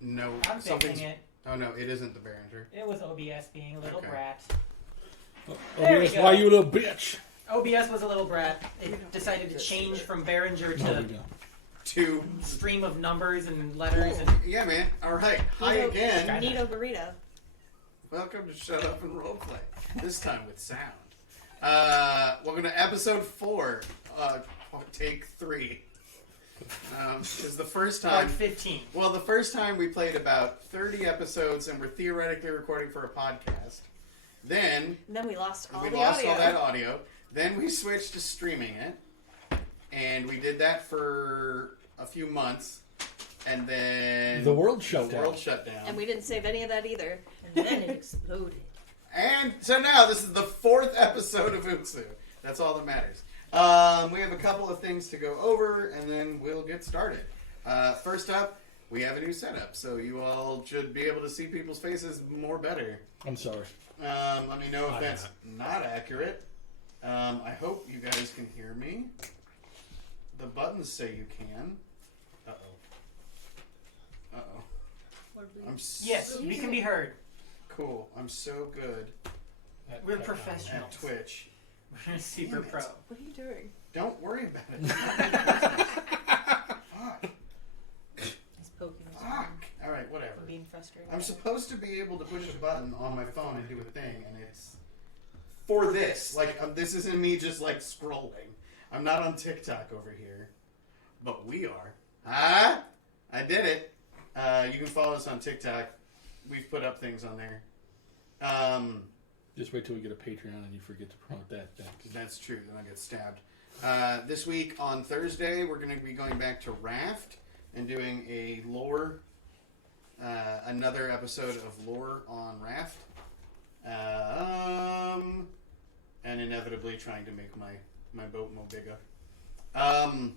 No, I'm fixing it. Oh no, it isn't the Behringer. It was OBS being a little brat. There we go. Why you a little bitch? OBS was a little brat. It decided to change from Behringer to stream of numbers and letters. Oh, yeah, man. All right. Hi again. Nito Burrito. Welcome to Shut Up and Roleplay. This time with sound. Welcome to episode 4. Take 3. Is the first time. Part 15. Well, the first time we played about 30 episodes and we're theoretically recording for a podcast. Then we lost all that audio. Then we switched to streaming it. And we did that for a few months. And then the world shut down. And we didn't save any of that either. And then it exploded. And so now this is the 4th episode of Utsu. That's all that matters. We have a couple of things to go over, and then we'll get started. First up, we have a new setup, so you all should be able to see people's faces more better. I'm sorry. Let me know if that's not accurate. I hope you guys can hear me. The buttons say you can. Uh-oh. Yes, we can be heard. Cool. I'm so good. We're professionals. At Twitch. We're super pro. What are you doing? Don't worry about it. Fuck. He's poking his Fuck. Alright, whatever. I'm being frustrated. I'm supposed to be able to push a button on my phone and do a thing, and it's for this. Like, this isn't me just, like, scrolling. I'm not on TikTok over here. But we are. I did it. You can follow us on TikTok. We've put up things on there. Just wait till we get a Patreon and you forget to promote that. That's true. Then I get stabbed. This week on Thursday, we're going to be going back to Raft and doing a lore, another episode of lore on Raft, and inevitably trying to make my boat more bigger. I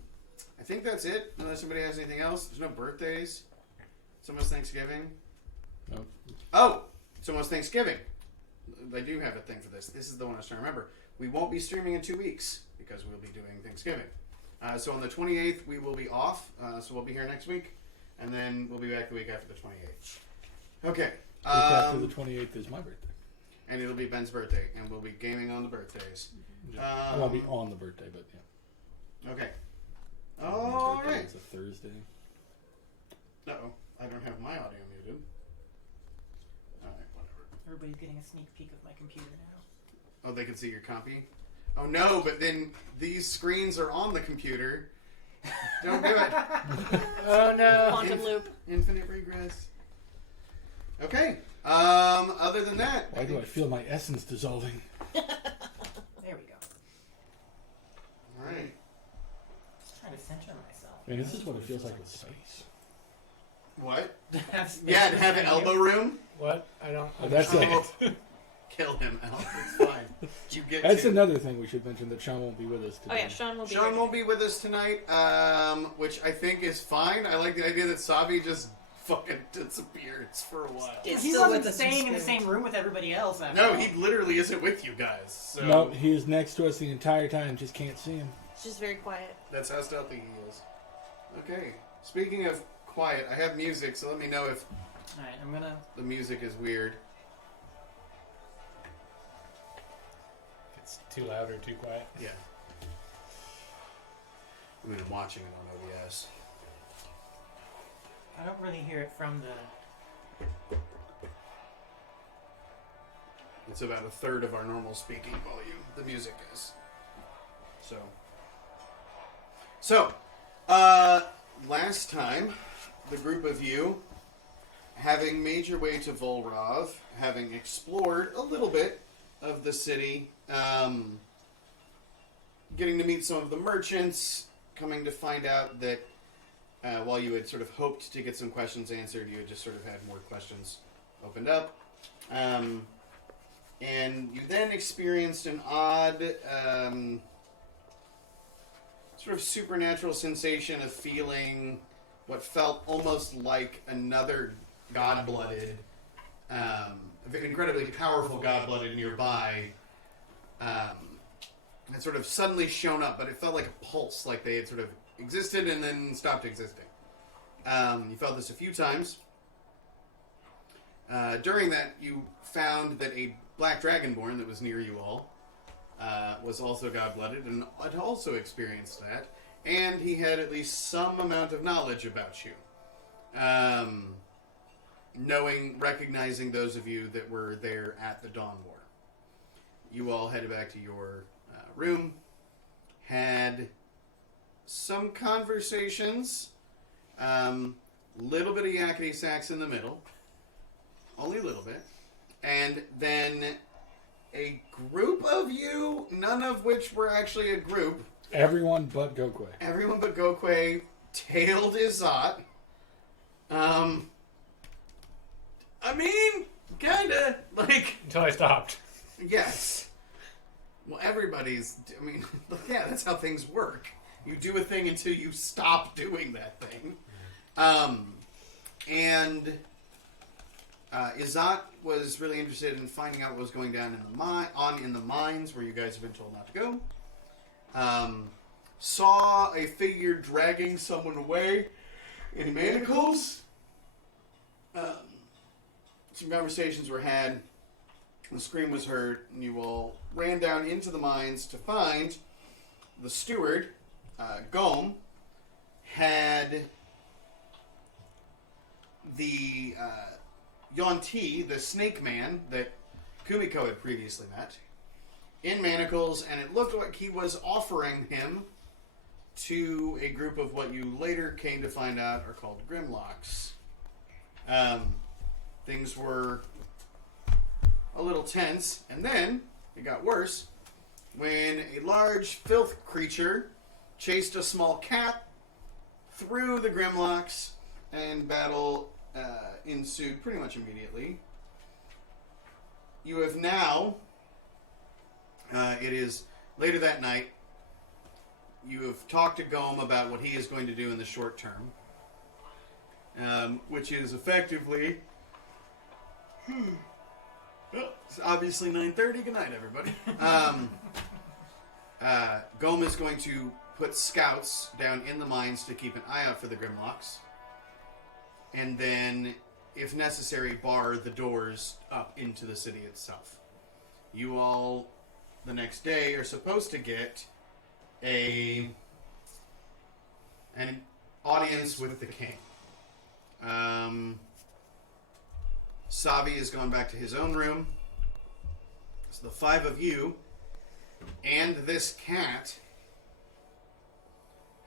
think that's it. Unless somebody has anything else. There's no birthdays. It's almost Thanksgiving. No. Oh, it's almost Thanksgiving. They do have a thing for this. This is the one I was trying to remember. We won't be streaming in 2 weeks because we'll be doing Thanksgiving. So on the 28th, we will be off. So we'll be here next week. And then we'll be back the week after the 28th. Okay. Week after the 28th is my birthday. And it'll be Ben's birthday. And we'll be gaming on the birthdays. I won't be on the birthday, but yeah. Okay. All right. It's a Thursday. Uh-oh. I don't have my audio muted. Alright, whatever. Everybody's getting a sneak peek of my computer now. Oh, they can see your copy? Oh no, but then these screens are on the computer. Don't do it. Oh no. Quantum loop. Infinite regress. Okay. Other than that. Why do I feel my essence dissolving? There we go. Alright. Just trying to center myself. I mean, this is what it feels like with space. What? Yeah, to have an elbow room? What? I don't. Oh, that's it. Kill him, Al. It's fine. You get That's to. another thing we should mention, that Sean won't be with us today. Oh yeah, Sean will be Sean here. won't be with us tonight, which I think is fine. I like the idea that Savi just fucking disappears for a while. He's He still wasn't with us staying in the spirit. same room with everybody else. After No, all. he literally isn't with you guys. So No, he is next to us the entire time, just can't see him. It's just very quiet. that's how stealthy he is. Okay. Speaking of quiet, I have music, so let me know if Alright, I'm gonna. the music is weird. If it's too loud or too quiet. Yeah. I mean, I'm watching it on OBS. I don't really hear it from the. It's about a third of our normal speaking volume. The music is. So, last time, the group of you, having made your way to Vulrav, having explored a little bit of the city, getting to meet some of the merchants, coming to find out that while you had sort of hoped to get some questions answered, you had just sort of had more questions opened up. And you then experienced an odd sort of supernatural sensation of feeling what felt almost like another god-blooded, incredibly powerful god-blooded nearby, had sort of suddenly shown up, but it felt like a pulse, like they had sort of existed and then stopped existing. You felt this a few times, During that, you found that a black dragonborn that was near you all was also god-blooded and had also experienced that, and he had at least some amount of knowledge about you. Recognizing those of you that were there at the Dawn War. You all headed back to your room, had some conversations, little bit of yakety sax in the middle, only a little bit, and then a group of you, none of which were actually a group. Everyone but Gokwe. Everyone but Gokwe tailed Izat. I mean, kinda, like... Until I stopped. Yes. Well, everybody's... I mean, yeah, that's how things work. You do a thing until you stop doing that thing. Izat was really interested in finding out what was going down in the mines, where you guys have been told not to go. Saw a figure dragging someone away in manacles. Some conversations were had. The scream was heard, and you all ran down into the mines to find the steward, Gom, had the Yonti, the snake man that Kumiko had previously met, in manacles, and it looked like he was offering him to a group of what you later came to find out are called Grimlocks. Things were a little tense, and then it got worse when a large filth creature chased a small cat through the Grimlocks, and battle ensued pretty much immediately. You have now, it is later that night, you have talked to Gom about what he is going to do in the short term, which is effectively... Well, it's obviously 9:30. Good night, everybody. Gom is going to put scouts down in the mines to keep an eye out for the Grimlocks, and then, if necessary, bar the doors up into the city itself. You all, the next day, are supposed to get an audience with the king. Savi has gone back to his own room. So the five of you and this cat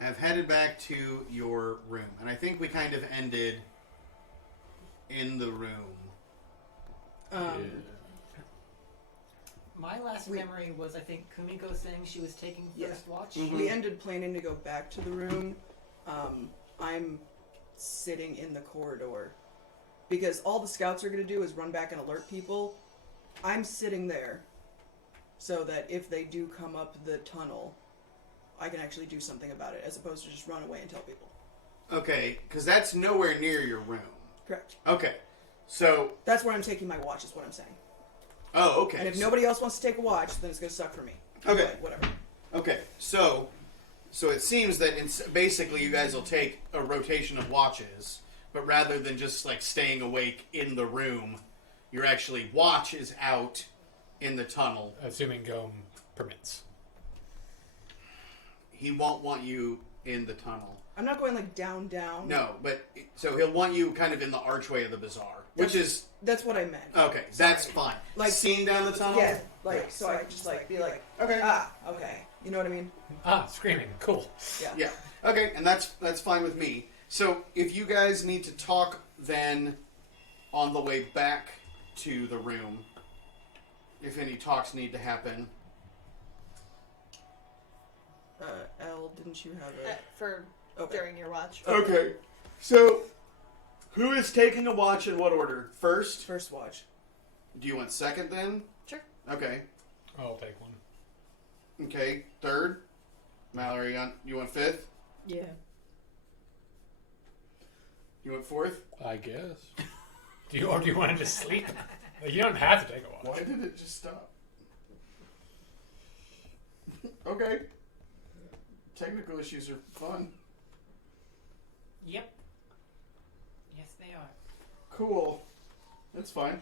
have headed back to your room. And I think we kind of ended in the room. My last memory was, I think, Kumiko saying she was taking first watch. Mm-hmm. We ended planning to go back to the room. I'm sitting in the corridor. Because all the scouts are going to do is run back and alert people. I'm sitting there so that if they do come up the tunnel, I can actually do something about it, as opposed to just run away and tell people. Okay, because that's nowhere near your room. Correct. Okay, so... That's where I'm taking my watch, is what I'm saying. Oh, okay. And if nobody else wants to take a watch, then it's going to suck for me. Okay. But whatever. Okay, so it seems that basically you guys will take a rotation of watches, but rather than just like staying awake in the room, your actually watch is out in the tunnel. Assuming Gom permits. He won't want you in the tunnel. I'm not going like down. No, but so he'll want you kind of in the archway of the bazaar, which is That's what I meant. okay. That's fine. Like seen down the tunnel. Yeah, like so I just like be like, Okay. Okay. You know what I mean? Screaming. Cool. Yeah. Okay, and that's fine with me. So if you guys need to talk, then on the way back to the room, if any talks need to happen. Elle, didn't you have For Okay. during your watch. Okay. So who is taking a watch in what order? First? first watch? Do you want second then? Sure. Okay. I'll take one. Okay. Third? Mallory, you want fifth? Yeah. You want fourth? I guess. Do you want to just sleep? You don't have to take a watch. Why did it just stop? Okay. Technical issues are fun. Yep. Yes, they are. Cool. That's fine.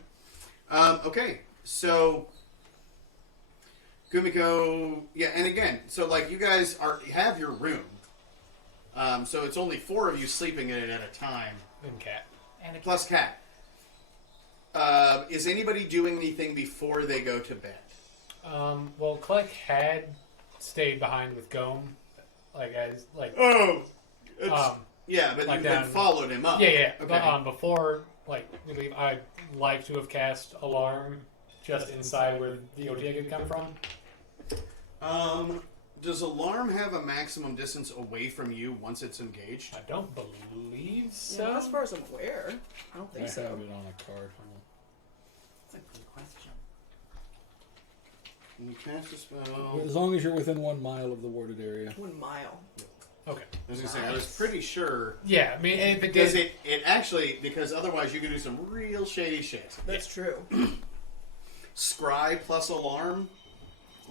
Okay, so Kumiko, yeah, and again, so like you guys have your room, so it's only 4 of you sleeping in it at a time, And cat. And a plus Cat. Is anybody doing anything before they go to bed? Well, Kleck had stayed behind with Gome, Oh, yeah, but like you then down- followed him up. yeah. Okay. But before we leave, I'd like to have cast alarm just inside where the OTA could come from. Does alarm have a maximum distance away from you once it's engaged? I don't believe so. So as far as I'm aware, I don't I think have so. it on a card. Hold That's a good question. When you cast a spell... on. As long as you're within 1 mile of the warded area. 1 mile. Okay. I was going to say, I was pretty sure... Yeah, I mean, if it Because did, it actually... Because otherwise you could do some real shady shit. That's true. Scry plus alarm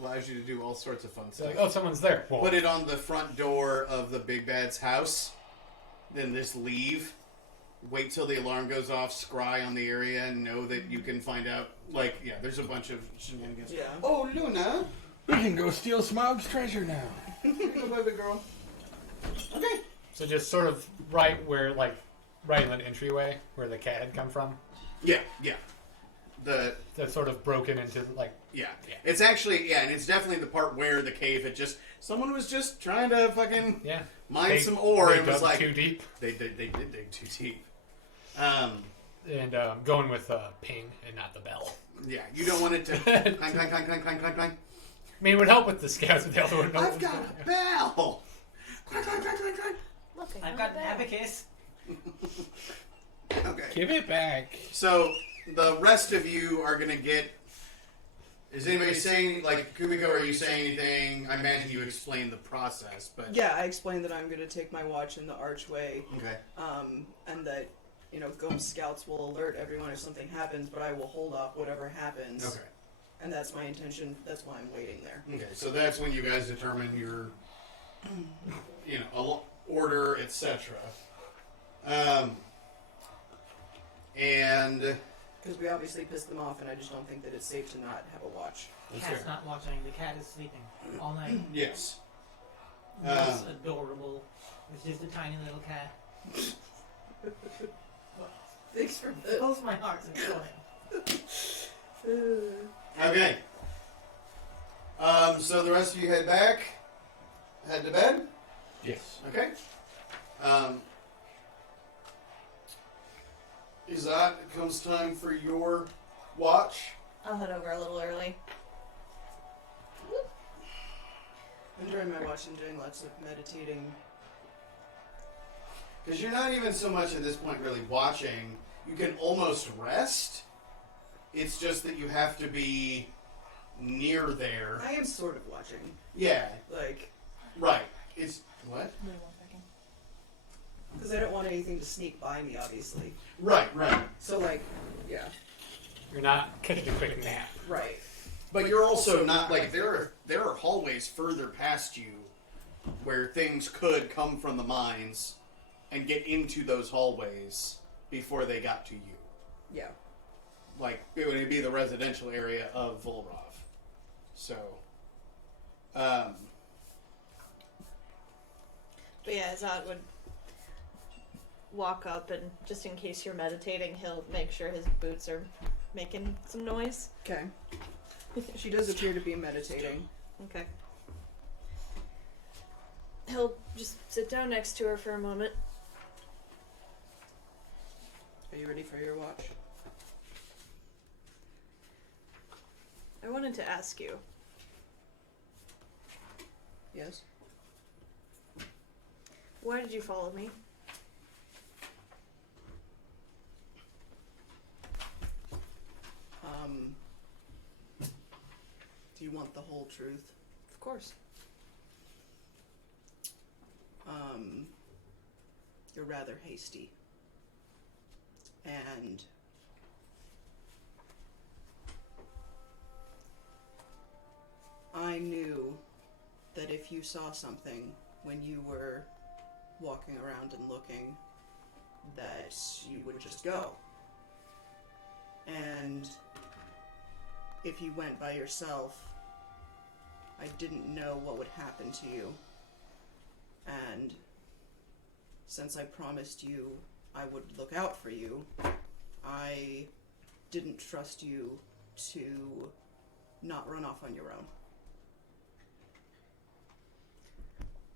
allows you to do all sorts of fun it's stuff. like, oh, someone's there. Well, Put it on the front door of the big bad's house, then just leave. Wait till the alarm goes off, scry on the area, and know that you can find out. Like, yeah, there's a bunch of shenanigans. Yeah. Oh, Luna! We can go steal Smaug's treasure now. Here you go, baby girl. Okay. so just sort of right in that entryway where the cat had come from. Yeah. That's sort of broken into Yeah. Yeah. It's actually, and it's definitely the part where the cave had someone was just trying to fucking yeah. mine some ore they and was dug like, too deep. They did dig too deep. And going with ping and not the bell. Yeah, you don't want it to clang, clang, clang, clang, clang, clang, clang. I mean, it would help with the scouts if the other one. I've got a bell! Clang, clang, clang, clang, clang. Look, I I've found got a an bag. abacus. Okay. Give it back. So, the rest of you are gonna get... Is anybody saying, like, Kumiko, are you saying anything? I imagine you explained the process, but... Yeah, I explained that I'm going to take my watch in the archway, Okay. and that, Gome Scouts will alert everyone if something happens, but I will hold off whatever happens. Okay. And that's my intention. That's why I'm waiting there. Okay, so that's when you guys determine your, order, etc. And... Because we obviously pissed them off, and I just don't think that it's safe to not have a watch. The That's cat's fair. not watching. The cat is sleeping all night. Yes. It's adorable. It's just a tiny little cat. Thanks for It fills my heart with joy. Okay. So the rest of you head back. Head to bed. Yes. Okay. Izat, it comes time for your watch. I'll head over a little early. During my watch, I'm doing lots of meditating. Because you're not even so much at this point really watching. You can almost rest. It's just that you have to be near there. I am sort of watching. Yeah, Like, right. It's... What? Wait 1 second. because I don't want anything to sneak by me, obviously. Right. So, like, yeah. You're not catching a quick nap. Right. But you're also not like there are hallways further past you where things could come from the mines and get into those hallways before they got to you. Yeah. Like it would be the residential area of Vulrav. So But yeah, Zod would walk up and just in case you're meditating, he'll make sure his boots are making some noise. Okay. She does appear to be meditating. Okay. He'll just sit down next to her for a moment. Are you ready for your watch? I wanted to ask you, Yes. why did you follow me? Do you want the whole truth? Of course. You're rather hasty. And I knew that if you saw something when you were walking around and looking, that you would just go. And if you went by yourself, I didn't know what would happen to you. And since I promised you I would look out for you, I didn't trust you to not run off on your own.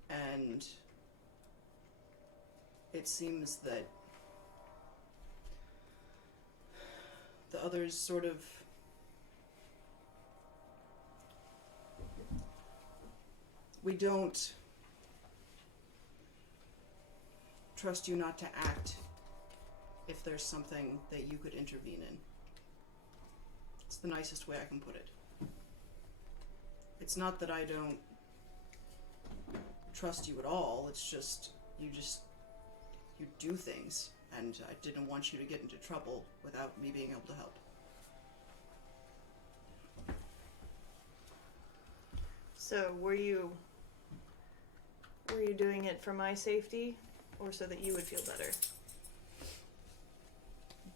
And it seems that the others sort of we don't trust you not to act if there's something that you could intervene in. It's the nicest way I can put it. It's not that I don't trust you at all, it's just you do things, and I didn't want you to get into trouble without me being able to help. So were you doing it for my safety, or so that you would feel better?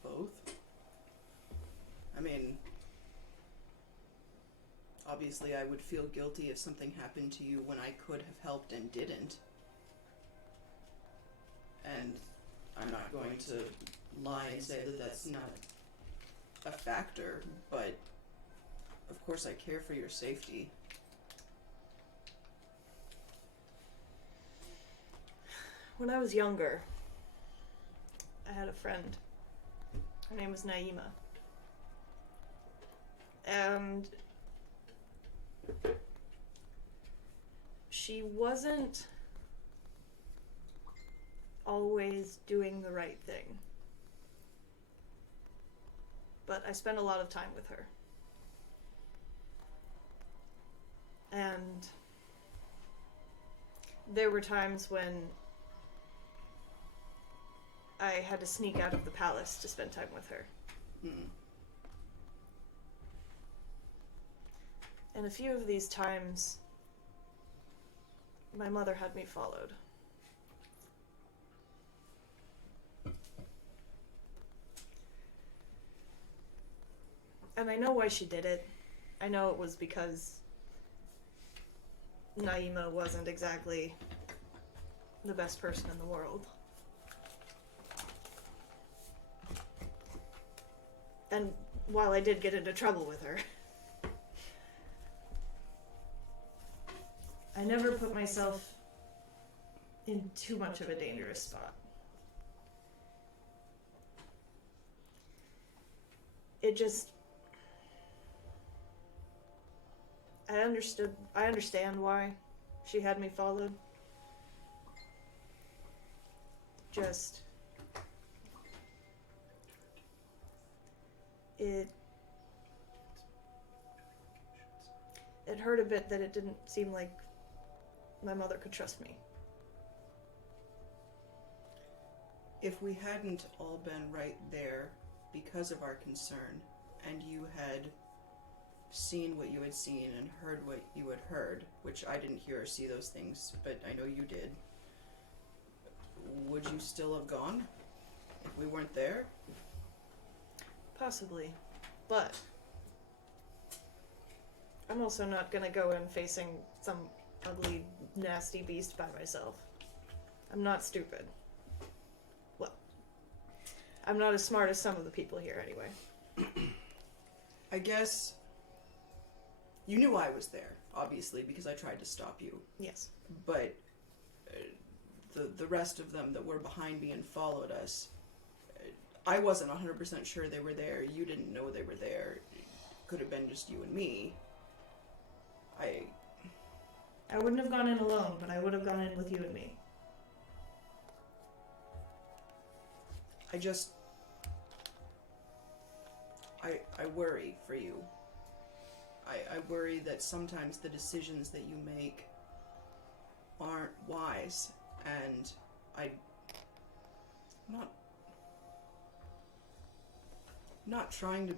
Both. I mean, obviously I would feel guilty if something happened to you when I could have helped and didn't. And I'm not going to lie and say that that's not a factor, but of course I care for your safety. When I was younger, I had a friend. Her name was Naima. And she wasn't always doing the right thing. But I spent a lot of time with her. And there were times when I had to sneak out of the palace to spend time with her. Mm. And a few of these times, my mother had me followed. And I know why she did it. I know it was because Naima wasn't exactly the best person in the world. And while I did get into trouble with her, I never put myself in too much of a dangerous spot. It just... I understand why she had me followed. Just... It hurt a bit that it didn't seem like my mother could trust me. If we hadn't all been right there because of our concern, and you had seen what you had seen and heard what you had heard, which I didn't hear or see those things, but I know you did, would you still have gone if we weren't there? Possibly. But I'm also not gonna go in facing some ugly, nasty beast by myself. I'm not stupid. Well, I'm not as smart as some of the people here anyway. I guess you knew I was there, obviously, because I tried to stop you. Yes. But the rest of them that were behind me and followed us, I wasn't 100% sure they were there. You didn't know they were there. It could have been just you and me. I wouldn't have gone in alone, but I would have gone in with you and me. I worry for you. I worry that sometimes the decisions that you make aren't wise, and I'm not trying to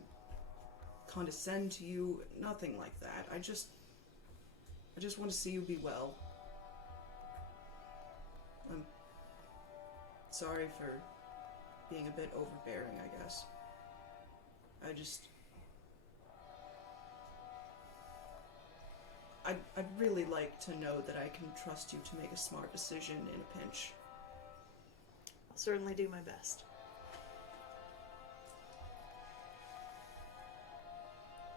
condescend to you, nothing like that. I just want to see you be well. I'm sorry for being a bit overbearing, I guess. I'd really like to know that I can trust you to make a smart decision in a pinch. I'll certainly do my best.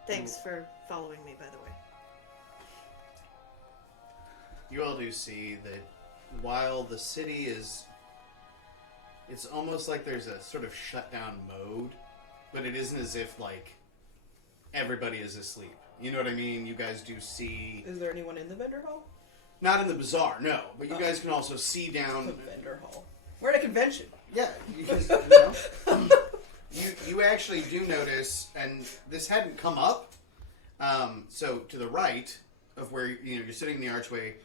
Thanks for following me, by the way. You all do see that while the city is... It's almost like there's a sort of shutdown mode, but it isn't as if, like, everybody is asleep. You know what I mean? You guys do see... Is there anyone in the vendor hall? Not in the bazaar, no. But you guys can also see down... The vendor hall. We're at a convention. Yeah, you guys, you know. You actually do notice, and this hadn't come up, so to the right of where you're sitting in the archway,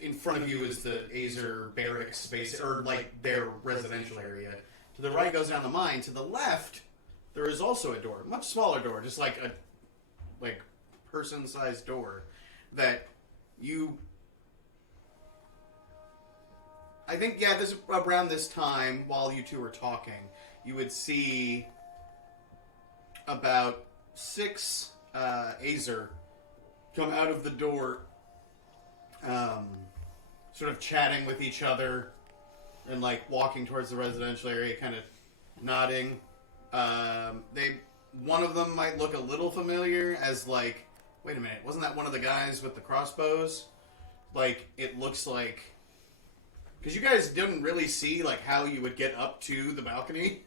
in front of you is the Azer barracks space, or like their residential area. To the right goes down the mine. To the left, there is also a door, much smaller door, just like a person-sized door that you. I think this around this time, while you two were talking, you would see about 6 Azer come out of the door, sort of chatting with each other and like walking towards the residential area, kind of nodding. One of them might look a little familiar as like, wait a minute, wasn't that one of the guys with the crossbows? Like, it looks like, because you guys didn't really see like how you would get up to the balcony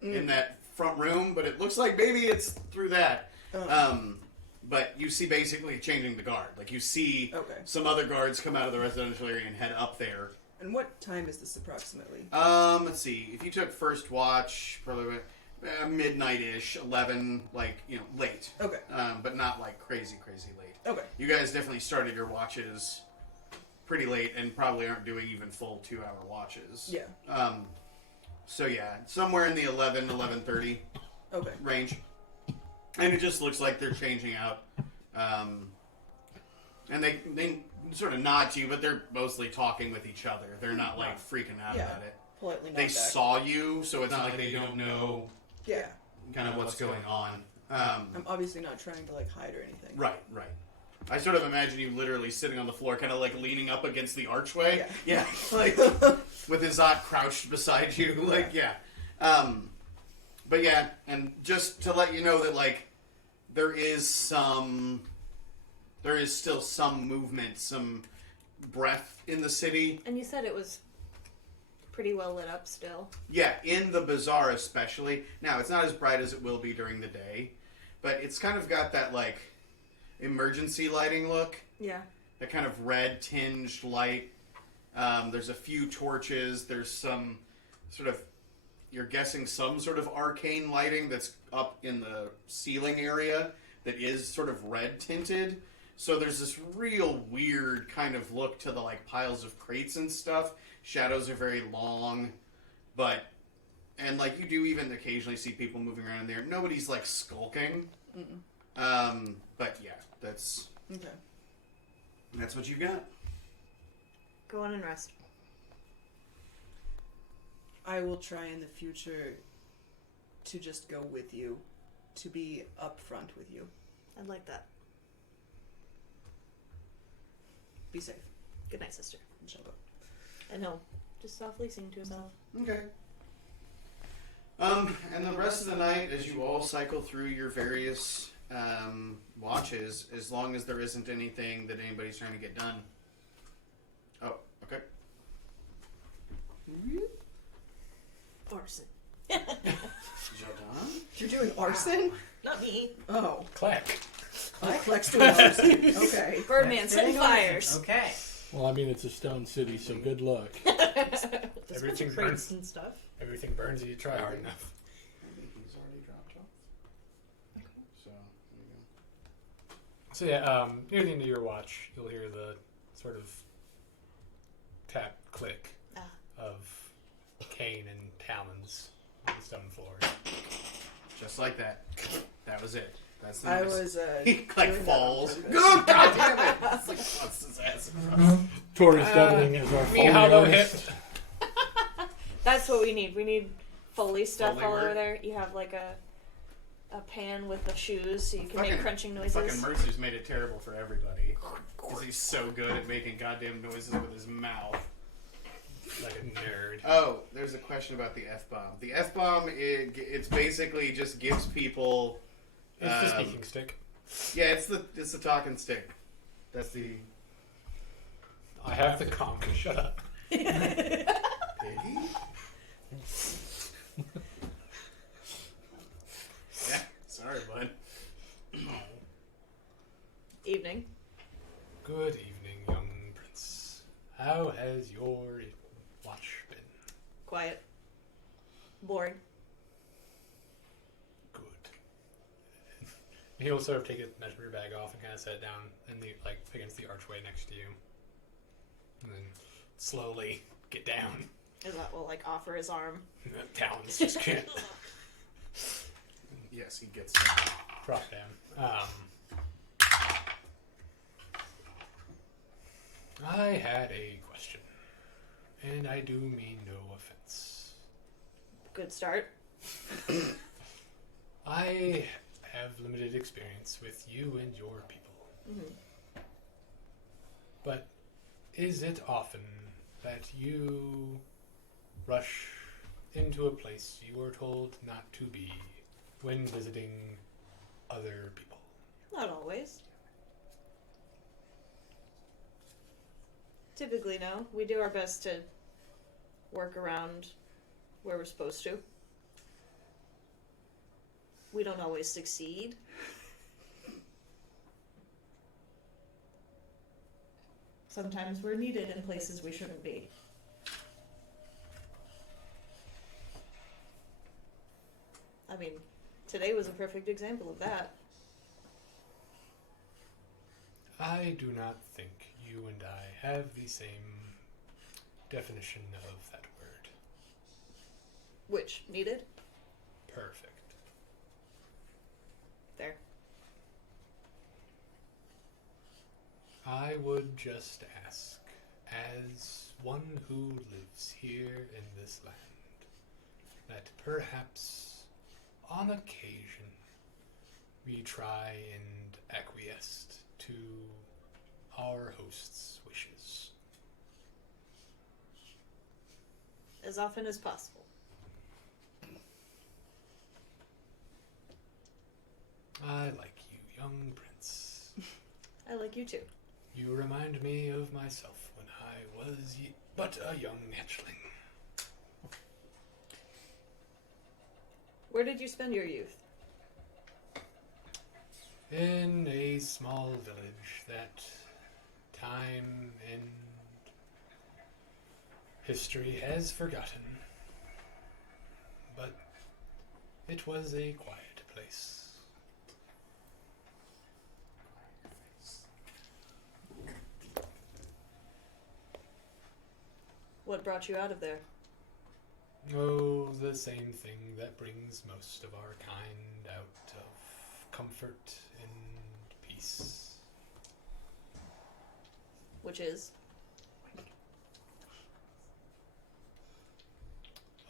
in that front room, but it looks like maybe it's through that. But you see basically changing the guard. Like, you see some other guards come out of the residential area and head up there. And what time is this approximately? Let's see. If you took first watch, probably midnight-ish, 11, like, late. Okay. But not like crazy late. Okay. You guys definitely started your watches pretty late and probably aren't doing even full 2-hour watches. Yeah. So yeah, somewhere in the 11:30 range. And it just looks like they're changing out. And they sort of nod to you, but they're mostly talking with each other. They're not like freaking out about it. Politely nod they back. Saw you, so it's not like they don't know kind of what's going on. I'm obviously not trying to like hide or anything. Right. I sort of imagine you literally sitting on the floor, kind of like leaning up against the archway. Yeah. Like with Izzat crouched beside you. Like, but yeah, and just to let you know that like there is still some movement, some breath in the city. And you said it was pretty well lit up still. Yeah, in the bazaar especially. Now, it's not as bright as it will be during the day, but it's kind of got that like emergency lighting look. Yeah. That kind of red tinged light. There's a few torches. There's some sort of, you're guessing some sort of arcane lighting that's up in the ceiling area that is sort of red tinted. So there's this real weird kind of look to the like piles of crates and stuff. Shadows are very long, and like you do even occasionally see people moving around in there. Nobody's like skulking. But yeah, that's what you got. Go on and rest. I will try in the future to just go with you, to be upfront with you. I'd like that. Be safe. Good night, sister. Shut up. And he'll just softly sing to himself. Okay. And the rest of the night, as you all cycle through your various watches, as long as there isn't anything that anybody's trying to get done. Oh, okay. Arson. Jordan? You're doing arson? Not me. Oh. Clack. Clack's doing arson. Okay. Birdman setting fires. Okay. Well, I mean, it's a stone city, so good luck. Everything crates burns. and stuff. Everything burns if you try hard enough. I think he's already dropped off. Okay. So, there you go. So yeah, near the end of your watch, you'll hear the sort of tap click of cane and talons on the stone floor. Just like that. That was it. That's the I noise. was He like doing that falls. on Good purpose. God damn it! It's like busts his ass across. Tourist doubling as our Me Foley hollow artist. hip. That's what we need. We need Foley stuff Foley all over work. there. You have like a a pan with the shoes so you can make Fucking- crunching noises. Fucking Mercer's made it terrible for everybody. Because he's so good at making goddamn noises with his mouth. Like a nerd. Oh, there's a question about the F-bomb. The F-bomb, it's basically just gives people... It's the speaking stick. Yeah, it's the talking stick. That's the... I have the conch. Shut up. Piggy? Yeah, sorry, bud. Evening. Good evening, young prince. How has your watch been? Quiet. Boring. Good. He'll sort of take a measure bag off and kind of set it down in the against the archway next to you, and then slowly get down. Is that will offer his arm? Talons just can't Yes, he gets... prop down. I had a question, and I do mean no offense. Good start. I have limited experience with you and your people. Mm-hmm. But is it often that you rush into a place you are told not to be when visiting other people? Not always. Typically, no. We do our best to work around where we're supposed to. We don't always succeed. Sometimes we're needed in places we shouldn't be. I mean, today was a perfect example of that. I do not think you and I have the same definition of that word. Which, needed? Perfect. There. I would just ask, as one who lives here in this land, that perhaps on occasion we try and acquiesce to our host's wishes. As often as possible. I like you, young prince. I like you too. You remind me of myself when I was but a young hatchling. Where did you spend your youth? In a small village that time and history has forgotten. But it was a quiet place. What brought you out of there? Oh, the same thing that brings most of our kind out of comfort and peace. Which is?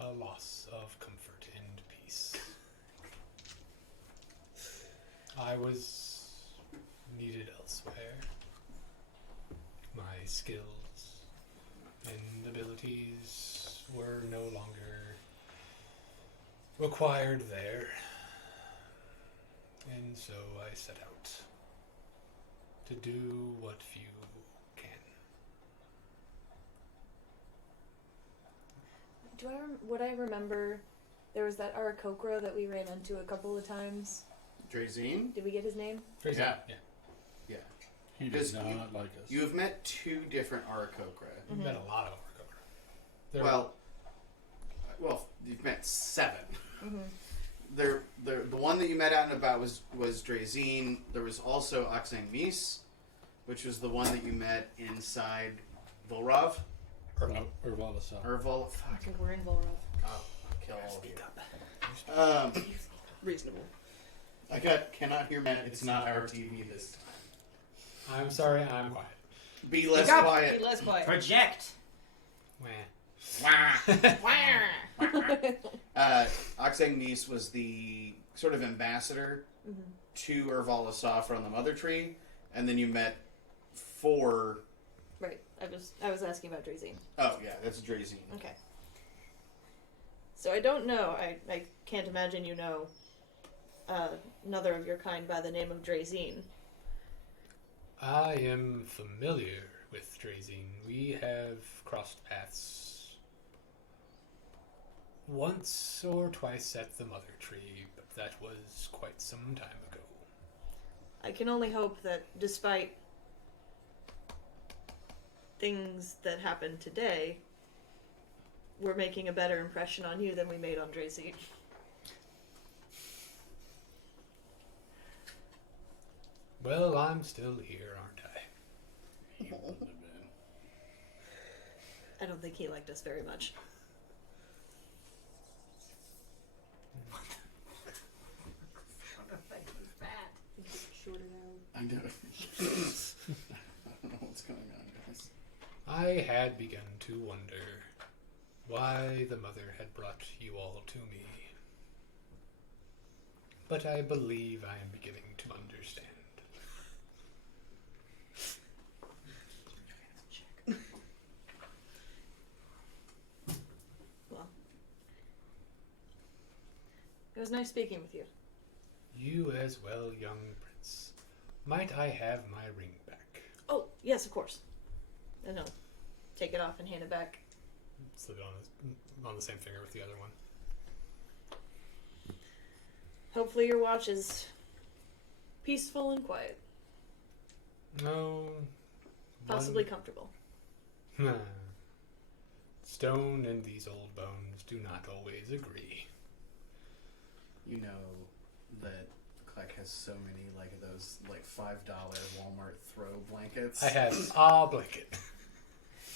A loss of comfort and peace. I was needed elsewhere. My skills and abilities were no longer required there. And so I set out to do what few can. Would I remember there was that Aarakocra that we ran into a couple of times? Drazine? Did we get his name? Yeah. Yeah. Yeah. He Does does you- not like us. You have met two different Aarakocra. I've met a lot of Overcover. There Well, you've met 7. Mm-hmm. The one that you met out and about was Drazine. There was also Oxang Mies, which was the one that you met inside Vulrav. Urvala Sal. Fuck. Okay, we're in Vulrav. I'll kill all of you. Reasonable. I cannot hear Matt. It's not our TV this time. I'm sorry, I'm quiet. Be less Be quiet. less quiet. Project. Wah. Oxang Mies was the sort of ambassador to Ervala Safra on the Mother Tree, and then you met 4. Right. I was asking about Drazine. Oh yeah, that's Drazine. Okay. So I don't know. I can't imagine you know another of your kind by the name of Drazine. I am familiar with Drazine. We have crossed paths once or twice at the Mother Tree, but that was quite some time ago. I can only hope that despite things that happened today, we're making a better impression on you than we made on Drazine. Well, I'm still here, aren't I? He wouldn't have been. I don't think he liked us very much. I know. I don't know what's going on, guys. I had begun to wonder why the Mother had brought you all to me. But I believe I am beginning to understand. Well, it was nice speaking with you. You as well, young prince. Might I have my ring back? Oh, yes, of course. And he'll take it off and hand it back. Slip it on the same finger with the other one. Hopefully your watch is peaceful and quiet. No. Possibly comfortable. Stone and these old bones do not always agree. You know that Kleck has so many like those like $5 Walmart throw blankets. I have a blanket.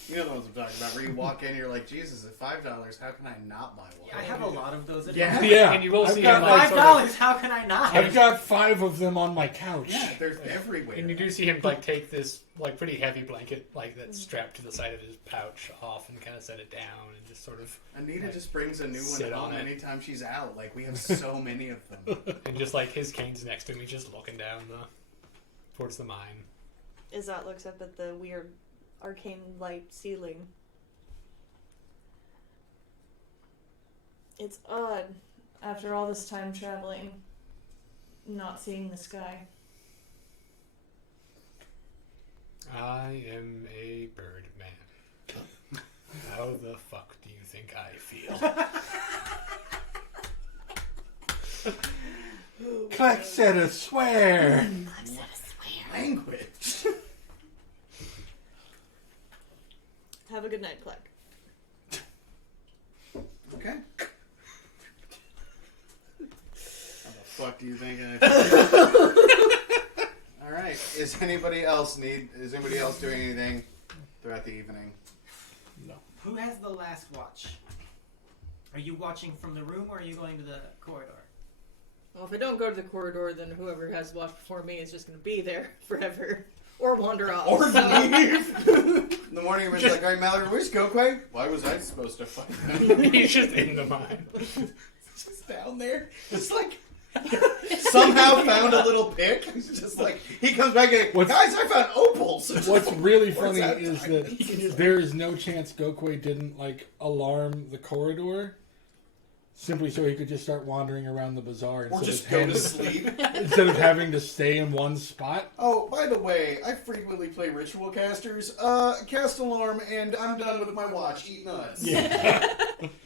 You know the ones I'm talking about, where you walk in and you're like, Jesus, at $5, how can I not buy one? Yeah, I have a lot of those at Yeah. home. Yeah, And you will I've see got him like like $5, how can I not? I've got 5 of them on my couch. Yeah, there's everywhere. And you do see him like take this like pretty heavy blanket like that's strapped to the side of his pouch off and kind of set it down and just sort of Anita like, just brings a new one sit home on it. anytime she's out. Like, we have so many of them. and just like his cane's next to me, just looking down towards the mine. Izzat looks up at the weird arcane light ceiling. It's odd, after all this time traveling, not seeing the sky. I am a bird man. How the fuck do you think I feel? Kleck said a swear. Language. Have a good night, Kleck. Okay. How the fuck do you think I feel? Alright. Is anybody else doing anything throughout the evening? No. Who has the last watch? Are you watching from the room or are you going to the corridor? Well, if I don't go to the corridor, then whoever has watch before me is just going to be there forever. Or wander off. Or leave. In the morning, we're like, alright, Mallory, where's Gokwe? Why was I supposed to fight him? He's just in the mine. Just down there. Just like, somehow found a little pick. He's just like, he comes back and, guys, I found opals. What's really funny that is time? that there is no chance Gokwe didn't like alarm the corridor simply so he could just start wandering around the bazaar Or instead just of go having to sleep. instead of having to stay in one spot. Oh, by the way, I frequently play ritual casters. Cast alarm, and I'm done with my watch. Eat nuts. Yeah,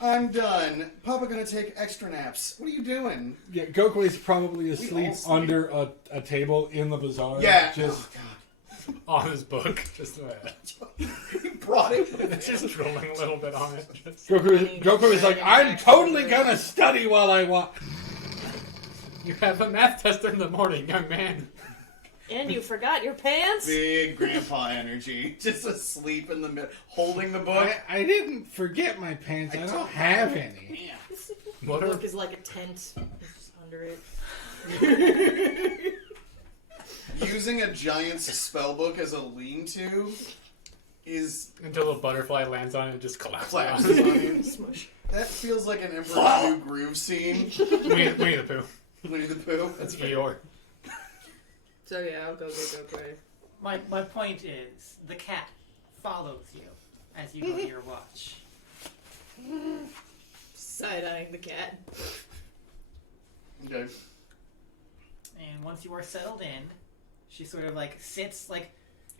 I'm done. Papa gonna take extra naps. What are you doing? yeah. Gokwe's probably asleep all sleep. under a table in the bazaar. Yeah. just On his book. Just He brought it. it's just drooling a little bit on it. Just, Goku is like, I'm totally gonna study while I walk. you have a math test in the morning, young man. And you forgot your pants? Big grandpa energy. Just asleep in the middle, holding the book. I didn't forget my pants. I don't have any. What The are book is like a tent. It's just under it. Using a giant spell book as a lean-to is until a butterfly lands on it and just collapses. collapses on you. Smush. That feels like an Emperor's New Groove scene. Winnie the Pooh. Winnie the Pooh. That's Eeyore. So yeah, I'll go get Gokwe. My point is, the cat follows you as you go to your watch. Side-eyeing the cat. Okay. And once you are settled in, she sort of like sits like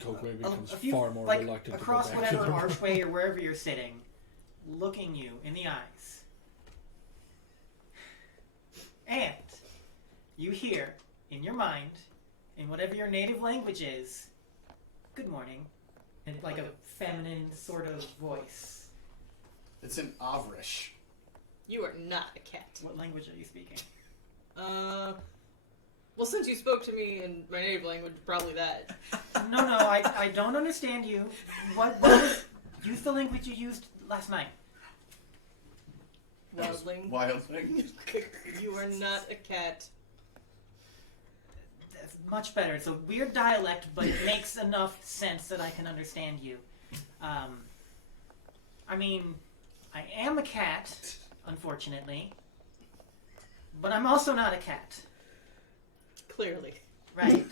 Kokwe a becomes few, far more like reluctant across to go back whatever to the room. archway or wherever you're sitting, looking you in the eyes. And you hear in your mind, in whatever your native language is, good morning, in like a feminine sort of voice. It's an Avrish. You are not a cat. What language are you speaking? Well, since you spoke to me in my native language, probably that. No, I don't understand you. What was use the language you used last night? Wildling. Wildling. You are not a cat. That's much better. It's a weird dialect, but it makes enough sense that I can understand you. I mean, I am a cat, unfortunately, but I'm also not a cat. Clearly. Right.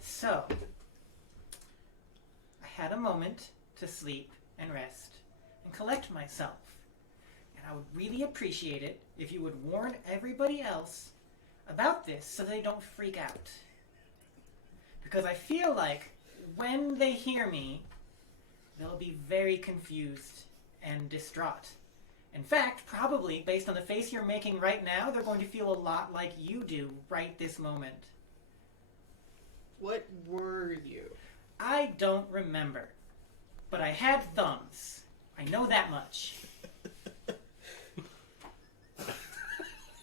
So, I had a moment to sleep and rest and collect myself. And I would really appreciate it if you would warn everybody else about this so they don't freak out. Because I feel like when they hear me, they'll be very confused and distraught. In fact, probably, based on the face you're making right now, they're going to feel a lot like you do right this moment. What were you? I don't remember. But I had thumbs. I know that much.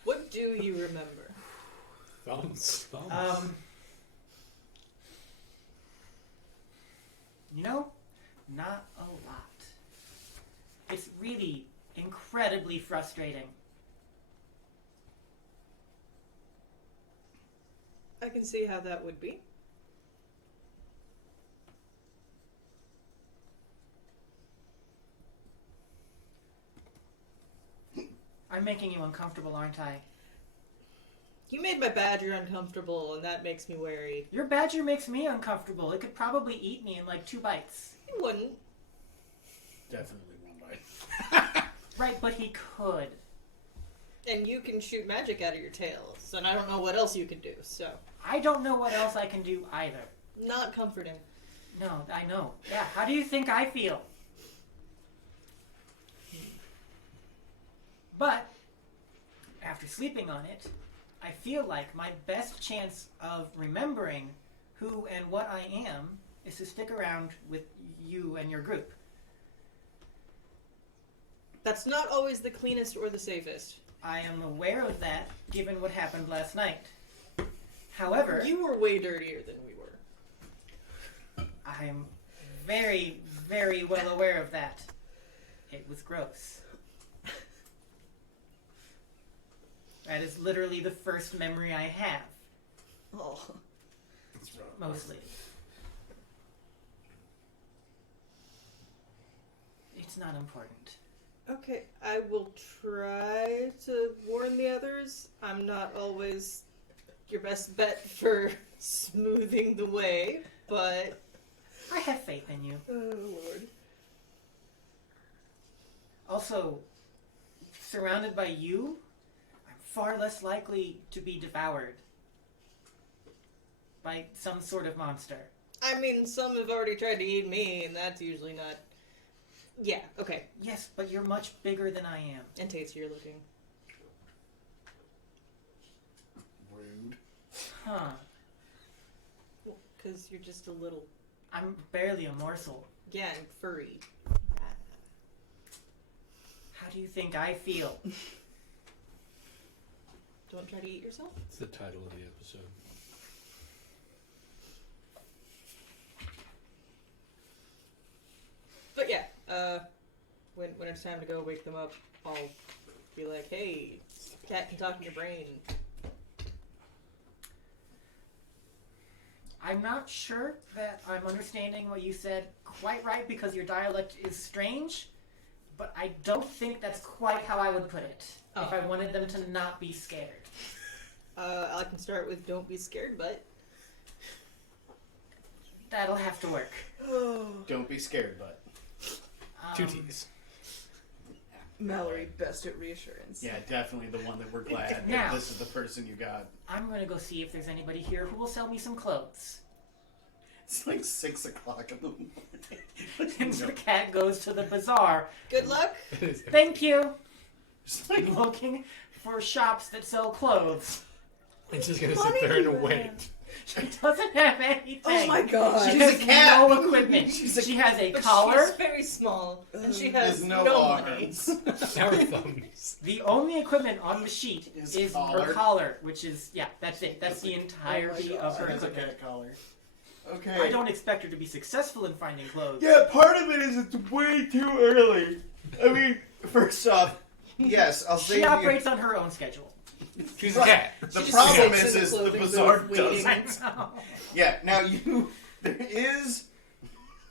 What do you remember? Thumbs. You know, not a lot. It's really incredibly frustrating. I can see how that would be. I'm making you uncomfortable, aren't I? You made my badger uncomfortable, and that makes me wary. Your badger makes me uncomfortable. It could probably eat me in like 2 bites. He wouldn't. Definitely one bite. Right, but he could. And you can shoot magic out of your tail, and I don't know what else you can do, so. I don't know what else I can do either. Not comforting. No, I know. Yeah, how do you think I feel? But, after sleeping on it, I feel like my best chance of remembering who and what I am is to stick around with you and your group. That's not always the cleanest or the safest. I am aware of that, given what happened last night. However, You were way dirtier than we were. I am very, very well aware of that. It was gross. That is literally the first memory I have, Oh. It's rough. mostly. It's not important. Okay, I will try to warn the others. I'm not always your best bet for smoothing the way, but... I have faith in you. Oh, Lord. Also, surrounded by you, I'm far less likely to be devoured by some sort of monster. I mean, some have already tried to eat me, and that's usually not... Yeah, okay. Yes, but you're much bigger than I am. And tastier looking. Rude. Huh. Because you're just a little... I'm barely a morsel. Yeah, and furry. How do you think I feel? Don't try to eat yourself? It's the title of the episode. But yeah, when it's time to go wake them up, I'll be like, hey, cat can talk in your brain. I'm not sure that I'm understanding what you said quite right because your dialect is strange, But I don't think that's quite how I would put it. Oh. If I wanted them to not be scared. I can start with "Don't be scared," but That'll have to work. Don't be scared, but. 2 T's. Mallory, best at reassurance. Yeah, definitely the one that we're glad Now. that this is the person you got. I'm gonna go see if there's anybody here who will sell me some clothes. It's like 6 o'clock in the morning. And the cat goes to the bazaar. good luck. Thank you. It's like, Looking for shops that sell clothes. It's just gonna sit there and wait. She doesn't have anything. Oh my god. She She's has a cat. no equipment. She has a collar. She's very small, and she there's has no money. arms. Our thumbs. The only equipment on the sheet Is is collar. her collar, which is, yeah, that's it. That's the entirety of her That's a equipment. cat collar. Okay. I don't expect her to be successful in finding clothes. Yeah, part of it is it's way too early. I mean, first off, yes, I'll say She operates on her own schedule. She's a cat. The just problem sits in is the the clothing bazaar booth waiting. doesn't. I know. Yeah, now there is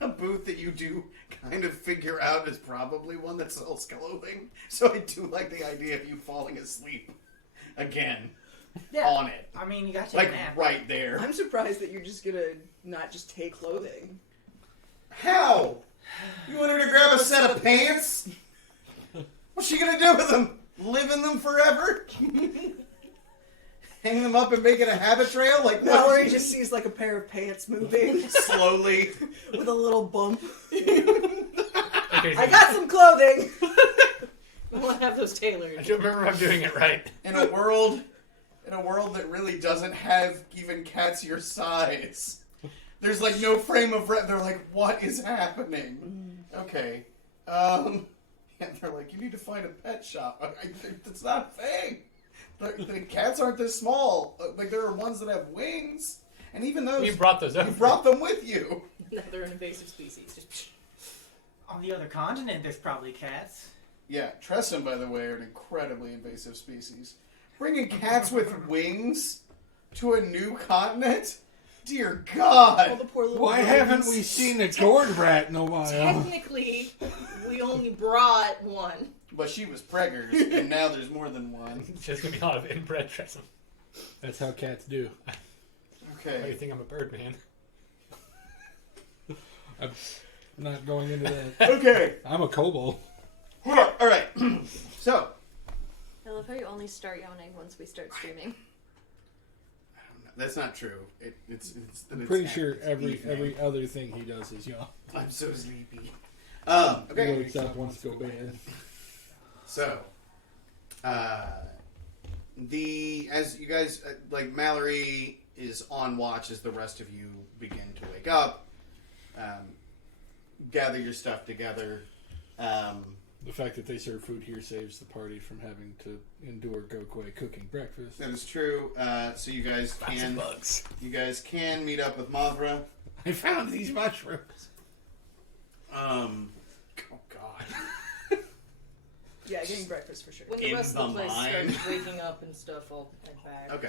a booth that you do kind of figure out is probably one that sells clothing. So I do like the idea of you falling asleep again Yeah. on it. I mean, you gotta take Like a nap. right there. I'm surprised that you're just gonna not just take clothing. How? You want her to grab a set of pants? What's she gonna do with them? Live in them forever? Hang them up and make it a habit trail? Like what? Mallory just sees like a pair of pants moving slowly. with a little bump. Okay, I got some clothing. I want to have those I tailored. don't remember if I'm doing it right. In a world that really doesn't have even cats your size. There's like no frame of reference. They're like, what is happening? Okay. Yeah, they're like, you need to find a pet shop. I think that's not a thing. The cats aren't this small. Like there are ones that have wings, and even those We brought those you over. brought them with you. No, they're an invasive species. Just On the other continent, there's probably cats. Yeah, Tressum, by the way, are an incredibly invasive species. Bringing cats with wings to a new continent? Dear All God! the poor little Why rodents. haven't we seen a gourd rat in a while? technically, we only brought one. But she was preggers, and now there's more than one. There's gonna be a lot of inbred Tressum. That's how cats do. Why do you Okay. think I'm a bird man? I'm not going into that. Okay. I'm a kobold. Alright. So, I love how you only start yawning once we start streaming. that's not true. It's I'm pretty sure every other thing he does is yawn. I'm so sleepy. He Okay. wakes up once to go bed. So, as you guys, like Mallory is on watch as the rest of you begin to wake up, gather your stuff together. The fact that they serve food here saves the party from having to endure Gokwe cooking breakfast. That is true. So you guys can bugs. meet up with Mothra. I found these mushrooms. Oh God. Yeah, getting breakfast for sure. When the In rest the of the place mind. starts waking up and stuff, I'll head back. Okay.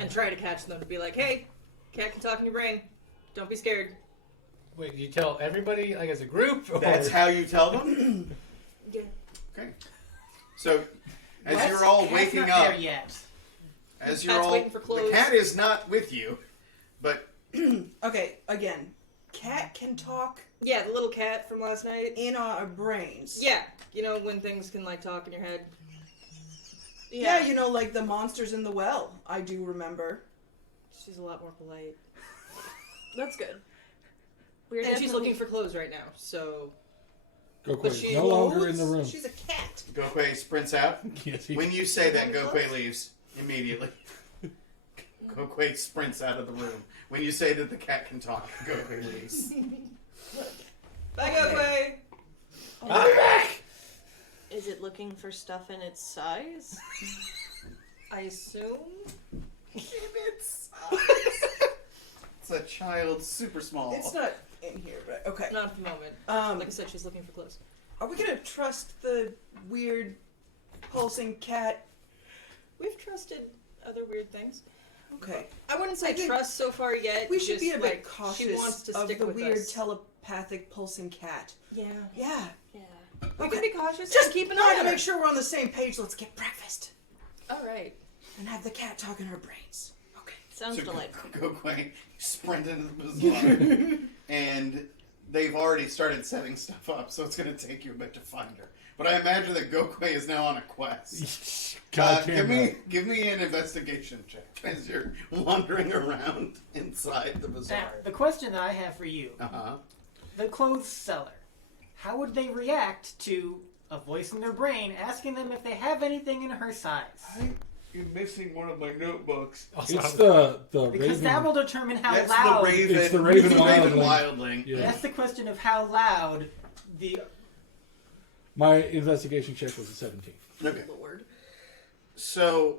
And try to catch them to be like, hey, cat can talk in your brain. Don't be scared. Wait, you tell everybody, like as a group? Or... That's how you tell them. Yeah. Okay. So, as What? you're all Cat's waking not up, there yet. as The you're cat's all, waiting for the clothes. cat is not with you, but Okay, again, cat can talk Yeah, the little cat from last night. in our brains. Yeah. You know, when things can, like, talk in your head. Yeah, you know, like the monsters in the well. I do remember. She's a lot more polite. That's good. We're And she's definitely- looking for clothes right now, so... Gokwe But is she no longer in Clothes? the room. She's a cat. Gokwe sprints out. Yes, he When you say that, Wanna Gokwe close? leaves immediately. Gokwe sprints out of the room. When you say that the cat can talk, Gokwe leaves. Back up, way! Is it looking for stuff in its size? I assume? It's a child, super small. It's not in here, but okay. Not at the moment. Um, Like I said, she's looking for clothes. are we gonna trust the weird pulsing cat? We've trusted other weird things. Okay. I wouldn't I say think trust so far yet. We should just be a bit like, cautious She wants to of stick the with weird us. telepathic pulsing cat. Yeah. Yeah. Yeah. We Okay. can be cautious. Just and keep an try eye to on make her. sure we're on the same page. Let's get breakfast All right. and have the cat talk in our brains. Okay. Sounds So delightful. Gokwe sprint into the bazaar, and they've already started setting stuff up, so it's going to take you a bit to find her. But I imagine that Gokwe is now on a quest. Goddamn Give me an investigation check as you're wandering around inside the Now, bazaar. the question that I have for you, Uh-huh. the clothes seller, how would they react to a voice in their brain asking them if they have anything in her size? You're missing one of my notebooks. Also, It's the Because raven. that will determine how That's loud. the Raven. It's the Raven Wildling. Wildling. Yeah. That's the question of how loud the. My investigation check was a 17. Okay. Lord. So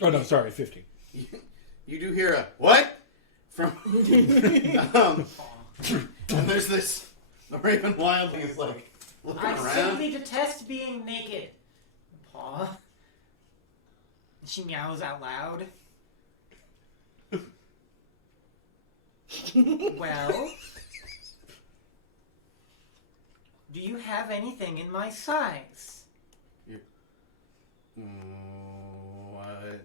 Oh no, sorry, 15. you do hear a what from and there's this the Raven Wildling is like looking I around. simply detest being naked. Paw. She meows out loud. Well, do you have anything in my size? What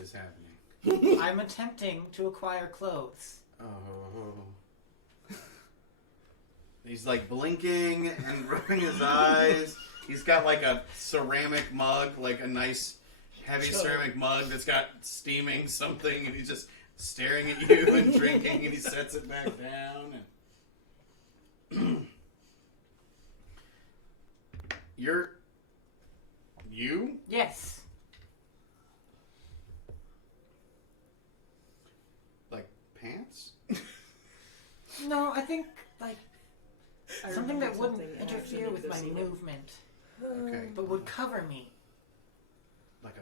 is happening? I'm attempting to acquire clothes. Oh. He's like blinking and rubbing his eyes. He's got like a ceramic mug, like a nice heavy ceramic mug that's got steaming something, and he's just staring at you and drinking, and he sets it back down. And you? Yes. Like pants? No, I think like I something that remembered wouldn't something, and I interfere actually with need my to see it. movement, Okay. but would cover me Like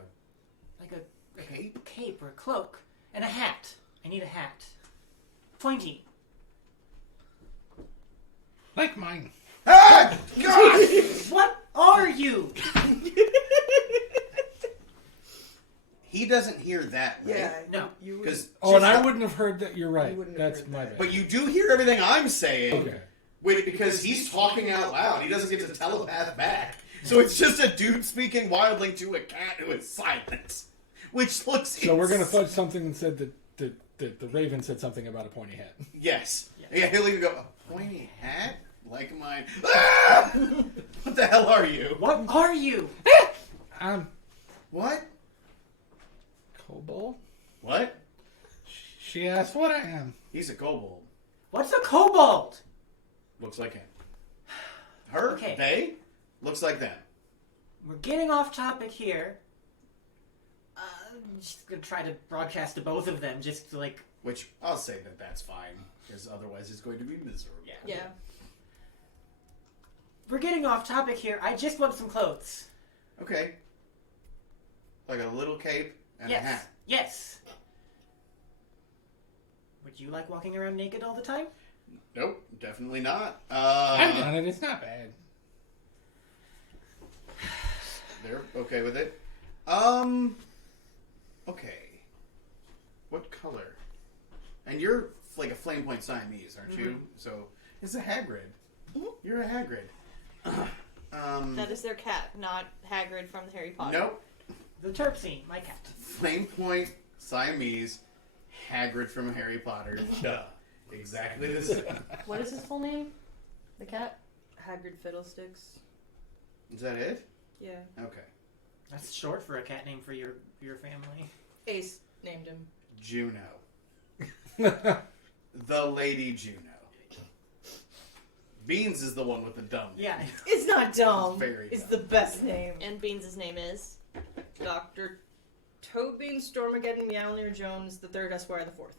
like a Cape? cape or a cloak, and a hat. I need a hat, pointy. Like mine. Ah! God! What are you? He doesn't hear that, right? Yeah. No. You would. Because Oh, and I wouldn't have heard that. You're right. You wouldn't have That's heard my that. bad. But you do hear everything I'm saying. Okay. Wait, because he's talking out loud. He doesn't get to telepath back. So it's just a dude speaking wildly to a cat who is silent. Which looks So we're gonna fudge something and said that the Raven said something about a pointy hat. Yes. Yeah, he'll even go, a pointy hat? Like mine. Ah! What the hell are you? What are you? What? Kobold? What? She asked what I am. He's a kobold. What's a kobold? Looks like him. Her? Okay. They? Looks like them. We're getting off topic here. I'm just gonna try to broadcast to both of them, just to, like. Which, I'll say that that's fine. Because otherwise it's going to be miserable. Yeah. We're getting off topic here. I just want some clothes. Okay. Like a little cape and yes. a hat. Yes. Would you like walking around naked all the time? Nope, definitely not. I've done it. It's not bad. They're okay with it. Okay. What color? And you're like a flame point Siamese, aren't you? So it's a Hagrid. You're a Hagrid. That is their cat, not Hagrid from Harry Potter. Nope. The Terpsy, my cat. Flame point Siamese, Hagrid from Harry Potter. Duh. Exactly the same. What is his full name? The cat? Hagrid Fiddlesticks. Is that it? Yeah. Okay. That's short for a cat name for your family. Ace named him. Juno. The Lady Juno. Beans is the one with the dumb name. Yeah. It's not dumb. Very It's dumb. the best name. And Beans' name is? Dr. Tobean Stormageddon Meowner Jones, the third Esquire, the fourth.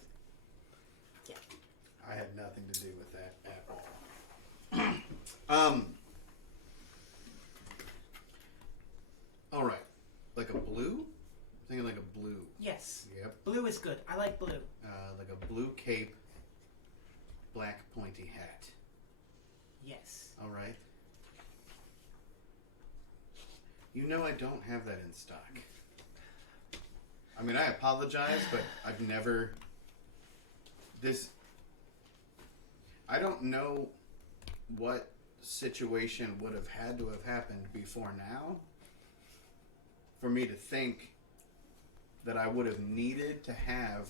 I had nothing to do with that at all. All right. Like a blue? I'm thinking like a blue. Yes. Yep. Blue is good. I like blue. Like a blue cape, black pointy hat. Yes. All right. You know I don't have that in stock. I mean, I apologize, but I've never... I don't know what situation would have had to have happened before now for me to think that I would have needed to have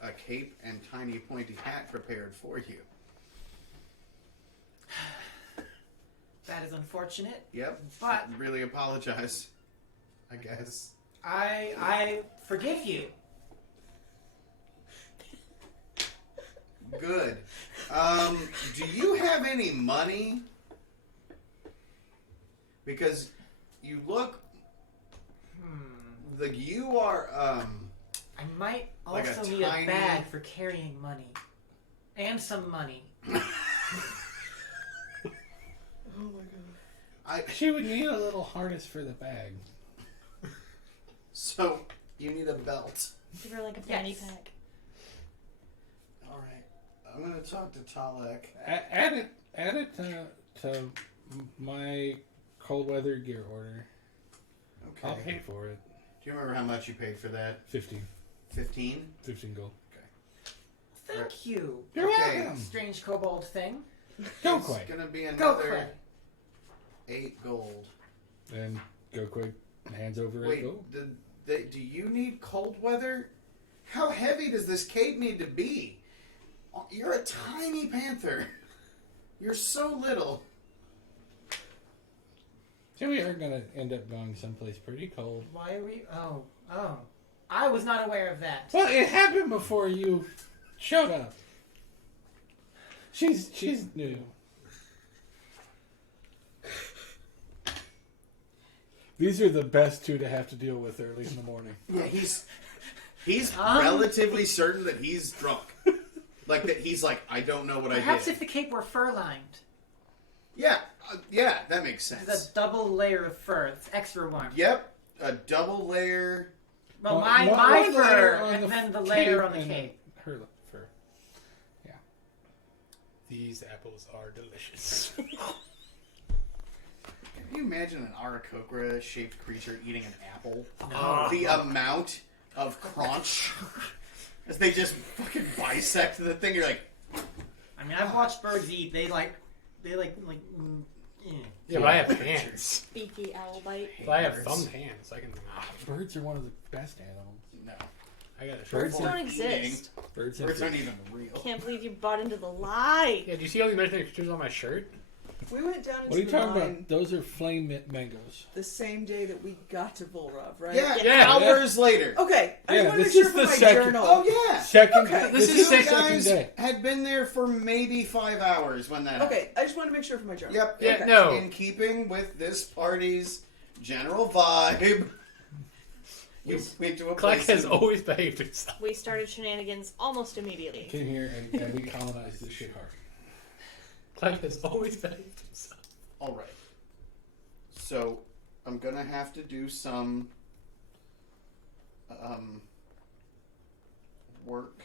a cape and tiny pointy hat prepared for you. That is unfortunate. Yep. But really apologize, I guess. I forgive you. Good. Do you have any money? Because you look like you are I might like also a need tiny- a bag for carrying money. And some money. Oh my god. She would need a little harness for the bag. So you need a belt. Give her like a fanny Yes. pack. All right. I'm gonna talk to Talek. Add it to my cold weather gear order. Okay. I'll pay for it. Do you remember how much you paid for that? 15 gold. Thank you. You're Okay. welcome. Strange kobold thing. Go It's quick. gonna be Go another Clay. 8 gold. And go quick. Hands over 8 Wait, gold. do you need cold weather? How heavy does this cape need to be? You're a tiny panther. You're so little. So we are gonna end up going someplace pretty cold. Why are we... Oh. I was not aware of that. Well, it happened before you showed up. She's new. These are the best two to have to deal with early in the morning. Yeah, he's relatively certain that he's drunk. Like that he's like, I don't know what Perhaps I did. if the cape were fur-lined. Yeah, that makes It's sense. a double layer of fur. It's extra warm. Yep, a double layer. Well, One my layer fur, on and the then the layer on the and cape. Her fur. These apples are delicious. Can you imagine an Aarakocra shaped creature eating an apple? No. The amount of crunch as they just fucking bisect the thing. You're like, I mean, I've watched birds eat. They like. Yeah. Yeah, but I have hands. Beaky owl bite. But I have Birds. thumbed hands. I can. Birds are one of the best animals. no. I got a short. Birds For don't eating. exist. Birds Birds aren't even real. Can't believe you bought into the lie. Yeah, do you see all the imaginary creatures on my shirt? We went down into What are you the talking mine about? Those are flame mangoes. the same day that we got to Vulrav, right? Yeah, Yeah. hours later. Okay, I Yeah, just want to this make is sure for the my second- journal. Oh yeah. Second. Okay. This You is the second guys day. had been there for maybe 5 hours when that Okay, I just want to make sure for my journal. Yep. Yeah, Okay. no. In keeping with this party's general vibe, you went to a Clark place. has in- always behaved himself. We started shenanigans almost immediately. Came here and we colonized this shit hard. Clark has always behaved himself. All right. So I'm gonna have to do some work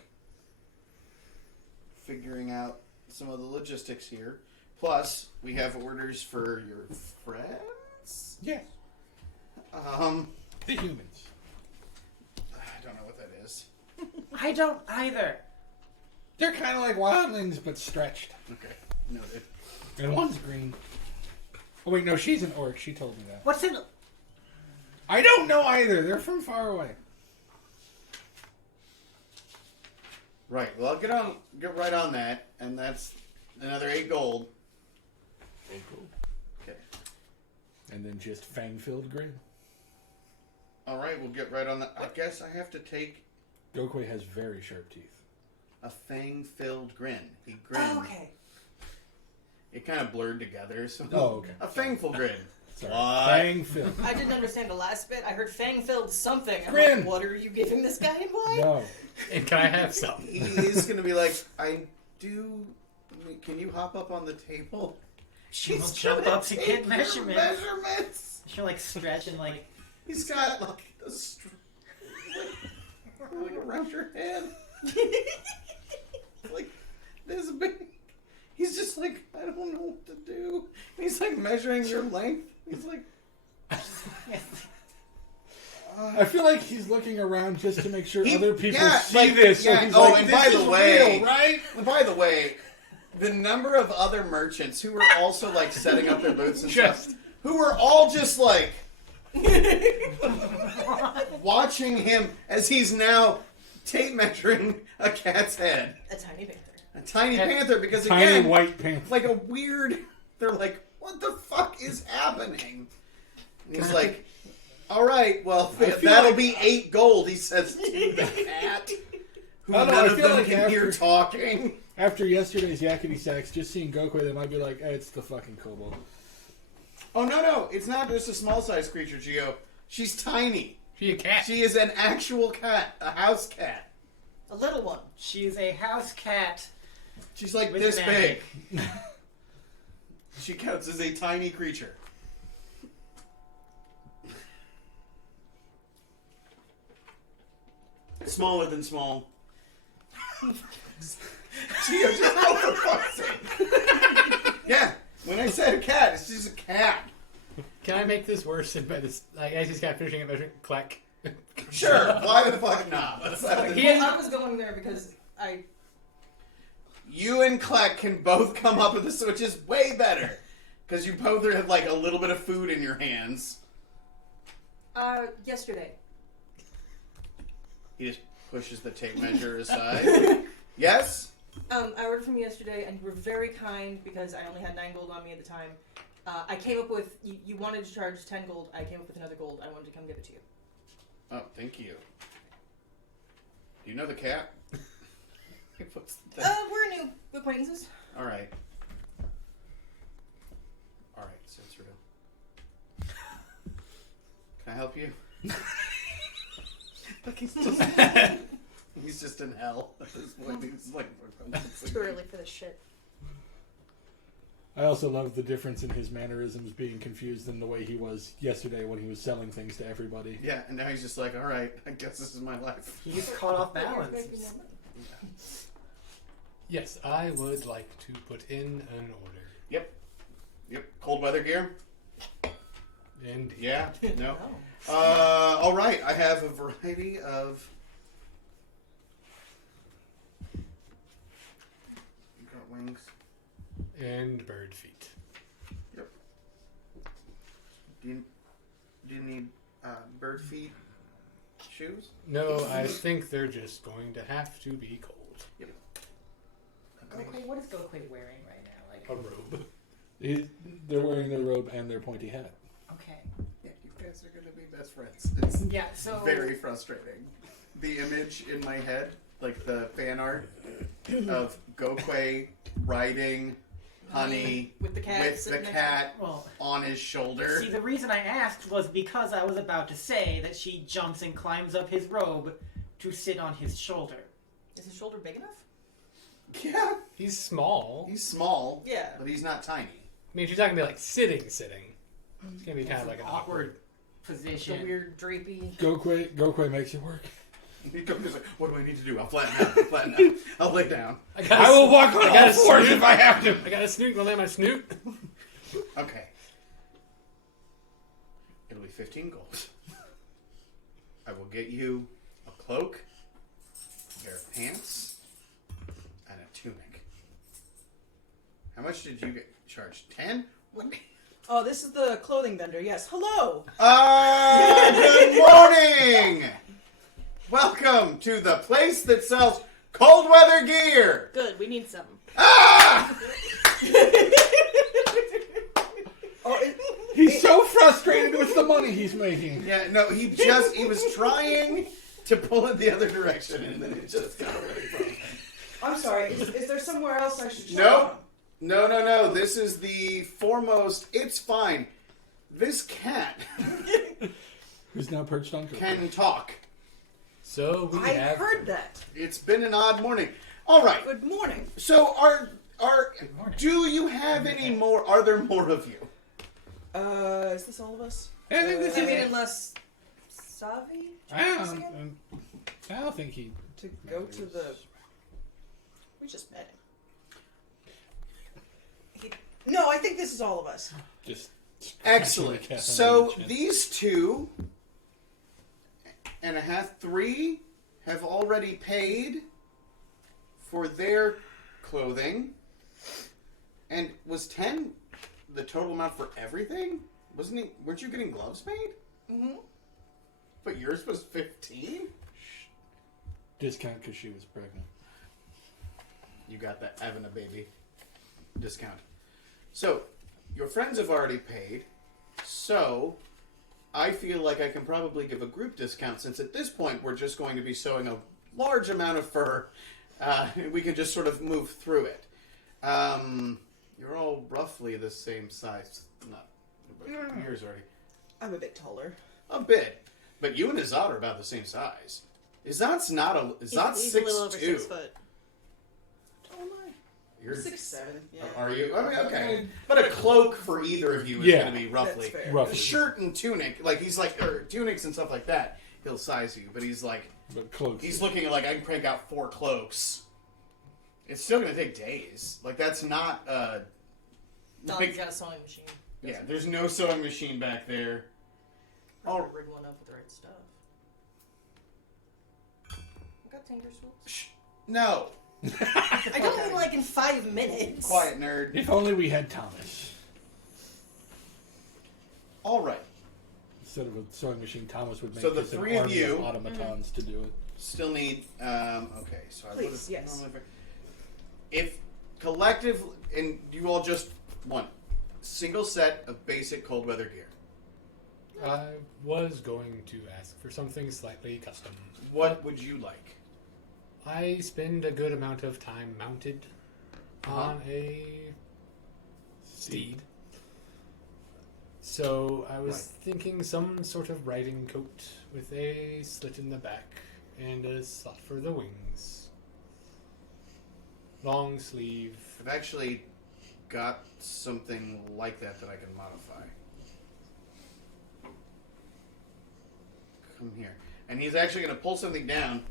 figuring out some of the logistics here. Plus, we have orders for your friends. Yes. The humans. I don't know what that is. I don't either. They're kind of like wildlings, but stretched. Okay, noted. And one's green. Oh wait, no, she's an orc. She told me that. What's in? I don't know either. They're from far away. Right. Well, I'll get right on that, and that's another 8 gold. Okay. And then just fang-filled grin. All right, we'll get right on that. I guess I have to take Gokwe has very sharp teeth. a fang-filled grin. He grinned. Oh, okay. It kind of blurred together. So Oh, okay. a fangful grin. Sorry. What? Fang-filled. I didn't understand the last bit. I heard fang-filled something. I'm Grin. like, what are you giving this guy and why? No. And can I have some? He's gonna be like, can you hop up on the table? She'll He's jump gonna up to take get your measurements. measurements. She'll like stretch and like. He's got like like around your head. Like this big. He's just like, I don't know what to do. He's like measuring your length. He's like, I feel like he's looking around just to make sure He- other people yeah, see like, this. So yeah. he's Oh, like, and this by the is way- real, right? By the way, the number of other merchants who were also like setting up their booths and stuff, who were all just like watching him as he's now tape measuring a cat's head, A tiny panther. a tiny panther, because Tiny again, white panther. like a weird. They're like, what the fuck is happening? And he's like, all right, well, I feel that'll like- be 8 gold. He says to the cat, who I don't know, none I of feel them like can hear after- talking. After yesterday's yakety sax, just seeing Gokwe, they might be like, it's the fucking kobold. Oh no, it's not just a small sized creature, Gio. She's tiny. She a cat. She is an actual cat, a house cat. A little one. She is a house cat. She's like With this an big. She counts as a tiny creature. Smaller than small. Gio, just go for fuck's sake. Yeah, when I said a cat, it's just a cat. Can I make this worse? And by this, like, as he's kind of finishing it, measuring, clack. Sure, why the fuck not? Let's have it. Well, I was going there because You and Kleck can both come up with this, which is way better. Because you both have like a little bit of food in your hands. yesterday. He just pushes the tape measure aside. Yes? I ordered from you yesterday, and you were very kind because I only had 9 gold on me at the time. I came up with you wanted to charge 10 gold. I came up with another gold. I wanted to come give it to you. Oh, thank you. Do you know the cat? What's the We're new acquaintances. Alright. Alright, so it's real. Can I help you? Like he's just in hell at this point. He's like, It's too early for this shit. I also love the difference in his mannerisms being confused than the way he was yesterday when he was selling things to everybody. yeah, and now he's just like, alright, I guess this is my life. He's caught off balance. Yes, I would like to put in an order. Yep. Cold weather gear? And Yeah? No? Alright, I have a variety of... You got wings? and bird feet. Yep. Do you need bird feet shoes? No, I think they're just going to have to be cold. Gokwe, what is Gokwe wearing right now? Like, A robe. They're wearing their robe and their pointy hat. okay. Yeah, you guys are gonna be best friends. It's Yeah, so very frustrating. The image in my head, like the fan art of Gokwe riding Honey With the cat. with the sitting next cat well, on his shoulder. see, the reason I asked was because I was about to say that she jumps and climbs up his robe to sit on his shoulder. Is his shoulder big enough? Yeah, He's small. he's small, Yeah. but he's not tiny. I mean, she's not gonna be like sitting. It's gonna be kind It's of like an awkward The position. weird drapey. Gokwe makes it work. He comes like, what do I need to do? I'll flatten out. I'll lay down. I will walk on I all gotta fours snoot. if I have to. I got a snoot. Gonna lay my snoot. Okay. It'll be 15 gold. I will get you a cloak, a pair of pants, and a tunic. How much did you get charged? 10? What? Oh, this is the clothing vendor. Yes. Hello. Good morning! Welcome to the place that sells cold weather gear! Good, we need some. Ah! He's so frustrated with the money he's making. Yeah, no, he was trying to pull it the other direction and then it just got really frozen. I'm sorry. Is there somewhere else I should shop? Nope. No. This is the foremost. It's fine. This cat Who's now perched on Gokwe. can talk. So we I have. heard that. It's been an odd morning. All right. Good morning. So do you have any more? Are there more of you? Is this all of us? I think this I is mean, it. unless Savi. I don't think he... To go to the. We just met him. No, I think this is all of us. Just... Excellent. Cat under So the chin. these two and a half, 3 have already paid for their clothing. And was 10 the total amount for everything? Weren't you getting gloves made? Mm-hmm. But yours was 15? Discount because she was pregnant. You got that having a baby discount. So, your friends have already paid. So, I feel like I can probably give a group discount since at this point we're just going to be sewing a large amount of fur. We can just sort of move through it. You're all roughly the same size. Not, but yours already. I'm a bit taller. A bit. But you and Izzat are about the same size. Izzat's not a... Izzat's He's 6'2". a little over 6 foot. How am I? You're 6'7". Yeah. Are you? I mean, okay. But a cloak for either of you is Yeah. going to be roughly... That's fair. Roughly. A shirt and tunic, like he's like, or tunics and stuff like that, he'll size you. But he's like, But close. he's looking at like, I can crank out 4 cloaks. It's still going to take days. Like, that's not Don's got a sewing machine. yeah, there's no sewing machine back there. I'll rig one up with the right stuff. I got Tinker Tools. Shh. No. I don't mean like in 5 minutes. Quiet, nerd. If only we had Thomas. All right. Instead of a sewing machine, Thomas would make So the just an 3 of army you- automatons to do it. Still need, okay, so I Please, would yes. if collective, and you all just want single set of basic cold weather gear. I was going to ask for something slightly custom. What would you like? I spend a good amount of time mounted on a steed. So I was thinking some sort of riding coat with a slit in the back and a slot for the wings. Long sleeve. I've actually got something like that I can modify. Come here. And he's actually going to pull something down.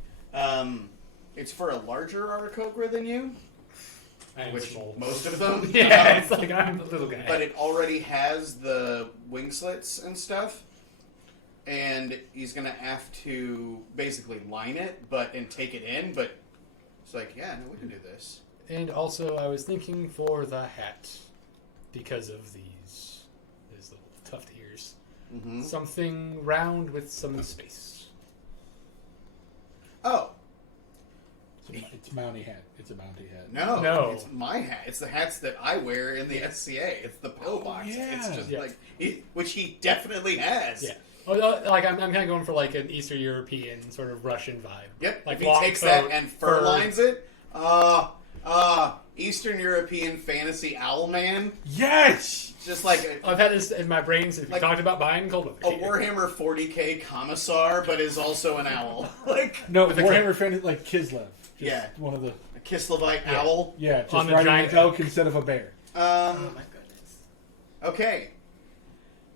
It's for a larger Aarakocra than you, I'm which small. most of them. Yeah, it's like I'm the little guy. But it already has the wing slits and stuff. And he's going to have to basically line it and take it in. But it's like, yeah, no, we can do this. And also, I was thinking for the hat, because of these little tuft ears. Mm-hmm. Something round with some space. Oh, It's a Mountie hat. It's a Mountie hat. No. It's my hat. It's the hats that I wear in the SCA. It's the pillbox. yeah. It's just Yeah. like, which he definitely has. Yeah. Like I'm kind of going for like an Eastern European sort of Russian vibe. Yep. Like if he long takes coat, that and fur lines it, Eastern European fantasy owl man. Yes! Just like I've had this in my brain since we Like talked about buying cold weather. a Warhammer 40k commissar, but is also an owl. Like No, With a Warhammer fan like Kislev. Just Yeah. one of the a Kislevite Yeah. owl. yeah, just On the riding giant an elk instead of a bear. Oh my goodness. Okay.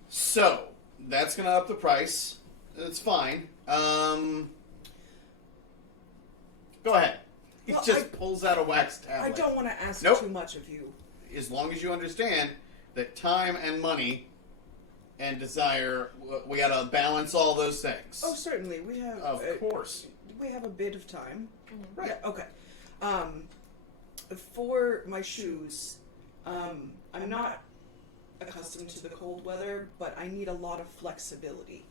So, that's going to up the price. It's fine. Go ahead. He Well, just pulls out a wax tablet. I don't want to ask Nope. too much of you. As long as you understand that time and money and desire, we got to balance all those things. Oh, certainly. We have. Of course. We have a bit of time. Right. Yeah, okay. For my shoes, I'm not accustomed to the cold weather, but I need a lot of flexibility.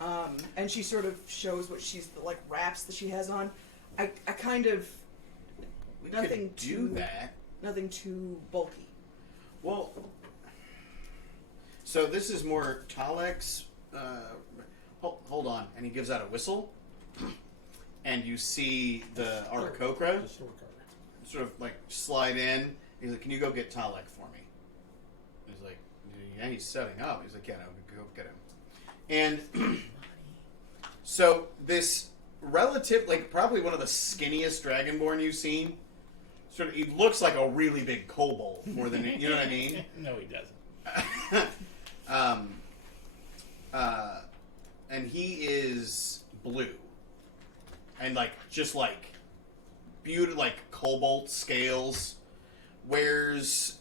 And she sort of shows what she's like wraps that she has on. I kind of We nothing could do too that. nothing too bulky. Well, so this is more Talek's. Hold on, and he gives out a whistle, and you see the Aarakocra Just sword carver. sort of like slide in. He's like, "Can you go get Talek for me?" He's like, "Yeah, he's setting up." He's like, "Yeah, no, go get him." And so this relative, like probably one of the skinniest Dragonborn you've seen. Sort of, he looks like a really big kobold more than you know what I mean. No, he doesn't. And he is blue, and like just like beautiful, like cobalt scales. Wears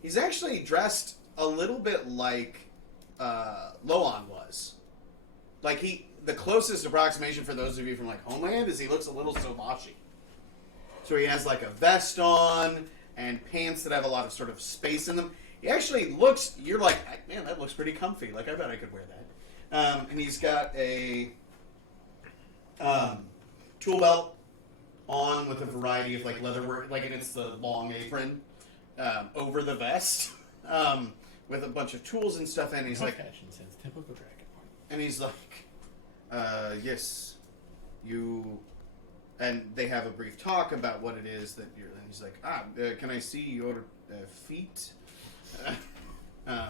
he's actually dressed a little bit like Loan was, like the closest approximation for those of you from like Homeland is he looks a little Sobashi. So he has like a vest on and pants that have a lot of sort of space in them. He actually looks, you're like, man, that looks pretty comfy. Like, I bet I could wear that. And he's got a tool belt on with a variety of like leather work, like, and it's the long apron over the vest with a bunch of tools and stuff. And he's like, fashion sense, typical dragon. and he's like, yes, you. And they have a brief talk about what it is that you're. And he's like, can I see your feet? Yeah.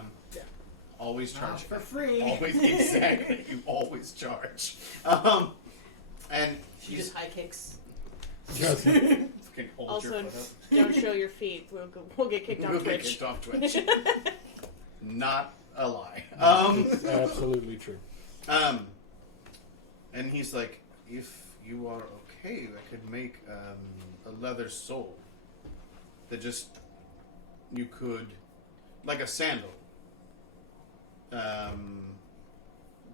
Always charge for free. Always, exactly. You always charge. And She just high kicks. fucking hold Also, your foot up. don't show your feet. We'll get kicked We'll off get Twitch. kicked off Twitch. Not a lie. It's absolutely true. And he's like, if you are okay, I could make a leather sole that just you could, like a sandal,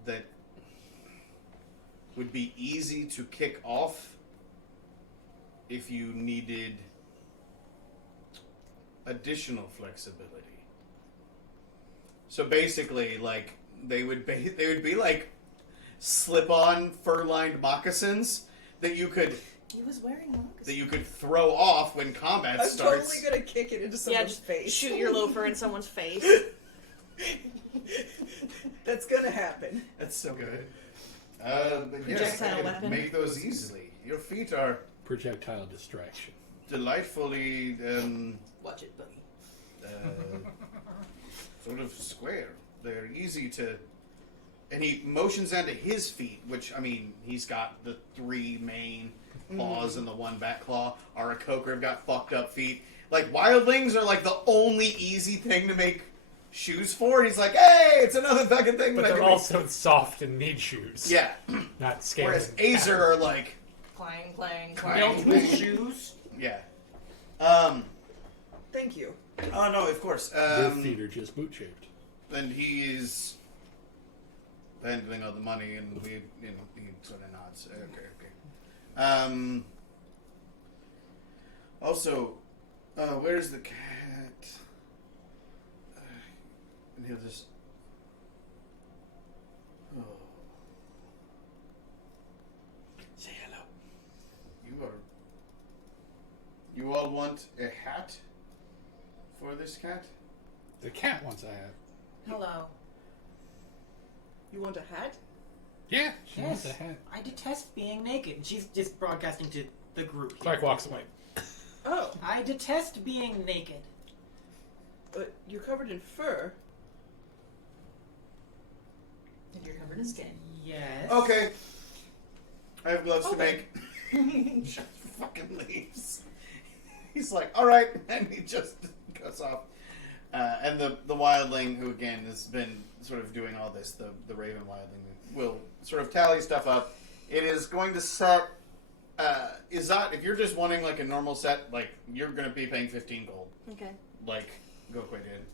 that would be easy to kick off if you needed additional flexibility. So basically, like they would be like slip-on fur-lined moccasins that you could He was wearing moccasins. that you could throw off when combat I'm starts. totally gonna kick it into Yeah, someone's just face. shoot your loafer in someone's face. That's gonna happen. That's so good. But yes, I Projectile can weapon. make those easily. Your feet are Projectile distraction. delightfully Watch it, buddy. sort of square. They're easy to. And he motions down to his feet, which, I mean, he's got the 3 main claws and the 1 back claw. Aarakocra have got fucked up feet. Like, wildlings are like the only easy thing to make shoes for. And he's like, hey, it's another fucking thing But that I they're can also soft and need shoes. make. Yeah. Not scary. Whereas Azer are like, Clang, clang, Clang. clang. Built with shoes. yeah. Thank you. Oh, no, of course. Their feet are just boot shaped. And he is handling all the money, and he sort of nods. Okay. Also, where's the cat? And he'll just. Oh. Say hello. You all want a hat for this cat? The cat wants a hat. Hello. You want a hat? Yeah, she wants Yes. a hat. I detest being naked. And she's just broadcasting to the group. Clark walks away. Oh, I detest being naked. but you're covered in fur. And you're covered in skin. Yes. Okay. I have gloves Okay. to make. Just fucking leaves. He's like, all right, and he just goes off. And the wildling, who again has been sort of doing all this, the raven wildling, will sort of tally stuff up. It is going to set. Izat, if you're just wanting like a normal set, like you're going to be paying 15 gold, Okay. like Gokwe did.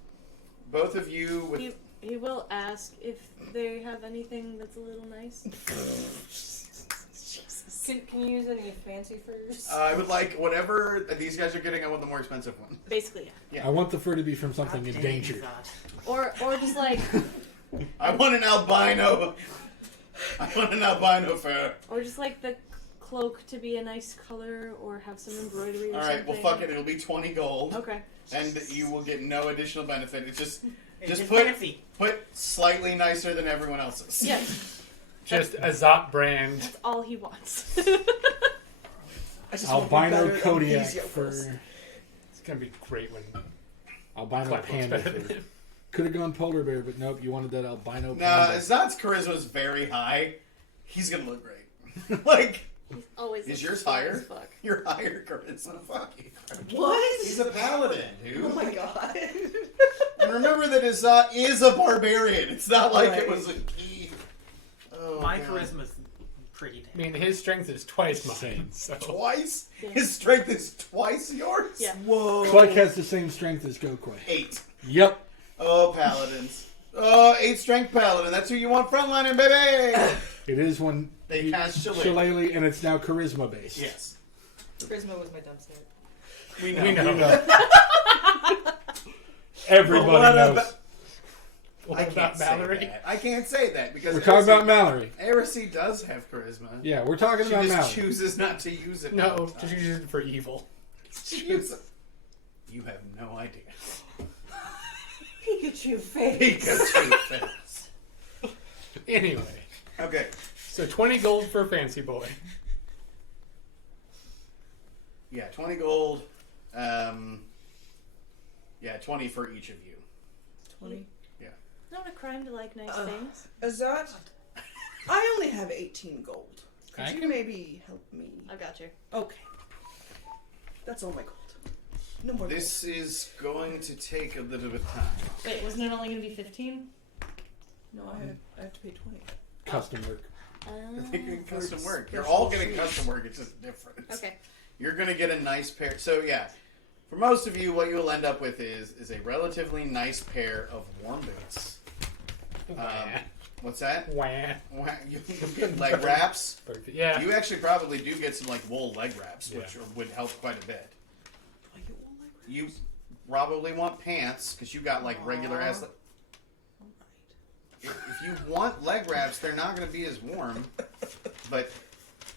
Both of you with. He will ask if they have anything that's a little nice. Can you use any fancy furs? I would like whatever these guys are getting. I want the more expensive one. Basically, Yeah. I want the fur to be from something God dang, endangered. God. or just like, I want an albino. I want an albino fur. or just like the cloak to be a nice color, or have some embroidery or All right, something. well, fuck it. It'll be 20 gold, Okay. and you will get no additional benefit. It's just It's put fancy. slightly nicer than everyone else's. Yes, Just a Zot brand. that's all he wants. I just want to be Albino better than Kodiak these yokels. fur. It's gonna be great when Albino Clark looks panda better than fur. him. Could have gone polar bear, but nope, you wanted that albino Nah, panda. Zod's charisma is very high. He's gonna look great. Like, He's always is looks yours smart higher? as fuck. You're higher charisma. Fuck you. What? He's a paladin, dude. Oh my god. And remember that Izat is a barbarian. It's not like it Right. was a key. Oh, My God. charisma's pretty I damn. mean, his strength is twice mine. Same. So Twice? Yeah. His strength is twice yours? Yeah. Whoa. Clark has the same strength as Gokwe. 8. Yep. Oh, paladins. 8 strength paladin. That's who you want frontlining, baby. It is when They cast Shillelagh. Shillelagh, and it's now charisma based. Yes, Charisma was my dump snare. we know. We know. Everybody But what knows. about- What I about can't Mallory? say that. I can't say that because We're talking about Mallory. Heresy does have charisma. Yeah, we're talking She about just Mallory. chooses not to use it. all No, the just time. use it for evil. She uses- You have no idea. Pikachu face. Pikachu face. Anyway, Okay. so 20 gold for Fancy Boy. Yeah, 20 gold. Yeah, 20 for each of you. 20. Not a crime to like nice things. Is that? I only have 18 gold. Could I you can- maybe help me? I got you. Okay. That's all my gold. No more This is going to take a little bit of time. Wait, wasn't it only going to be 15? gold. No, I have to pay 20. Custom work. You're getting custom work. You're special all getting treat. custom work. It's just different. Okay. You're going to get a nice pair. So, yeah. For most of you, what you'll end up with is a relatively nice pair of warm boots. What's that? Wah. Wah, you get leg wraps. Perfect. Yeah. You actually probably do get some like wool leg wraps, which Yeah. would help quite a bit. Do I get one leg wrap? You probably want pants because you got like regular ass. If you want leg wraps, they're not going to be as warm, but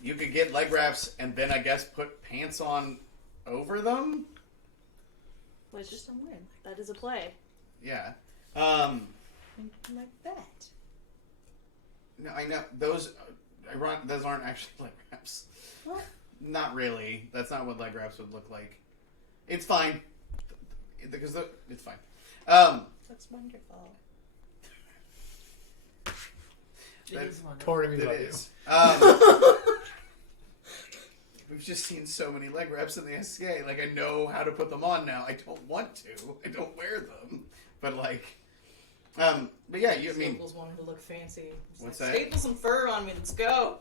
you could get leg wraps and then I guess put pants on over them. Which is somewhere. That is a play. Yeah. Like that. No, I know those. Those aren't actually leg wraps. What? Not really. That's not what leg wraps would look like. It's fine because it's fine. That's wonderful. It That- is one. Tori, we It love you. is. We've just seen so many leg wraps in the SCA. Like, I know how to put them on now. I don't want to. I don't wear them. But, like, but yeah, I mean, Staples wanted to look fancy. He's What's like, that? Staple some fur on me. Let's go.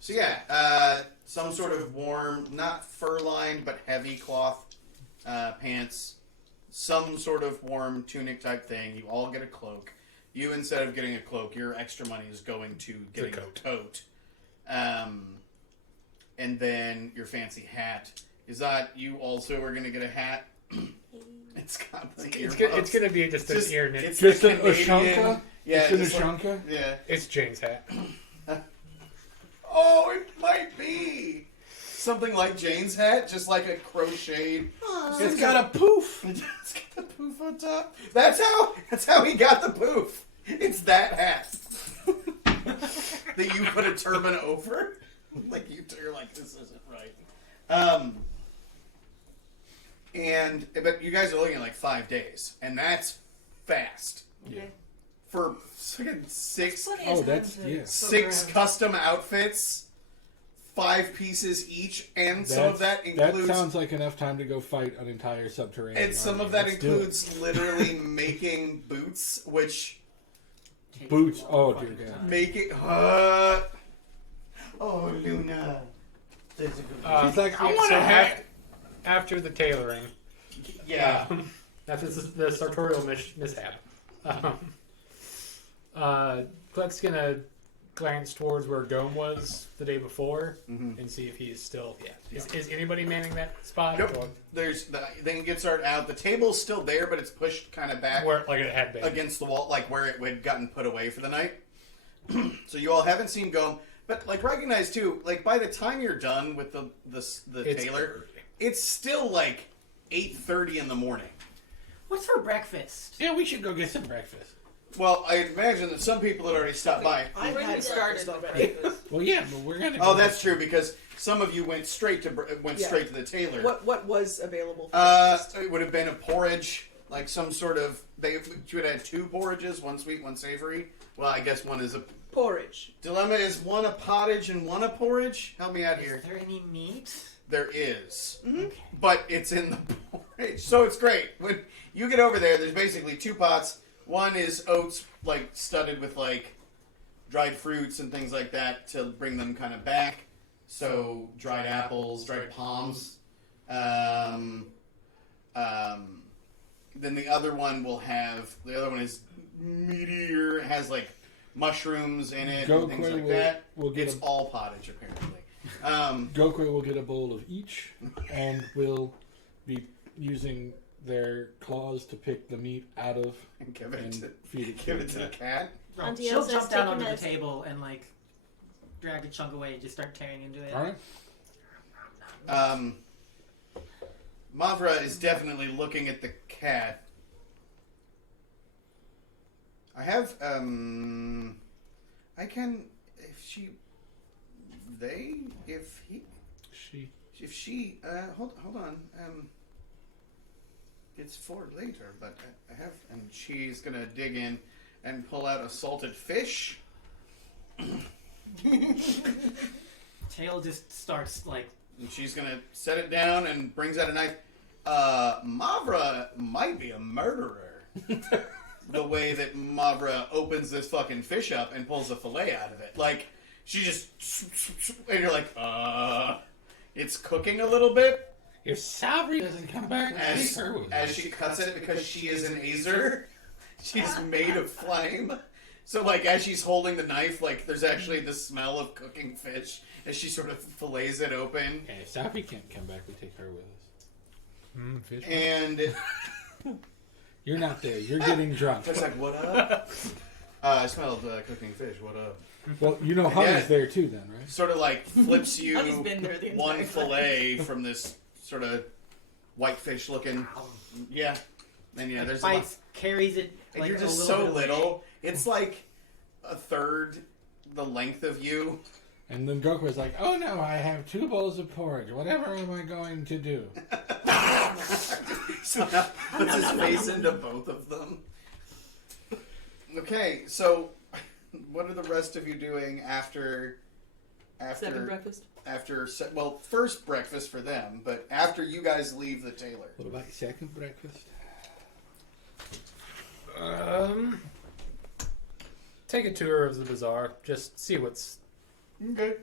so yeah, some sort of warm, not fur-lined, but heavy cloth pants. Some sort of warm tunic type thing. You all get a cloak. You, instead of getting a cloak, your extra money is going to getting coat. a coat. And then your fancy hat. Is that you also are going to get a hat? It's got the It's gonna be just an ear knit. it's Just the an Canadian- Ushanka? Yeah, Just an just like- Ushanka? yeah. It's Jane's hat. Oh, it might be something like Jane's hat, just like a crocheted. It's got a poof. It's got the poof on top. That's how he got the poof. It's that hat that you put a turban over. Like you're like, this isn't right. But you guys are looking at like 5 days, and that's fast Okay. for fucking six Oh, that's, yeah. six custom outfits, 5 pieces each, and some of that includes That sounds like enough time to go fight an entire subterranean and some army. of that Let's do it. includes literally making boots, which Takes Boots. a Oh, long dear fucking God. time. make it. Oh, Luna. There's a good He's like, I Yeah, want so a hat. After the tailoring, yeah. after the sartorial mishap, Gleck's gonna glance towards where Dome was the day before and see if he's still. Yeah. Is anybody manning that spot? Nope. Or There's the thing gets started out. The table's still there, but it's pushed kind of back where like it had been. against the wall, like where it had gotten put away for the night. So you all haven't seen Gome, but like recognize too. Like by the time you're done with the It's tailor, early. it's still like 8:30 in the morning. What's for breakfast? Yeah, we should go get some breakfast. Well, I imagine that some people had already stopped by. I When had we started breakfast with already. breakfast. Well, yeah, but we're gonna. Oh, go that's get true because some of you went straight to Yeah. straight to the tailor. What was available for breakfast? It would have been a porridge, like some sort of. You would have had 2 porridges, one sweet, one savory. Well, I guess one is a Porridge. dilemma. Is one a pottage and one a porridge? Help me out Is here. there any meat? There is, Mm-hmm. but it's in the porridge, so it's great. When you get over there, there's basically 2 pots. One is oats, like studded with like dried fruits and things like that to bring them kind of back. So dried apples, dried palms. Then the other one is meatier, has like mushrooms in it and things like that. It's all pottage apparently. Gokwe will get a bowl of each, and will be using their claws to pick the meat out of and feed it give it to the cat. Well, Auntie she'll Elsa's jump down taking onto the us- table and like drag a chunk away and just start tearing into it. All right. Mavra is definitely looking at the cat. I have, I can, hold on, it's for later, but I have, and she's gonna dig in and pull out a salted fish. Tail just starts like. And she's gonna set it down and brings out a knife. Mavra might be a murderer. The way that Mavra opens this fucking fish up and pulls a fillet out of it. Like, she just... And you're like, it's cooking a little bit. If Sabri doesn't come back, As she cuts it, because she is an Azer, she's made of flame. So, like, as she's holding the knife, like, there's actually the smell of cooking fish as she sort of fillets it open. And if Sabri can't come back, we take her with us. Fish. And... You're not there. You're getting drunk. It's like, what up? I smelled cooking fish. What up? Well, you know Honey's there too then, right? Sort of like flips you Honey's been there the entire one time. fillet from this sort of whitefish looking. Yeah. And yeah, there's Bites, carries it. and Like, you're just a so little bit away. little. It's like a third the length of you. And then Goku was like, "Oh no, I have 2 bowls of porridge. Whatever am I going to do?" So now puts his face into both of them. Okay, so what are the rest of you doing after Second breakfast. well, first breakfast for them, but after you guys leave the tailor? What about your second breakfast? Take a tour of the bazaar. Just see what's. Okay.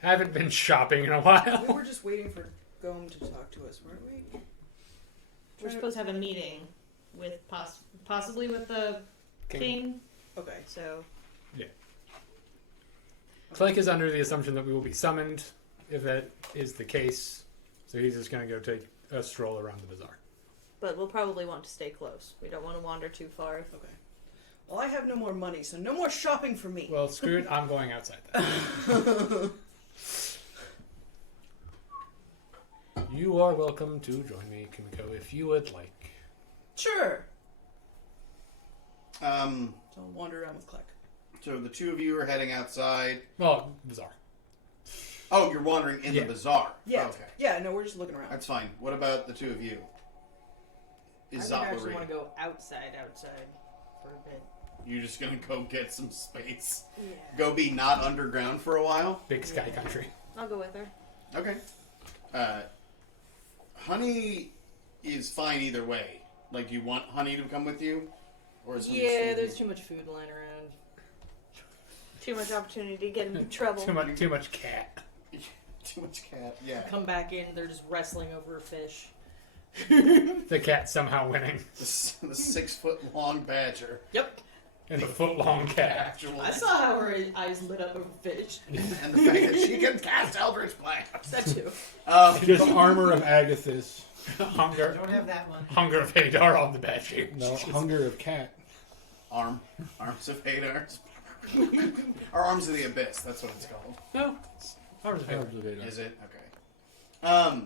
Haven't been shopping in a while. We were just waiting for Gome to talk to us, weren't we? We're supposed to have a meeting with possibly with the king. Okay. So Clank is under the assumption that we will be summoned, if that is the case. So he's just going to go take a stroll around the bazaar. But we'll probably want to stay close. We don't want to wander too far. Okay. Well, I have no more money, so no more shopping for me. Well, screw it. I'm going outside then. You are welcome to join me, Kimiko, if you would like. Sure. So So I'll wander around with Clec. so the two of you are heading outside. Well, bazaar. Oh, you're wandering in the bazaar. Yeah. Okay. Yeah, no, we're just looking around. That's fine. What about the two of you? I would actually want to go outside for a bit. You're just gonna go get some space. yeah, Go be not underground for a while. Big sky country. I'll go with her. Okay. Honey is fine either way. Like, do you want Honey to come with you? Or is Honey Yeah, staying there's here? too much food lying around. Too much opportunity to get into trouble. Too much cat. Too much cat. Yeah. Come back in, they're just wrestling over a fish. The cat somehow winning. The 6 foot long badger. Yep. And the foot-long cat. Actual. I saw how her eyes lit up over fish. And the fact that she can cast Eldritch Blast. That too. Just armor of Agathis. Hunger. Don't have that one. Hunger of Hadar on the badger. No, hunger of cat. Arms of Hadars. Or Arms of the Abyss, that's what it's called. No. Arms of Hadar. Arms of Hadar. Is it? Okay.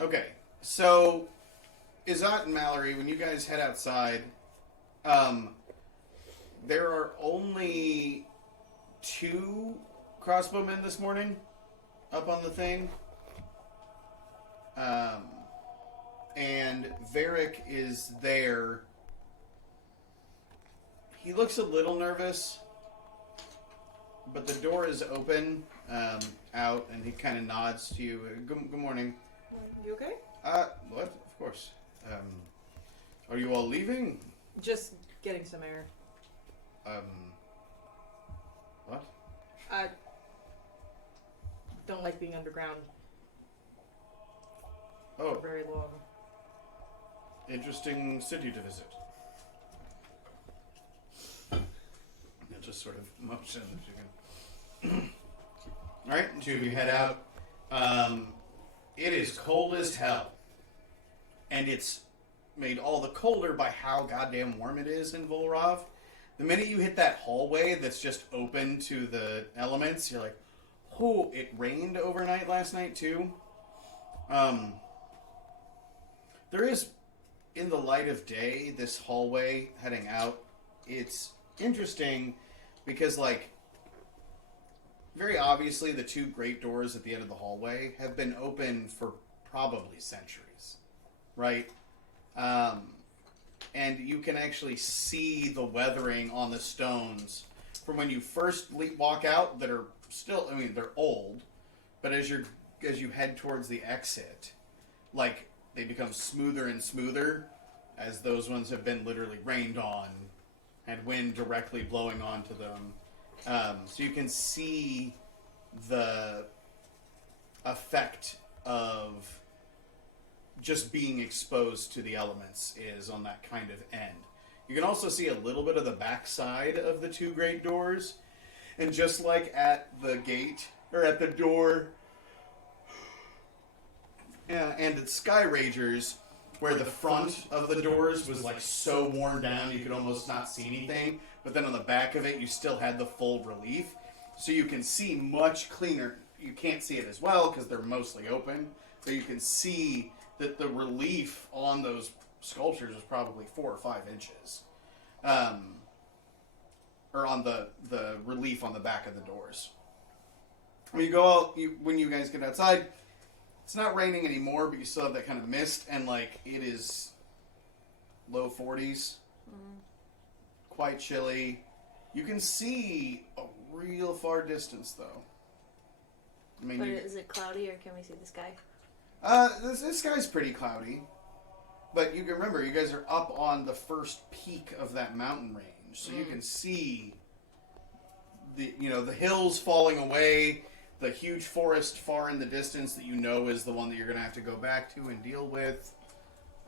Okay, so Izzat and Mallory, when you guys head outside, there are only 2 crossbowmen this morning up on the thing. And Varric is there. He looks a little nervous, but the door is open out, and he kind of nods to you. Good morning. You okay? What? Of course. Are you all leaving? Just getting some air. What? I don't like being underground. Oh. for very long. Interesting city to visit. It just sort of motions. You can... Alright, two of you head out. It is cold as hell. And it's made all the colder by how goddamn warm it is in Vulrav. The minute you hit that hallway that's just open to the elements, you're like, oh, it rained overnight last night too. There is, in the light of day, this hallway heading out. It's interesting because, like, very obviously the two great doors at the end of the hallway have been open for probably centuries, right? And you can actually see the weathering on the stones from when you first walk out that are still, I mean, they're old, but as you head towards the exit, like, they become smoother and smoother as those ones have been literally rained on and wind directly blowing onto them. So you can see the effect of just being exposed to the elements is on that kind of end. You can also see a little bit of the backside of the two great doors. And just like at the gate, or at the door, and at Sky Ragers, where the front of the doors was like so worn down you could almost not see anything, but then on the back of it you still had the full relief. So you can see much cleaner. You can't see it as well because they're mostly open, but you can see that the relief on those sculptures was probably 4 or 5 inches. Or on the relief on the back of the doors. When you go out, when you guys get outside, it's not raining anymore, but you still have that kind of mist, and like it is low 40s, quite chilly. You can see a real far distance, though. I mean, But is it cloudy, or can we see the sky? This sky's pretty cloudy, but you can remember you guys are up on the first peak of that mountain range, so you can see the hills falling away, the huge forest far in the distance that you know is the one that you're going to have to go back to and deal with.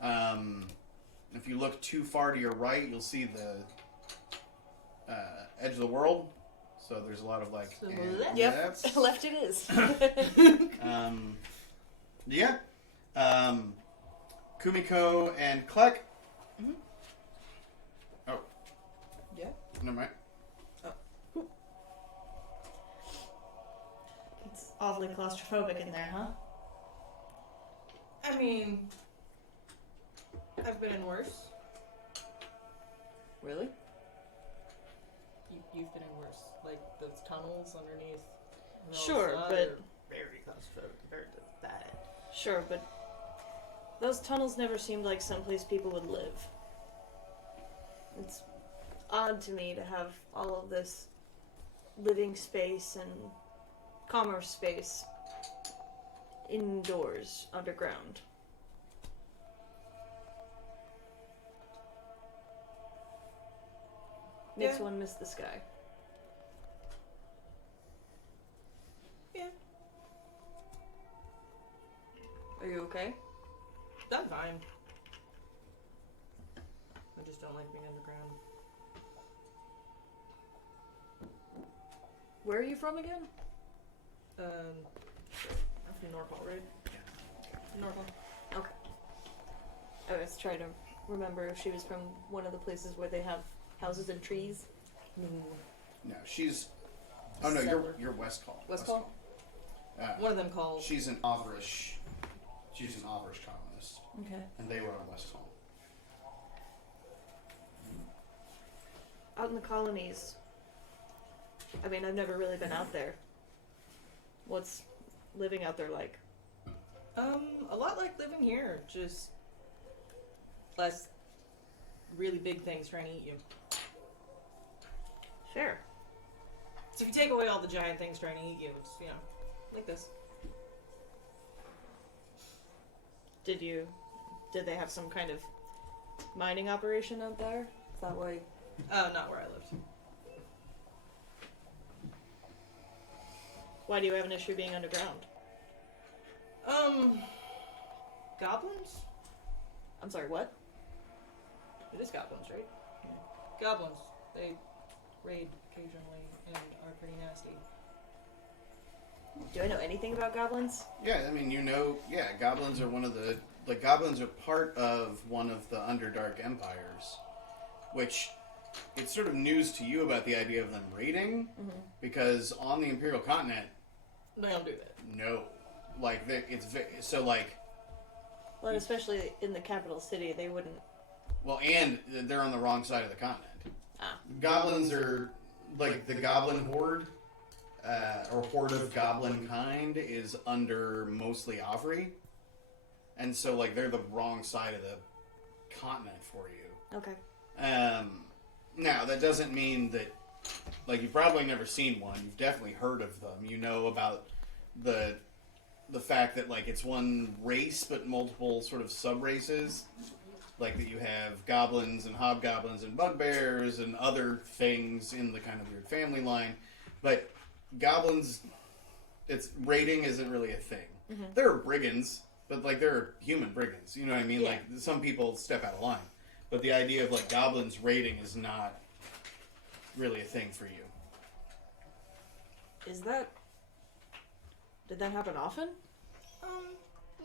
If you look too far to your right, you'll see the edge of the world. So there's a lot of like. So Yep, left it is. Yeah. Kumiko and Klek. Mhm. Oh. Yeah. Never mind. It's awfully claustrophobic in there, huh? I mean, I've been in worse. Really? You've been in worse. Like those tunnels underneath. Sure, Velsa but- are very claustrophobic compared to that. Sure, but those tunnels never seemed like someplace people would live. It's odd to me to have all of this living space and commerce space indoors, underground. Makes Yeah. one miss the sky. Yeah, Are you okay? I'm fine. I just don't like being underground. Where are you from again? I'm from Norcal, right? Norcal. I was trying to remember if she was from one of the places where they have houses and trees. No, she's. Oh no, Settler. you're West Hall. West Hall? One of them called. She's an Avarish. She's an Avarish colonist, Okay. and they were on West Hall. Out in the colonies. I mean, I've never really been out there. What's living out there like? A lot like living here, just less really big things trying to eat you. Fair. So if you take away all the giant things trying to eat you, it's, like this. Did they have some kind of mining operation out there? Is that why? Not where I lived. Why do you have an issue being underground? Goblins? I'm sorry, what? It is goblins, right? Yeah. Goblins. They raid occasionally and are pretty nasty. Do I know anything about goblins? Yeah, I mean, goblins are one of the... Like, goblins are part of one of the Underdark empires, which... It's sort of news to you about the idea of them raiding, because on the Imperial continent... They don't do that. No. Like, so, like... Well, especially in the capital city, they wouldn't... Well, and they're on the wrong side of the continent. Ah. Goblins are, like, the goblin horde, or horde of goblin kind, is under mostly Avri. And so, like, they're the wrong side of the continent for you. Okay. Now, that doesn't mean that, like, you've probably never seen one. You've definitely heard of them. You know about the fact that, like, it's one race, but multiple sort of sub-races. Like, that you have goblins and hobgoblins and bugbears and other things in the kind of weird family line. But goblins, raiding isn't really a thing. Mm-hmm. There are brigands, but, like, there are human brigands. You know what I mean? Yeah. Like, some people step out of line. But the idea of, like, goblins raiding is not really a thing for you. Is that... Did that happen often?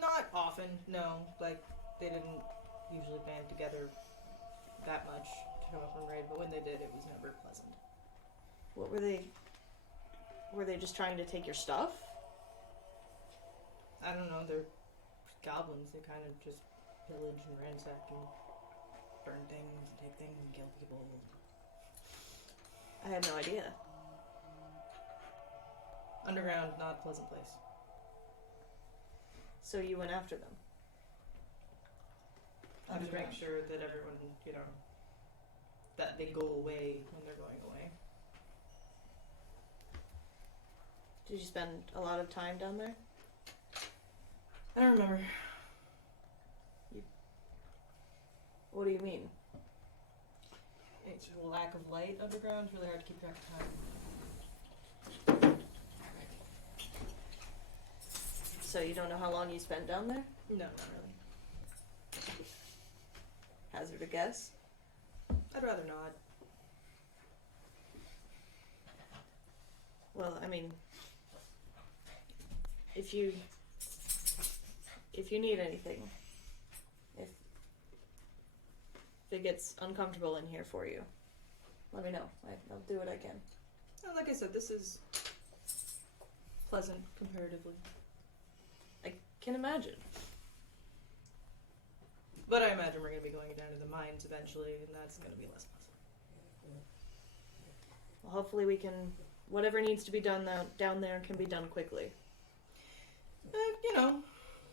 Not often, no. Like, they didn't usually band together that much to come up and raid, but when they did, it was never pleasant. What were they... Were they just trying to take your stuff? I don't know, they're goblins. They kind of just pillage and ransack and burn things and take things and kill people. I had no idea. Underground, not a pleasant place. So you went after them? I just make sure that everyone, that they go away when they're going away. Did you spend a lot of time down there? I don't remember. What do you mean? It's a lack of light underground. It's really hard to keep track of time. So you don't know how long you spent down there? No, not really. Hazard a guess? I'd rather not. Well, I mean, if you need anything, if it gets uncomfortable in here for you, let me know. I'll do what I can. Well, like I said, this is pleasant comparatively. I can imagine. But I imagine we're going to be going down to the mines eventually, and that's going to be less pleasant. Well, hopefully we can, whatever needs to be done down there can be done quickly.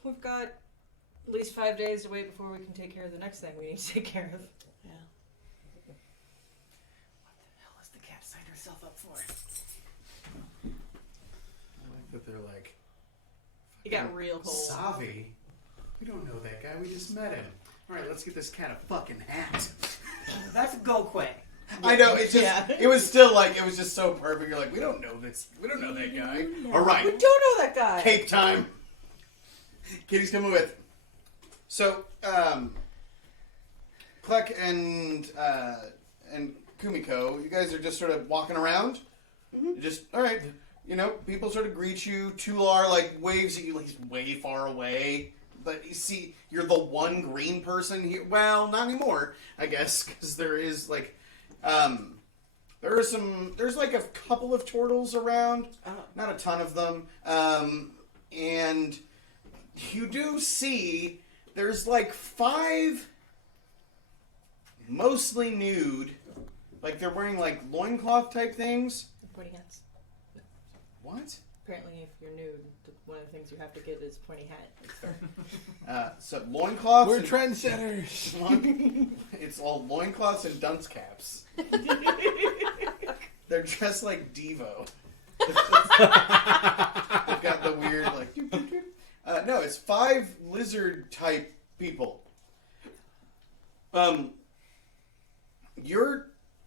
We've got at least 5 days to wait before we can take care of the next thing we need to take care of. Yeah. What the hell has the cat signed herself up for? I like that they're like... It got real cold. Savi? We don't know that guy. We just met him. Alright, let's get this cat a fucking hat. That's Gokwe. I know, it just, it was still like, it was just so perfect. You're like, we don't know this. We don't know that guy. Alright. We do know that guy. Cape time. Kitty's coming with. So, Klek and Kumiko, you guys are just sort of walking around. Mm-hmm. Just, alright. People sort of greet you. Tular, like, waves at you like he's way far away. But you see, you're the one green person here. Well, not anymore, I guess, because there is, like, there's like a couple of turtles around. Not a ton of them. And you do see there's like 5 mostly nude, like they're wearing like loincloth type things. Pointy hats. What? Apparently, if you're nude, one of the things you have to get is pointy hat. So loincloths. We're trendsetters. It's all loincloths and dunce caps. They're dressed like Devo. They've got the weird like. No, it's 5 lizard type people.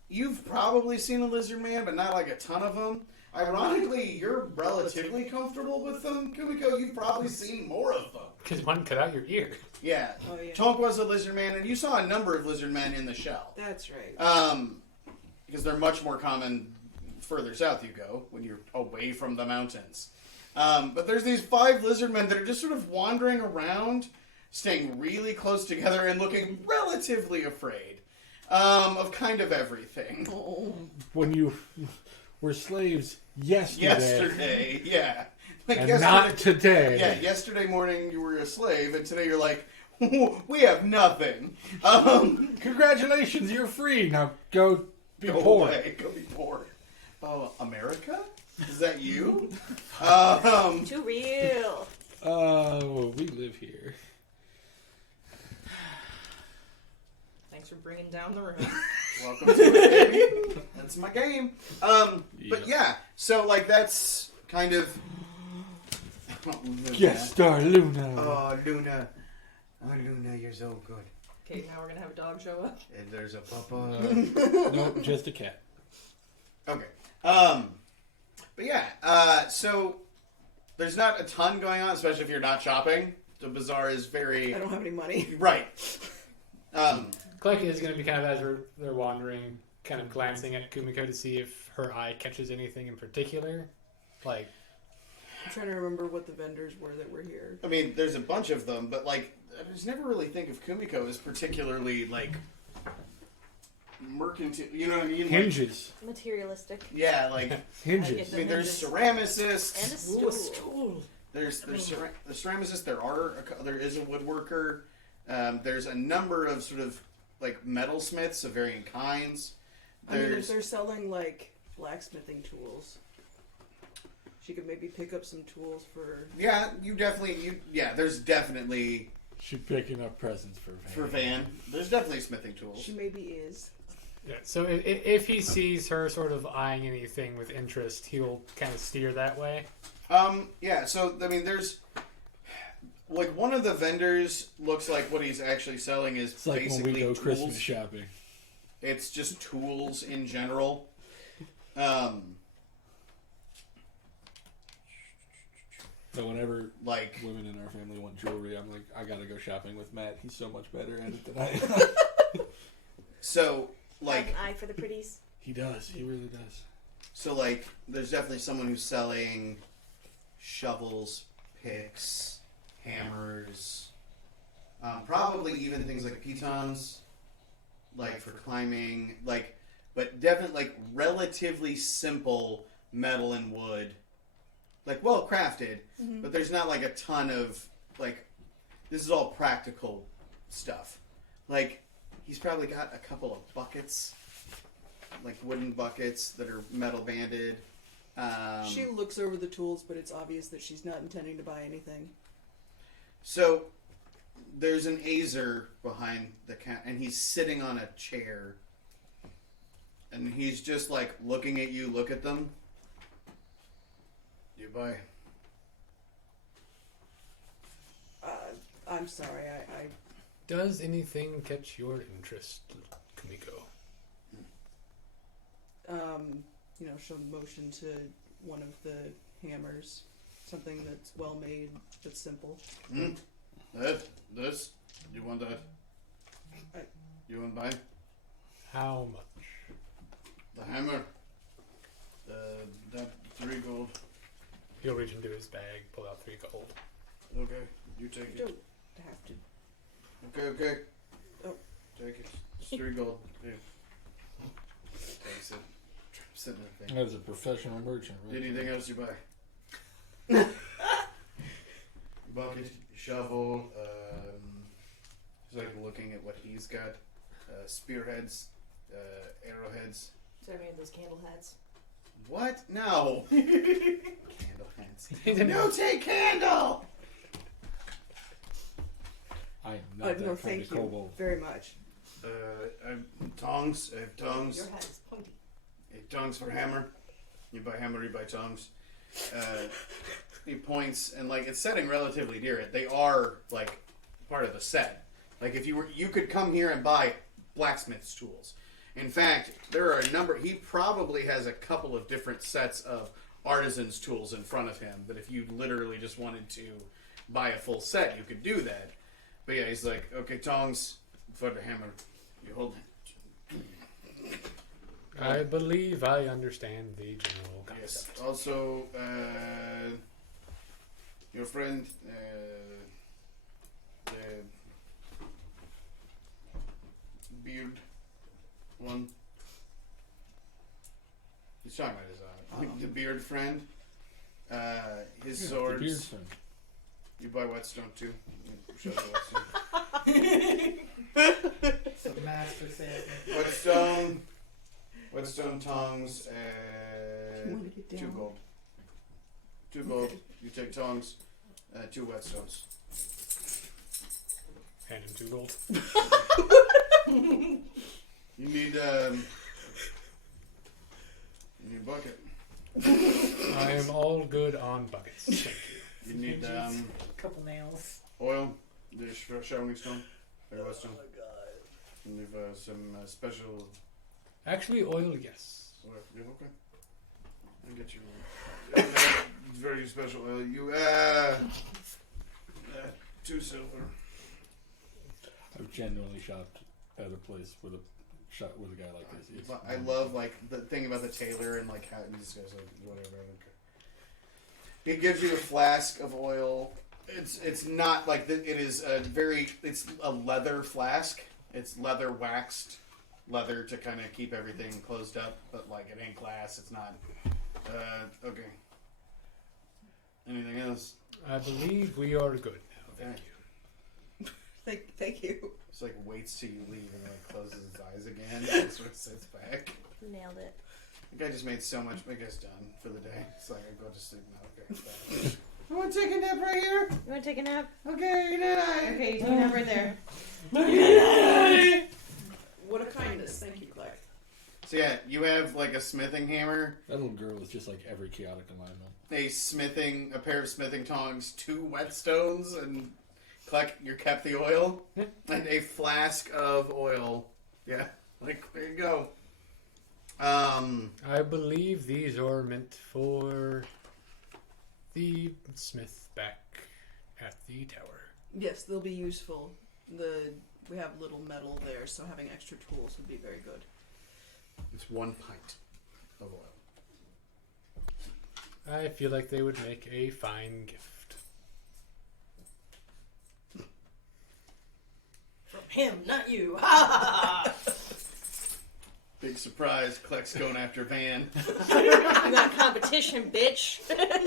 You've probably seen a lizard man, but not like a ton of them. Ironically, you're relatively comfortable with them, Kumiko. You've probably seen more of them. Because one cut out your ear. Yeah. Oh, yeah. Tonk was a lizard man, and you saw a number of lizard men in the shell. That's right. Because they're much more common further south you go, when you're away from the mountains. But there's these 5 lizard men that are just sort of wandering around, staying really close together and looking relatively afraid of kind of everything. Oh. When you were slaves yesterday, Yeah. Like and not today. Yeah, yesterday morning you were a slave, and today you're like, we have nothing. Congratulations, you're free. Now go be Go poor. away. Go be poor. Oh, America? Is that you? Too real. Oh, we live here. Thanks for bringing down the room. Welcome to it, baby. That's my game. But yeah, so like that's kind of. Oh, Luna. Guest star Luna. Oh, Luna. Oh, Luna, you're so good. Okay, now we're gonna have a dog show up. And there's a papa. Nope, just a cat. Okay. But yeah, so there's not a ton going on, especially if you're not shopping. The bazaar is very I don't have any money. right. Clark is going to be kind of, as they're wandering, kind of glancing at Kumiko to see if her eye catches anything in particular. Like, I'm trying to remember what the vendors were that were here. I mean, there's a bunch of them, but like, I just never really think of Kumiko as particularly like mercantile. You know what I mean? Like, Hinges. Materialistic. yeah, like Hinges. I mean, there's ceramicists. And a stool. There's the ceramicist. There is a woodworker. There's a number of sort of like metalsmiths of varying kinds. I mean, if they're selling like blacksmithing tools, she could maybe pick up some tools for. Yeah, there's definitely She's picking up presents for Van. There's definitely smithing tools. She maybe is. yeah. So if he sees her sort of eyeing anything with interest, he'll kind of steer that way. Yeah. So I mean, there's like one of the vendors looks like what he's actually selling is It's like basically when we go tools. Christmas shopping. It's just tools in general. But whenever Like women in our family want jewelry, I'm like, I gotta go shopping with Matt. He's so much better at it than I am. so Have like an eye for the pretties. He does. He really does. so like there's definitely someone who's selling shovels, picks, hammers, probably even things like pitons, like for climbing, like, but definitely like relatively simple metal and wood, like well crafted, but there's not like a ton of like, this is all practical stuff. Like he's probably got a couple of buckets, like wooden buckets that are metal banded. She looks over the tools, but it's obvious that she's not intending to buy anything. So there's an Azer behind the counter, and he's sitting on a chair, and he's just like looking at you. Look at them. You buy? I'm sorry, I Does anything catch your interest, Kumiko? she'll motion to one of the hammers, something that's well made but simple. This? You want that? You want to buy How much? the hammer? That 3 gold. He'll reach into his bag, pull out 3 gold. Okay, you take You it. don't have to. Okay. Oh. Take it. It's 3 gold. Here. Takes it. Drops it in the thing. That is a professional merchant, right? Anything else you buy? Bucket, shovel. He's like looking at what he's got. Spearheads, arrowheads. So I mean those candle hats. What? No. Candle hands. No, take candle. I am not that No, kind thank of you kobold. very much. Tongs. I have tongs. Your hat is pointy. Tongs for hammer. You buy hammer, you buy tongs. He points, and like it's setting relatively near it. They are like part of the set. Like if you could come here and buy blacksmith's tools. In fact, there are a number. He probably has a couple of different sets of artisan's tools in front of him. But if you literally just wanted to buy a full set, you could do that. But yeah, he's like, okay, tongs for the hammer. You hold it. I believe I understand the general Yes. concept. Also, your friend, the beard one. He's talking about his the beard friend. His Yeah, swords. The beard friend. You buy whetstone too. Show the So master said. whetstone. Whetstone tongs. You wanna get 2 down? gold. 2 gold. You take tongs. 2 whetstones. Hand him 2 gold. You need you need a bucket. I am all good on buckets. Thank you. You need Couple nails. oil, the showering stone, or whetstone. You need some special. Actually, oil, yes. Oil. Yeah, okay. I'll get you very special oil. You 2 silver. I've genuinely shopped at a place with a guy like this. It's I love like the thing about the tailor and like how this guy's like whatever. I don't care. It gives you a flask of oil. It's not like it is it's a leather flask. It's leather waxed leather to kind of keep everything closed up, but like it ain't glass. It's not. Okay. Anything else? I believe we are good now. Thank Okay. you. Thank you. It's like waits till you leave and like closes his eyes again and sort of sits back. Nailed it. The guy just made so much. My guy's done for the day. It's like I go to sleep now. Okay. You want to take a nap right here? You want to take a nap? Okay, good night. Okay, you take it right there. What a kindness. Thank you, Claire. So yeah, you have like a smithing hammer, That little girl is just like every chaotic alignment. a pair of smithing tongs, 2 whetstones, and you kept the oil, and a flask of oil. Yeah, like there you go. I believe these are meant for the smith back at the tower. Yes, they'll be useful. We have little metal there, so having extra tools would be very good. It's 1 pint of oil. I feel like they would make a fine gift. From him, not you. Big surprise, Kleck's going after Van. You got competition, bitch.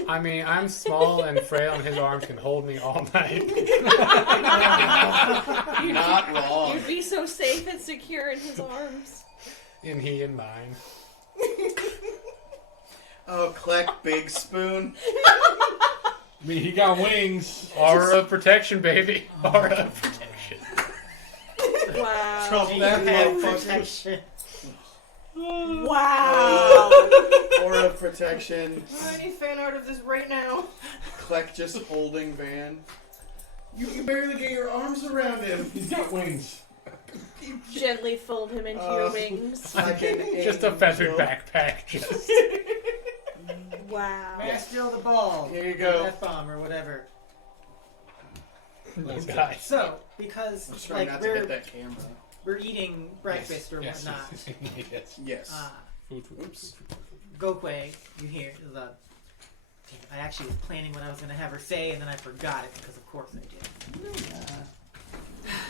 I mean, I'm small and frail, and his arms can hold me all night. Not wrong. You'd be so safe and secure in his arms. And he and mine. Oh, Kleck, big spoon. I mean, he got wings. Aura of protection, baby. Aura of protection. Wow. Trouble that motherfucker. Protection. Wow. Aura of protection. I need fan art of this right now. Kleck just holding Van. You can barely get your arms around him. He's got wings. Gently fold him into your wings. Like an Just a feathered angel. backpack. Just. Wow. May I steal the ball? Here you go. F-bomb or whatever. Those guys. So, because I'm trying not to hit that camera. we're eating breakfast or Yes. whatnot, Yes. Yes. Food, food, Oops. food, food, food. Gokwe, you hear the. Damn it, I actually was planning what I was going to have her say, and then I forgot it because, of course, I did.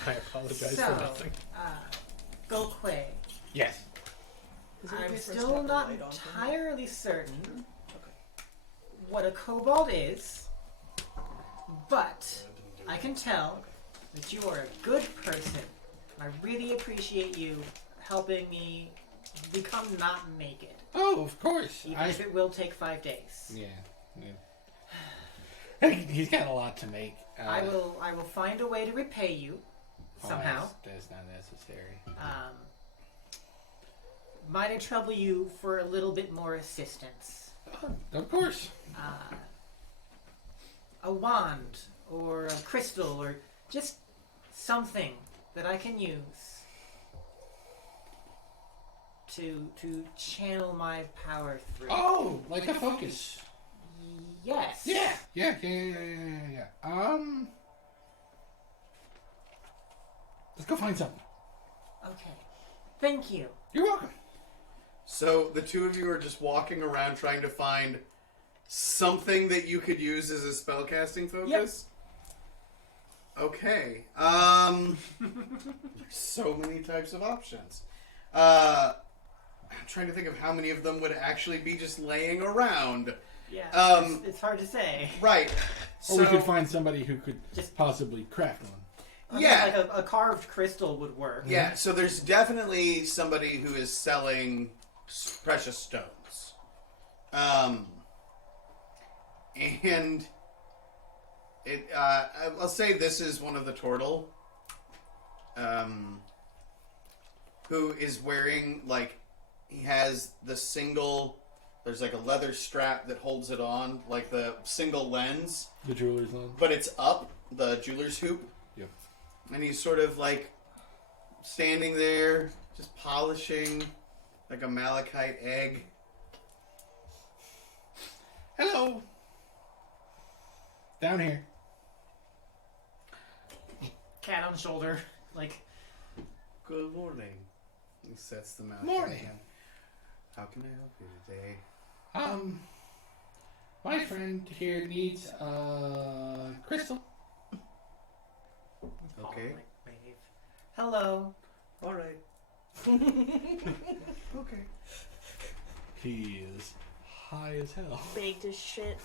I apologize So, for nothing. Gokwe, Yes. Is it okay I'm for us to still have the not light on for him? entirely certain what a kobold is, but I can tell that you are a good person. I really appreciate you helping me become not naked, Oh, of course. even if it will take 5 days. Yeah. He's got a lot to make. I will find a way to repay you somehow. That's not necessary. Might I trouble you for a little bit more assistance? Of course. A wand or a crystal or just something that I can use. to channel my power through. Oh, like a focus. Yes. Yeah. Let's go find something. Okay. Thank you. You're welcome. So the two of you are just walking around trying to find something that you could use as a spellcasting focus? Okay. There's so many types of options. I'm trying to think of how many of them would actually be just laying around. Yeah. It's hard to say. Right. Or we could find somebody who could just possibly craft one. Yeah. Like a carved crystal would work. Yeah, so there's definitely somebody who is selling precious stones. And I'll say this is one of the turtle, who is wearing, like, he has the single, there's like a leather strap that holds it on, like the single lens, The jeweler's on. but it's up, the jeweler's hoop. Yep. And he's sort of like standing there, just polishing like a malachite egg. Hello. Down here. Cat on shoulder. Like, Good morning. He sets them out. Morning. Again. How can I help you today? My friend here needs a crystal. Okay. wave. Hello. All right. Okay. He is high as hell. Baked as shit.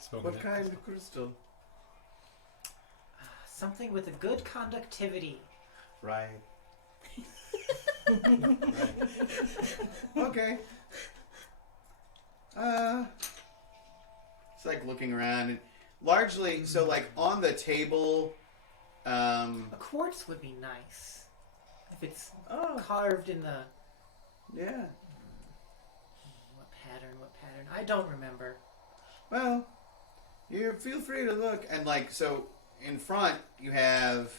Smoking What it. kind of crystal? Something with a good conductivity. Right. Right. Okay. It's like looking around and largely so like on the table. A quartz would be nice. If it's carved in the... Yeah. What pattern? I don't remember. Well, you feel free to look and like so in front you have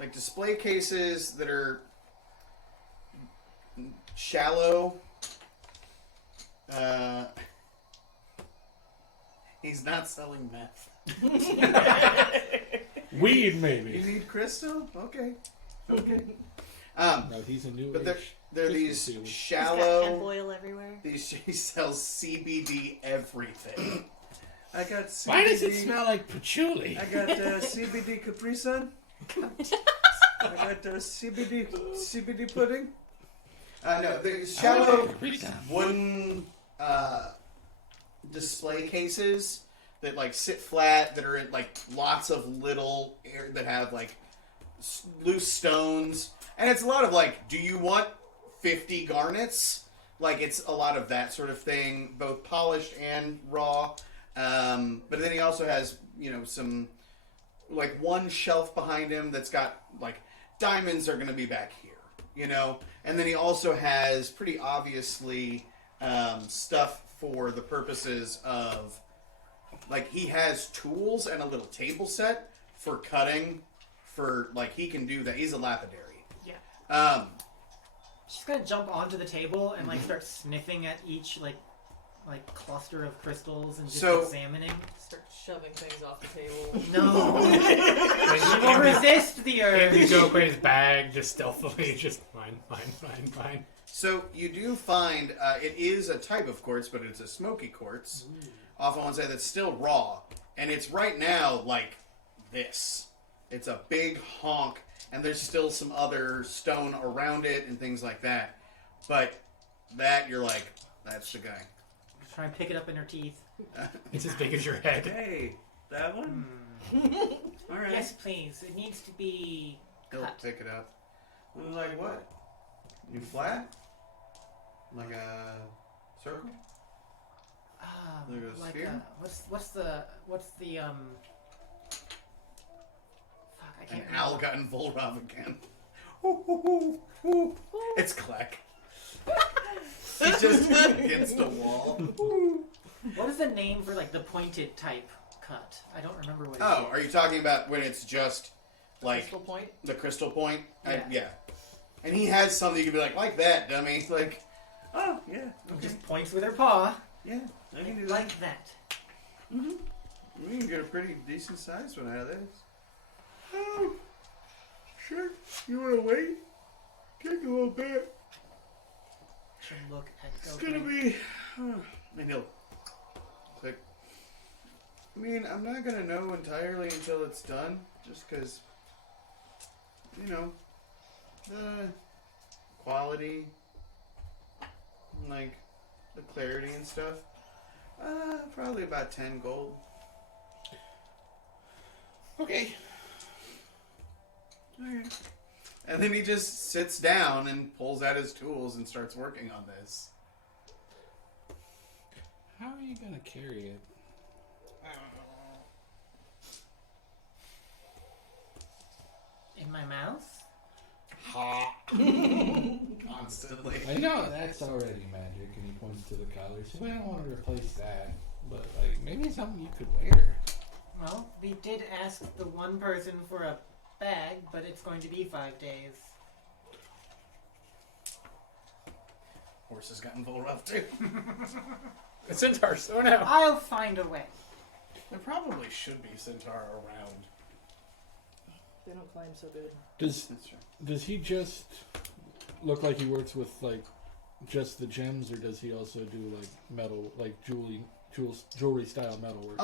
like display cases that are shallow. He's not selling meth. Weed, You maybe. need crystal? Okay. Okay. No, he's a new But age. they're crystal these sealer. He's got hemp shallow. oil everywhere. He sells CBD everything. I got CBD. Why does it smell like patchouli? I got CBD Capri Sun. I got CBD pudding. No, the shallow wooden display cases that like sit flat that are in like lots of little air that have like loose stones, and it's a lot of like, do you want 50 garnets? Like it's a lot of that sort of thing, both polished and raw. But then he also has, you know, some like one shelf behind him that's got like diamonds are going to be back here, you know, and then he also has pretty obviously stuff for the purposes of like he has tools and a little table set for cutting for like he can do that. He's a lapidary. Yeah. She's gonna jump onto the table and like start sniffing at each like cluster of crystals and just So- examining. Start shoving things off the table. No. She will resist the urge. Andy Gokway's bag, just stealthily, just mine. So you do find it is a type of quartz, but it's a smoky quartz. Off on one side that's still raw, and it's right now like this. It's a big honk, and there's still some other stone around it and things like that. But that you're like, that's the guy. Try and pick it up in her teeth. It's as big as your head. Hey, that one. All right. Yes, please. It needs to be He'll cut. pick it up. Like what? You flat? Like a circle? Like a Like sphere? what's the fuck, I And can't Al remember. got in Vulrav again. It's Kleck. He's just against a wall. What is the name for like the pointed type cut? I don't remember what it Oh, is. are you talking about when it's just like Crystal point. the crystal point? Yeah. Yeah. And he has something you can be like that, dummy. Like, oh, yeah. Okay. Just points with her paw. Yeah, I can do that. Like that. Mm-hmm. We can get a pretty decent sized one out of this. Oh, sure. You want to wait? Take a little bit. She'll look at It's Goku. gonna be. And he'll click. I mean, I'm not gonna know entirely until it's done, just because, you know, the quality, like the clarity and stuff. Probably about 10 gold. Okay. Okay. And then he just sits down and pulls out his tools and starts working on this. How are you gonna carry it? In my mouth? Ha! Constantly. I know that's already magic, and he points to the collar, so I don't want to replace that. But, like, maybe something you could wear. Well, we did ask the one person for a bag, but it's going to be 5 days. Horse has gotten Vulrav too. The centaurs. Oh no. I'll find a way. There probably should be Centaur around. They don't climb so good. Does That's true. does he just look like he works with, like, just the gems, or does he also do, like, metal, like, jewelry style metal work?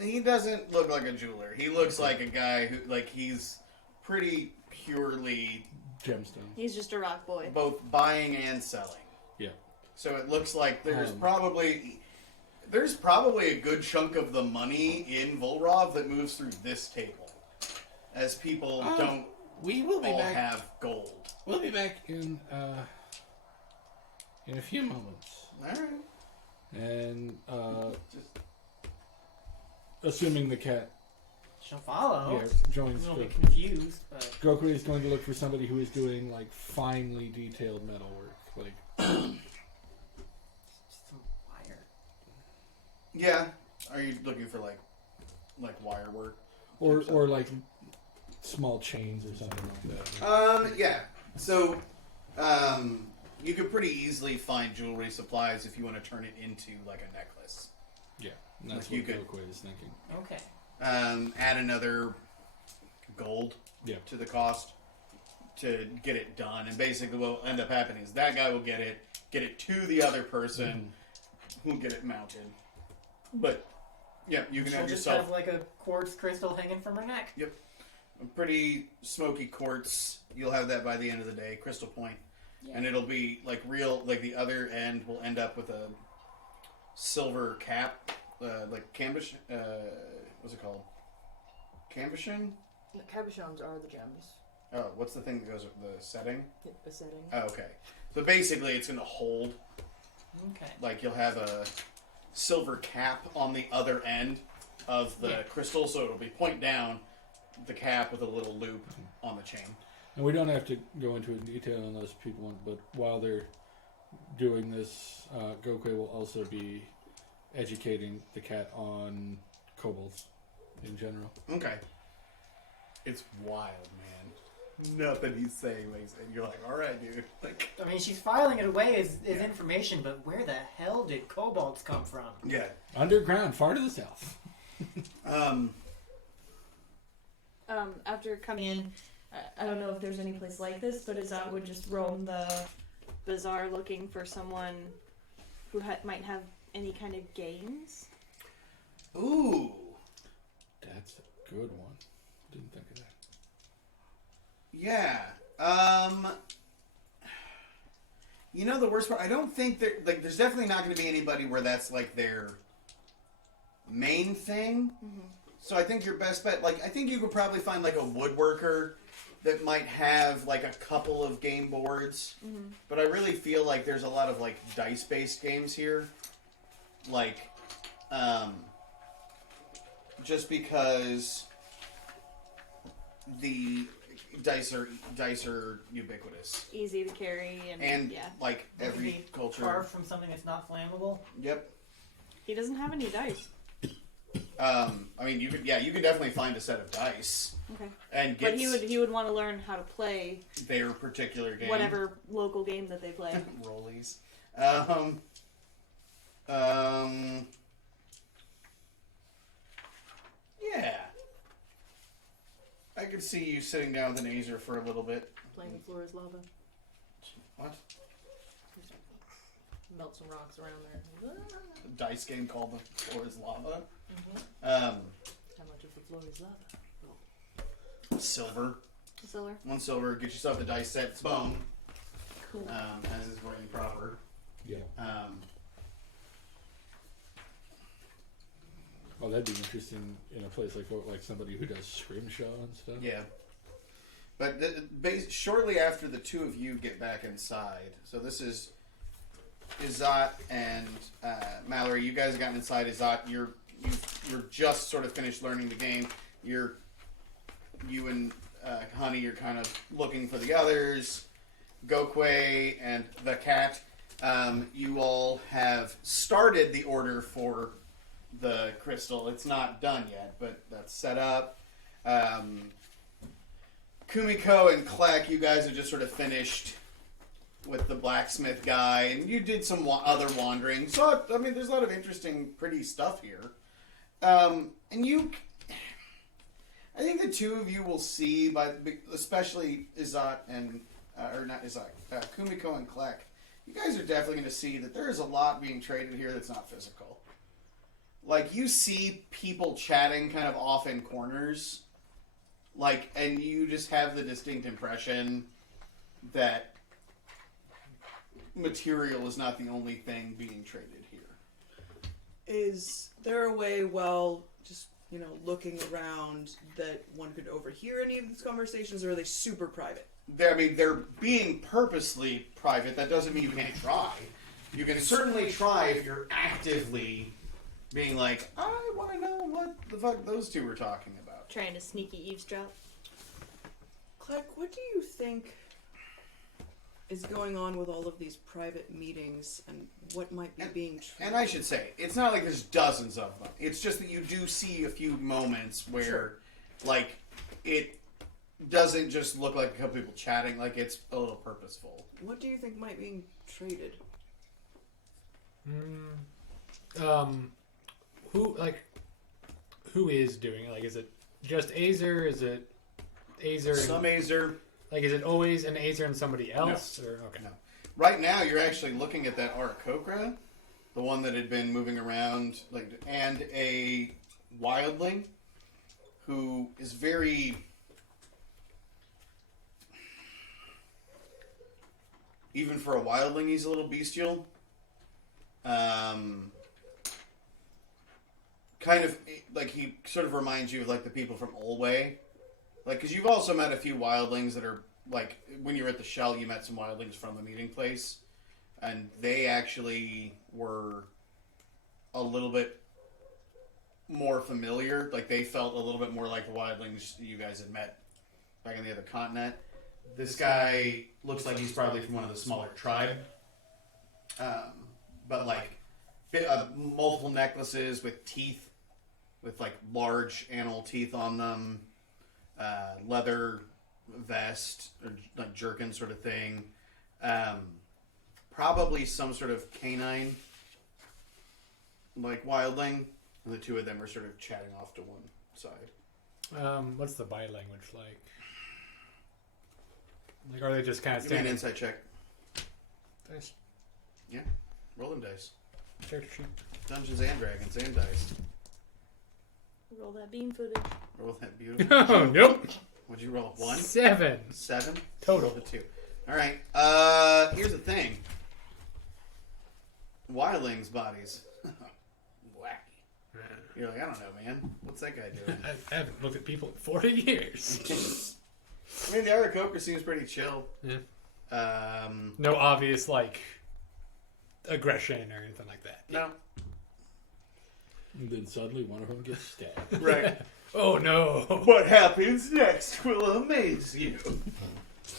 He doesn't look like a jeweler. He looks like a guy who, like, he's pretty purely Gemstone. He's just a rock boy. both buying and selling. Yeah. So it looks like there's probably a good chunk of the money in Vulrav that moves through this table, as people don't We will be all back. have gold. We'll be back in a few moments, All right. and Just assuming the cat She'll follow. joins I'm a the. little bit confused, but Goku is going to look for somebody who is doing, like, finely detailed metal work, like. just some wire. yeah. Are you looking for like wire work? Or like small chains or something like that. Yeah. So, you could pretty easily find jewelry supplies if you want to turn it into like a necklace. Yeah, and that's like you what could- Goku is thinking. Okay. Add another gold Yeah. to the cost to get it done, and basically what will end up happening is that guy will get it to the other person who'll get it mounted. But yeah, you can She'll have just yourself have like a quartz crystal hanging from her neck. a pretty smoky quartz. You'll have that by the end of the day, crystal point. Yeah. And it'll be like real, like the other end will end up with a silver cap, like cambish. What's it called? Cambushin? The cabochons are the gems. Oh, what's the thing that goes with the setting? The setting. Oh, okay. So basically, it's going to hold. Okay. Like you'll have a silver cap on the other end of the crystal, so it'll be point down, the cap with a little loop on the chain. And we don't have to go into it in detail unless people want, but while they're doing this, Goku will also be educating the cat on kobolds in general. Okay. It's wild, man. Nothing he's saying makes it. You're like, all right, dude. Like, I mean, she's filing it away as information, but where the hell did kobolds come from? yeah. Underground, far to the south. After coming in, I don't know if there's any place like this, but Azat would just roam the Bazaar looking for someone who might have any kind of games. Ooh. That's a good one. Didn't think of that. Yeah. You know the worst part? I don't think there's definitely not going to be anybody where that's like their main thing. Mm-hmm. So I think your best bet, like, I think you could probably find like a woodworker that might have like a couple of game boards. Mm-hmm. But I really feel like there's a lot of like dice-based games here. Like, just because the dice are ubiquitous. Easy to carry And yeah. like They could every be culture. Carved from something that's not flammable. Yep. He doesn't have any dice. I mean, you could definitely find a set of dice Okay. and get But he would want to learn how to play their particular game. whatever local game that they play. Rollies. Yeah. I could see you sitting down with an Azer for a little bit. Playing the floor is lava. What? Melt some rocks around there. A dice game called The Floor is Lava. How much of the floor is lava? Silver. Silver. 1 silver. Get yourself the dice set. Boom. Cool. As is writing proper. Yeah. Um, Oh, that'd be interesting in a place like somebody who does scrimshaw and stuff. Yeah. But shortly after the two of you get back inside, so this is Izat and Mallory. You guys have gotten inside. Izat, you're just sort of finished learning the game. You and Honey, you're kind of looking for the others. Gokwe and the cat. You all have started the order for the crystal. It's not done yet, but that's set up. Kumiko and Klek, you guys have just sort of finished with the blacksmith guy, and you did some other wandering. So, I mean, there's a lot of interesting, pretty stuff here. And I think the two of you will see, especially Izat and, or not Izat, Kumiko and Klek, you guys are definitely going to see that there is a lot being traded here that's not physical. Like, you see people chatting kind of off in corners, like, and you just have the distinct impression that material is not the only thing being traded here. Is there a way, while just, looking around, that one could overhear any of these conversations, or are they super private? They're being purposely private. That doesn't mean you can't try. You can certainly try if you're actively being like, I want to know what the fuck those two were talking about. Trying to sneaky eavesdrop. Clark, what do you think is going on with all of these private meetings, and what might be being true? And I should say, it's not like there's dozens of them. It's just that you do see a few moments where, like, it doesn't just look like a couple people chatting, like it's a little purposeful. What do you think might be traded? Who is doing it? Like, is it just Azer? Is it Azer? Some Azer. Like, is it always an Azer and somebody else? No. Or okay. No. Right now, you're actually looking at that Arakokra, the one that had been moving around, and a wildling who is very. Even for a wildling, he's a little bestial. Kind of, like, he sort of reminds you of, like, the people from Olway. Like, because you've also met a few wildlings that are, like, when you were at the Shell, you met some wildlings from the meeting place. And they actually were a little bit more familiar. Like, they felt a little bit more like the wildlings you guys had met back in the other continent. This guy looks like he's probably from one of the smaller tribe. But, like, multiple necklaces with teeth, with, like, large animal teeth on them. Leather vest, or, like, jerkin sort of thing. Probably some sort of canine, like, wildling. And the two of them are sort of chatting off to one side. What's the body language like? Like, are they just kind of Give me an standing? insight check. Dice. Yeah. Roll them dice. Character sheet. Dungeons and Dragons and dice. Roll that beam footage. Roll that beautiful. Oh, nope. What'd you roll? 1? 7. 7? Total. The 2. Alright. Here's the thing. Wildlings' bodies. Wacky. You're like, I don't know, man. What's that guy doing? I haven't looked at people in 40 years. I mean, the Aarakocra seems pretty chill. Yeah. No obvious, like, aggression or anything like that. No. And then suddenly one of them gets stabbed. Right. Oh, no. What happens next will amaze you.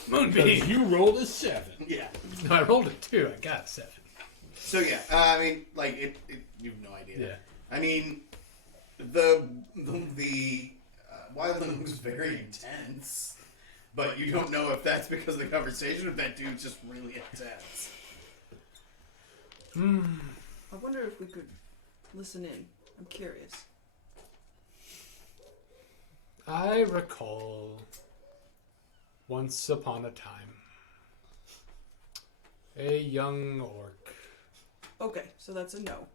Moonbeam. Because you rolled a 7. Yeah. No, I rolled a 2. I got a 7. So, yeah. I mean, like, you have no idea. Yeah. I mean, the wildling looks very intense, but you don't know if that's because of the conversation or if that dude's just really intense. I wonder if we could listen in. I'm curious. I recall once upon a time a young orc. Okay, so that's a no.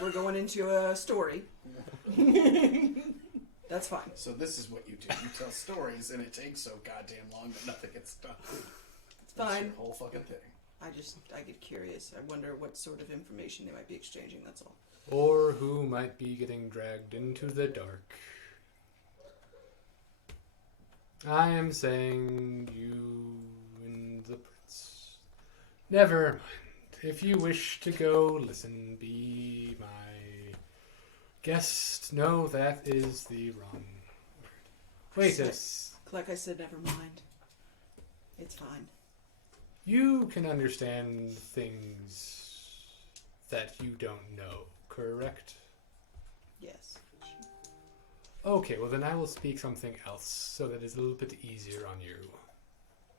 We're going into a story. That's fine. So this is what you do. You tell stories, and it takes so goddamn long that nothing gets done. It's That's fine. your whole fucking thing. I get curious. I wonder what sort of information they might be exchanging, that's all. Or who might be getting dragged into the dark. I am saying you and the prince. Never mind. If you wish to go, listen, be my guest. No, that is the wrong word. Wait a Like I said, never mind. It's fine. You can understand things that you don't know, correct? Yes. Okay, well then I will speak something else so that it's a little bit easier on you.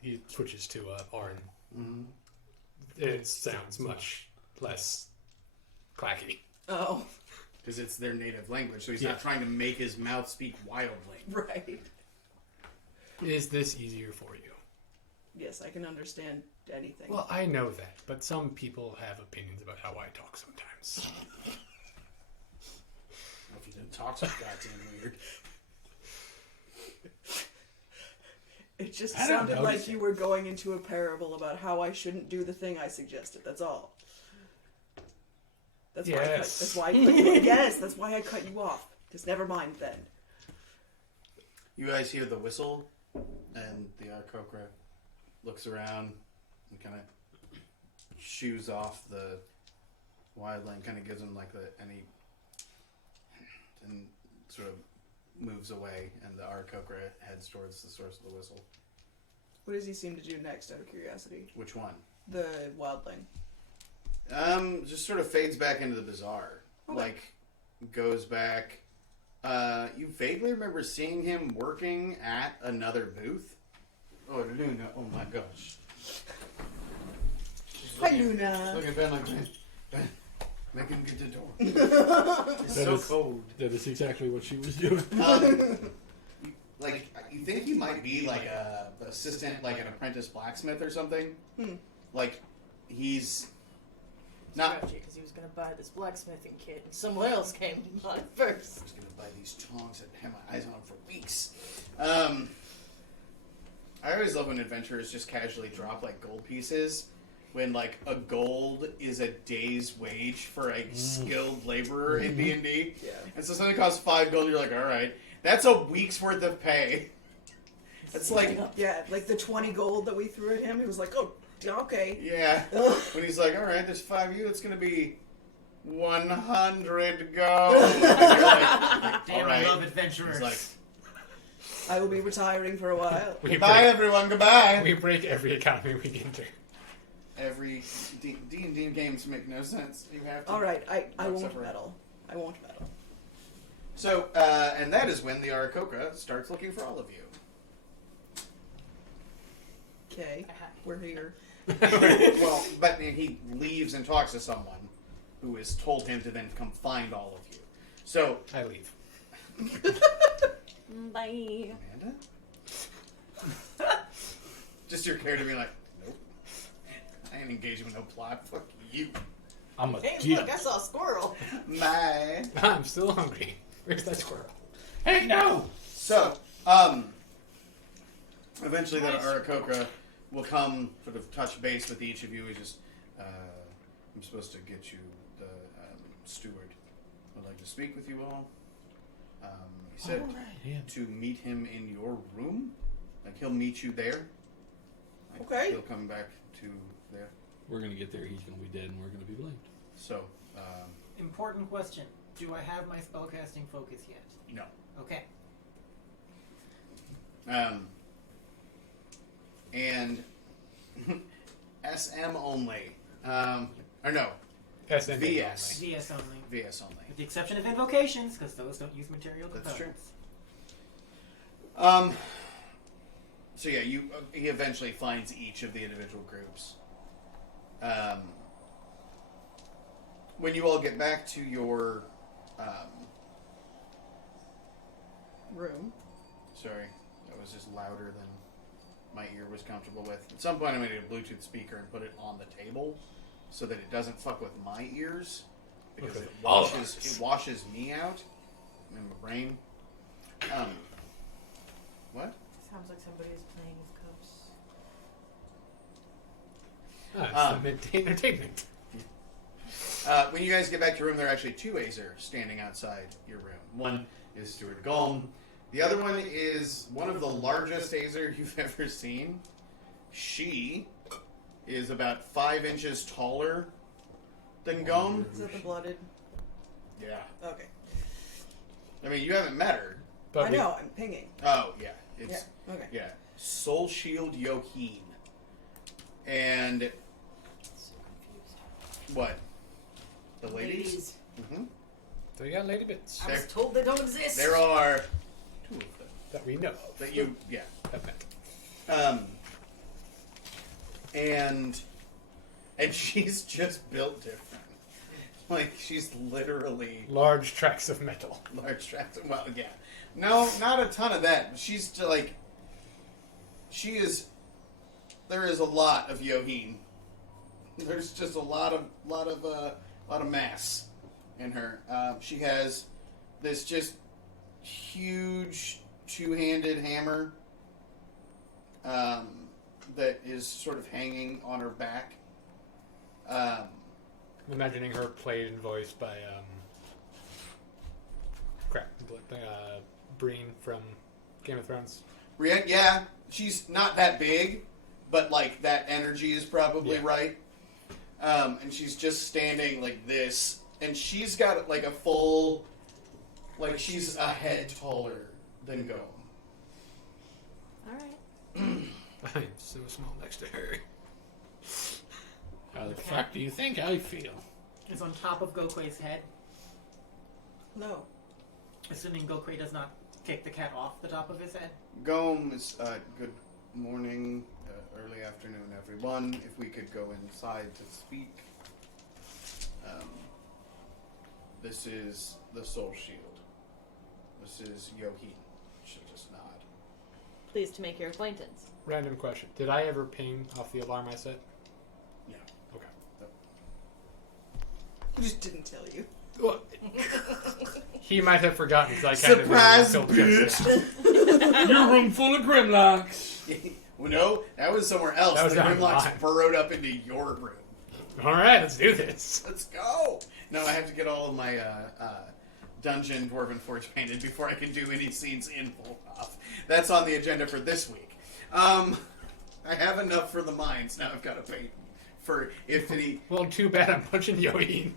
He switches to Arn. Mm-hmm. It sounds much less clacky. Oh, Because it's their native language, so he's Yeah. not trying to make his mouth speak wildly. right. Is this easier for you? Yes, I can understand anything. Well, I know that, but some people have opinions about how I talk sometimes. If you didn't talk so goddamn weird. It just I don't sounded notice like it. you were going into a parable about how I shouldn't do the thing I suggested. That's all. That's why. Yes. That's why. I cut you, yes, that's why I cut you off. Just never mind then. You guys hear the whistle, and the Arkokra looks around and kind of shoos off the wildling, kind of gives him like and sort of moves away, and the Arkokra heads towards the source of the whistle. What does he seem to do next, out of curiosity? Which one? The wildling. Just sort of fades back into the bazaar. Okay. Like, goes back. You vaguely remember seeing him working at another booth? Oh, Luna. Oh my gosh. Hi, Luna. Look at Ben like, Ben, make him get the door. It's That so is- cold. That is exactly what she was doing. You think he might be like a assistant, like an apprentice blacksmith or something? Like, he's not. Because he was going to buy this blacksmithing kit, and someone else came on first. I was gonna buy these tongs and have my eyes on them for weeks. I always love when adventurers just casually drop like gold pieces when like a gold is a day's wage for a skilled laborer in D&D. Yeah. And so something costs 5 gold, you're like, all right, that's a week's worth of pay. It's like, Yeah, like the 20 gold that we threw at him. He was like, "Oh, okay." yeah. When he's like, all right, there's 5 of you, it's gonna be 100 gold. And you're like, Damn, all I right. love adventurers. He's like, I will be retiring for a while. We goodbye, break, everyone, goodbye. we break every economy we get into. Every D&D games make no sense. You have to. All right, I Not won't separate. meddle. I won't meddle. So, and that is when the Aarakocra starts looking for all of you. Okay, we're here. Well, but he leaves and talks to someone who has told him to then come find all of you. So, I leave. Bye. Amanda? Just your character being like, nope. I ain't engaging with no plot. Fuck you. I'm a Hey, geek. look, I saw a squirrel. My. I'm still hungry. Where's that squirrel? Hey, no! So, eventually that Aarakocra will come, sort of touch base with each of you. He's just, I'm supposed to get you the steward. I'd like to speak with you all. He said Yeah. to meet him in your room. Like, he'll meet you there. Like, Okay. He'll come back to there. We're gonna get there. He's gonna be dead, and we're gonna be blamed. So, Important question. Do I have my spellcasting focus yet? no. Okay. And SM only. Or no. SN VS. VS only. VS only. With the exception of invocations, because those don't use material That's components. true. So yeah, he eventually finds each of the individual groups. When you all get back to your Room. sorry, that was just louder than my ear was comfortable with. At some point, I'm going to get a Bluetooth speaker and put it on the table so that it doesn't fuck with my ears because Okay. it washes me out in my brain. What? Sounds like somebody is playing with cups. Ah, it's the entertainment. When you guys get back to your room, there are actually two Azer standing outside your room. One is Stuart Gulm. The other one is one of the largest Azer you've ever seen. She is about 5 inches taller than Gulm. Is that the blooded? Yeah. Okay. I mean, you haven't met her. But I know, I'm pinging. Oh, yeah. It's, Yeah, okay. yeah. Soul Shield Yoheen. And So confused. what? The ladies? Mm-hmm. So you got lady bits I was told they don't exist. There are 2 of them. that we know of. That you, yeah. Have met. And she's just built different. Like, she's literally Large tracts of metal. large tracks. Well, yeah. No, not a ton of that. She's just like, there is a lot of Yoheen. There's just a lot of mass in her. She has this just huge 2-handed hammer that is sort of hanging on her back. I'm imagining her played and voiced by Breen from Game of Thrones. Brienne, yeah, she's not that big, but like that energy is probably Yeah. right. And she's just standing like this, and she's got like a full, like she's a head taller than Gome. Alright. I'm so small next to her. How the fuck do you think I feel? It's on top of Gokui's head, No. assuming Gokui does not kick the cat off the top of his head. Gome is good morning, early afternoon, everyone. If we could go inside to speak. This is the Soul Shield. This is Yoheen. She'll just nod. Pleased to make your acquaintance. Random question. Did I ever ping off the alarm I set? Yeah. Okay. I just didn't tell you. Well, he might have forgotten because I kind Surprise, of bitch! Your room full of Grimlocks. Well, no, that was somewhere else. That was the down Grimlocks mine. burrowed up into your room. All right, let's do this. Let's go! No, I have to get all of my Dungeon Dwarven Forge painted before I can do any scenes in Vulrav. That's on the agenda for this week. I have enough for the mines. Now I've got to paint for if any... Well, too bad I'm punching Yoheen.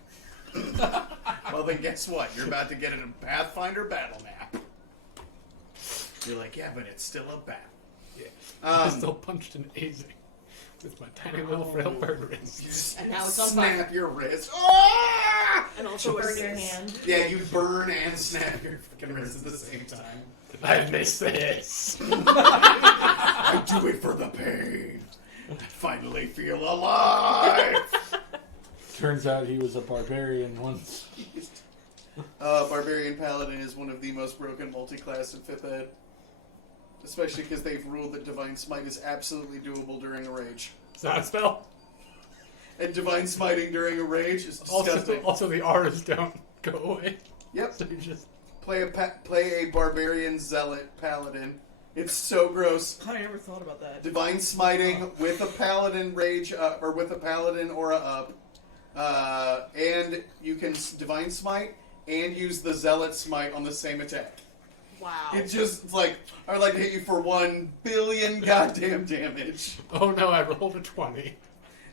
Well, then guess what? You're about to get a Pathfinder battle map. You're like, yeah, but it's still a battle. Yeah. I still punched an Azer with my tiny little frail bird You wrist. just And now it's on snap fire. your wrist. Ah! And also burn your hand. Yeah, you burn and snap your fucking wrist at the same time. I miss this. I do it for the pain. I finally feel alive. Turns out he was a barbarian once. Barbarian Paladin is one of the most broken multi-class in 5th Ed. Especially because they've ruled that Divine Smite is absolutely doable during a rage. It's not a spell. And Divine Smiting during a rage is disgusting. Also, the R's don't go away. Yep. So you just Play a Barbarian Zealot Paladin. It's so gross. I never thought about that. Divine Smiting with a Paladin rage up, or with a Paladin aura up. And you can Divine Smite and use the Zealot Smite on the same attack. Wow. It's just it's like, I would like to hit you for 1 billion goddamn damage. oh no, I rolled a 20.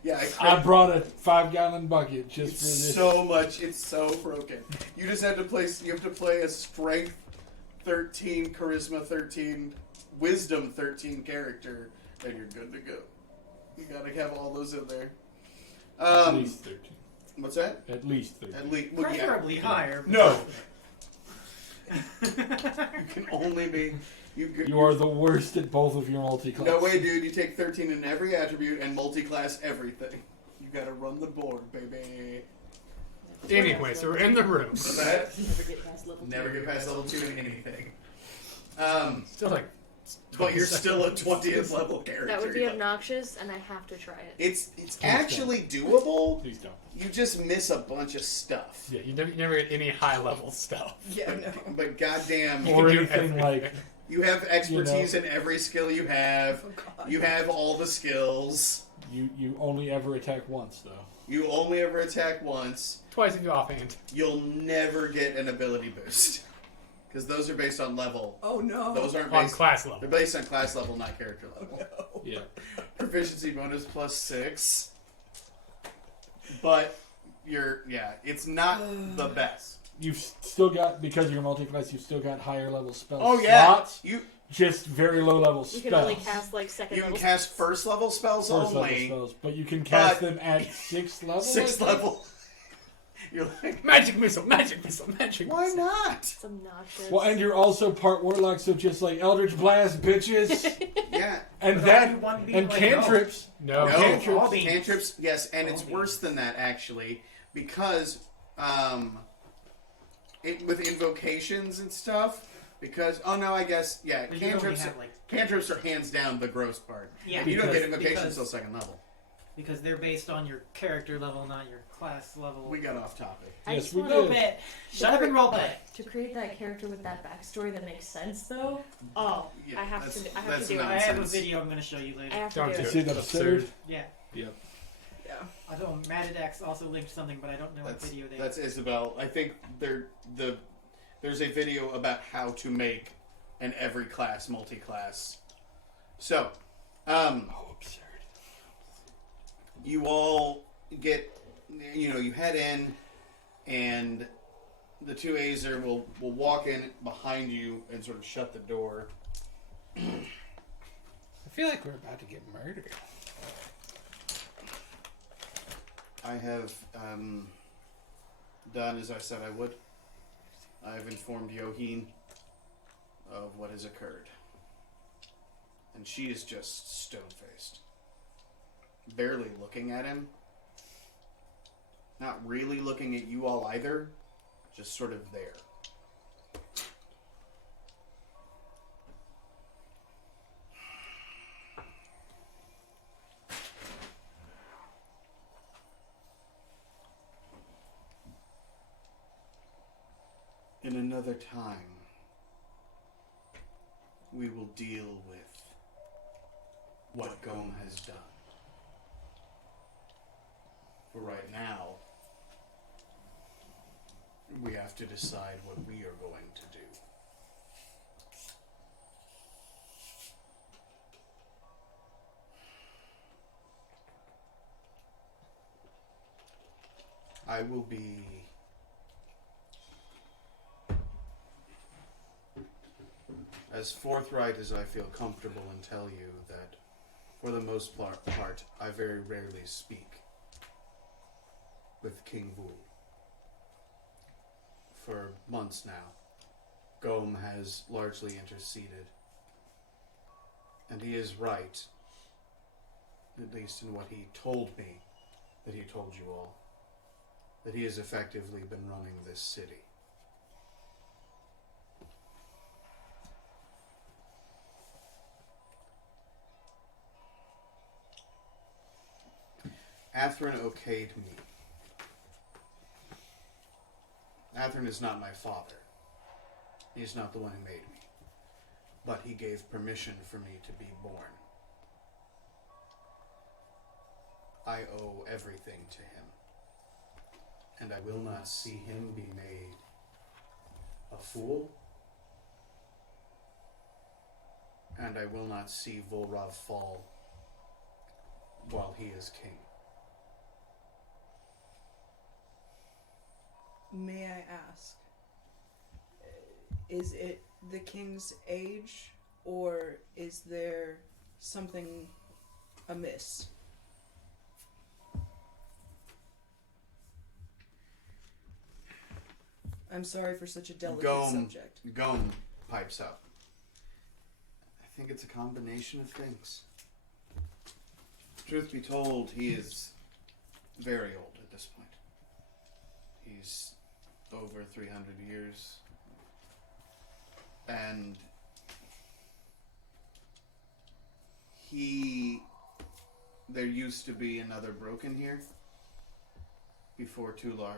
Yeah, I brought a 5-gallon bucket just it's for this. so much. It's so broken. You just have to play. You have to play a Strength 13, Charisma 13, Wisdom 13 character, and you're good to go. You gotta have all those in there. At least 13. What's that? At least 13. At least, well, yeah. Preferably higher. No. You can only be. You are the worst at both of your multi-class. No way, dude. You take 13 in every attribute and multi-class everything. You gotta run the board, baby. Anyway, so we're in the room. What's that? Never get past level 2. Never get past level 2 in anything. Still like. But you're still a 20th level character. That would be obnoxious, and I have to try it. It's actually doable. Please don't. You just miss a bunch of stuff. Yeah, you never get any high level stuff. Yeah, no. But goddamn, Or do anything everything. like you have expertise in every skill you have. Oh, God. You have all the skills. you only ever attack once though. You only ever attack once. Twice if you offhand. You'll never get an ability boost. Because those are based on level. Oh no. Those aren't On based. class They're level. based on class level, not character level. No. Yeah. Proficiency bonus +6. But it's not the best. You've still got, because you're multi-class, you've still got higher level spell Oh yeah, slots. you Just very low level You spells. can only cast like second you can level. cast first level spells First level only. spells, but you can cast But- them at 6th level. I Sixth think? level. You're like, Magic missile, magic missile, magic why missile. not? It's obnoxious. Well, and you're also part warlock, so just like Eldritch Blast, bitches, Yeah. and But that, all you want to be and like, cantrips. No. No, Cantrips. all beans. cantrips, yes, and it's All worse than that actually, because with invocations and stuff. Because I guess But you only cantrips. have, like, Cantrips are hands down the gross part. yeah, You don't get Because- invocations because- till second level. because they're based on your character level, not your class level. We got off topic. I Yes, just we want Roll did. bit. Shut up and roll bit. to create that character with that backstory that makes sense, though. Oh, Yeah, I have that's- to. I have that's to do I it. have a Nonsense. video I'm going to show you I later. have to Don't do do it. Is it It's absurd? Yeah. Yep. Yeah. Although Madadex also linked something, but I don't know what video they. That's Isabel. I think there's a video about how to make an every class multi-class. So, Oh, absurd. you all get, you head in, and the two Azer will walk in behind you and sort of shut the door. I feel like we're about to get murdered. I have done as I said I would. I have informed Yoheen of what has occurred. And she is just stone-faced. Barely looking at him. Not really looking at you all either. Just sort of there. In another time, we will deal with what Gome has done. For right now, we have to decide what we are going to do. I will be as forthright as I feel comfortable and tell you that, for the most part, I very rarely speak with King Vul. For months now, Gome has largely interceded. And he is right, at least in what he told me, that he told you all, that he has effectively been running this city. Atherin okayed me. Atherin is not my father. He's not the one who made me. But he gave permission for me to be born. I owe everything to him. And I will not see him be made a fool. And I will not see Vulrav fall while he is king. May I ask, is it the king's age, or is there something amiss? I'm sorry for such a delicate Gome, subject. Gome pipes up. I think it's a combination of things. Truth be told, he is very old at this point. He's over 300 years. And there used to be another broken here before Tular,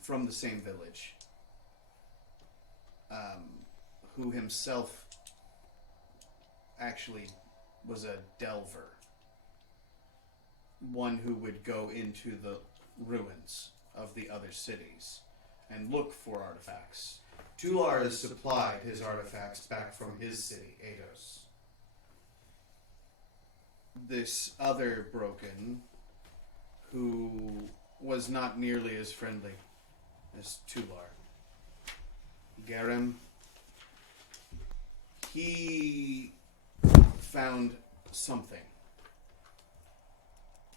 from the same village, who himself actually was a delver, one who would go into the ruins of the other cities and look for artifacts. Tular has supplied his artifacts back from his city, Eidos. This other broken, who was not nearly as friendly as Tular, Garim, he found something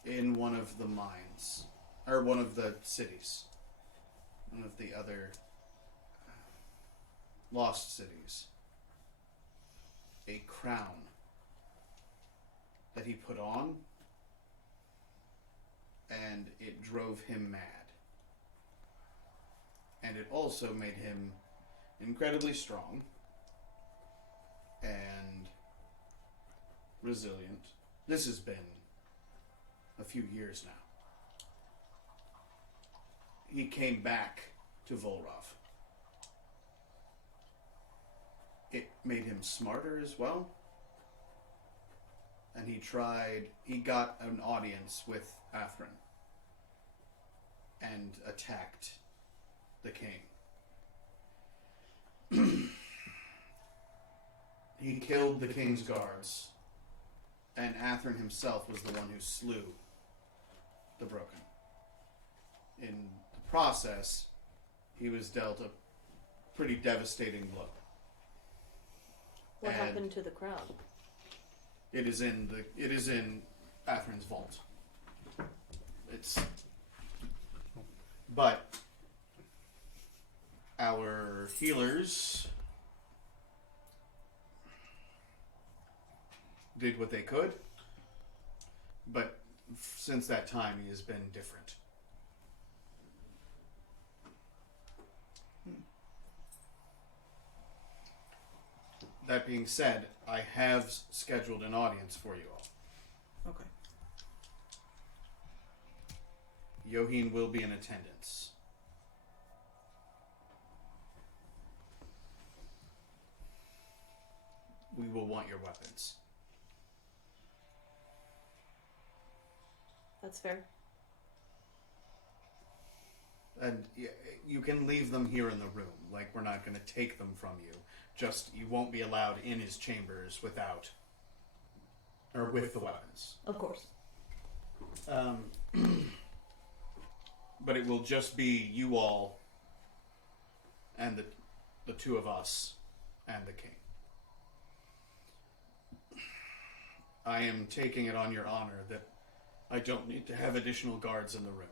in one of the mines, or one of the cities, one of the other lost cities. A crown that he put on, and it drove him mad. And it also made him incredibly strong and resilient. This has been a few years now. He came back to Vulrav. It made him smarter as well. And he got an audience with Athrin and attacked the king. He killed the king's guards, and Athrin himself was the one who slew the Broken. In the process, he was dealt a pretty devastating blow. What And happened to the crowd? It is in Athrin's vault. But our healers did what they could, but since that time he has been different. That being said, I have scheduled an audience for you all. Okay. Yohin will be in attendance. We will want your weapons. That's fair. And you can leave them here in the room. Like, we're not going to take them from you. Just, you won't be allowed in his chambers with the weapons. Of course. But it will just be you all and the two of us and the king. I am taking it on your honor that I don't need to have additional guards in the room.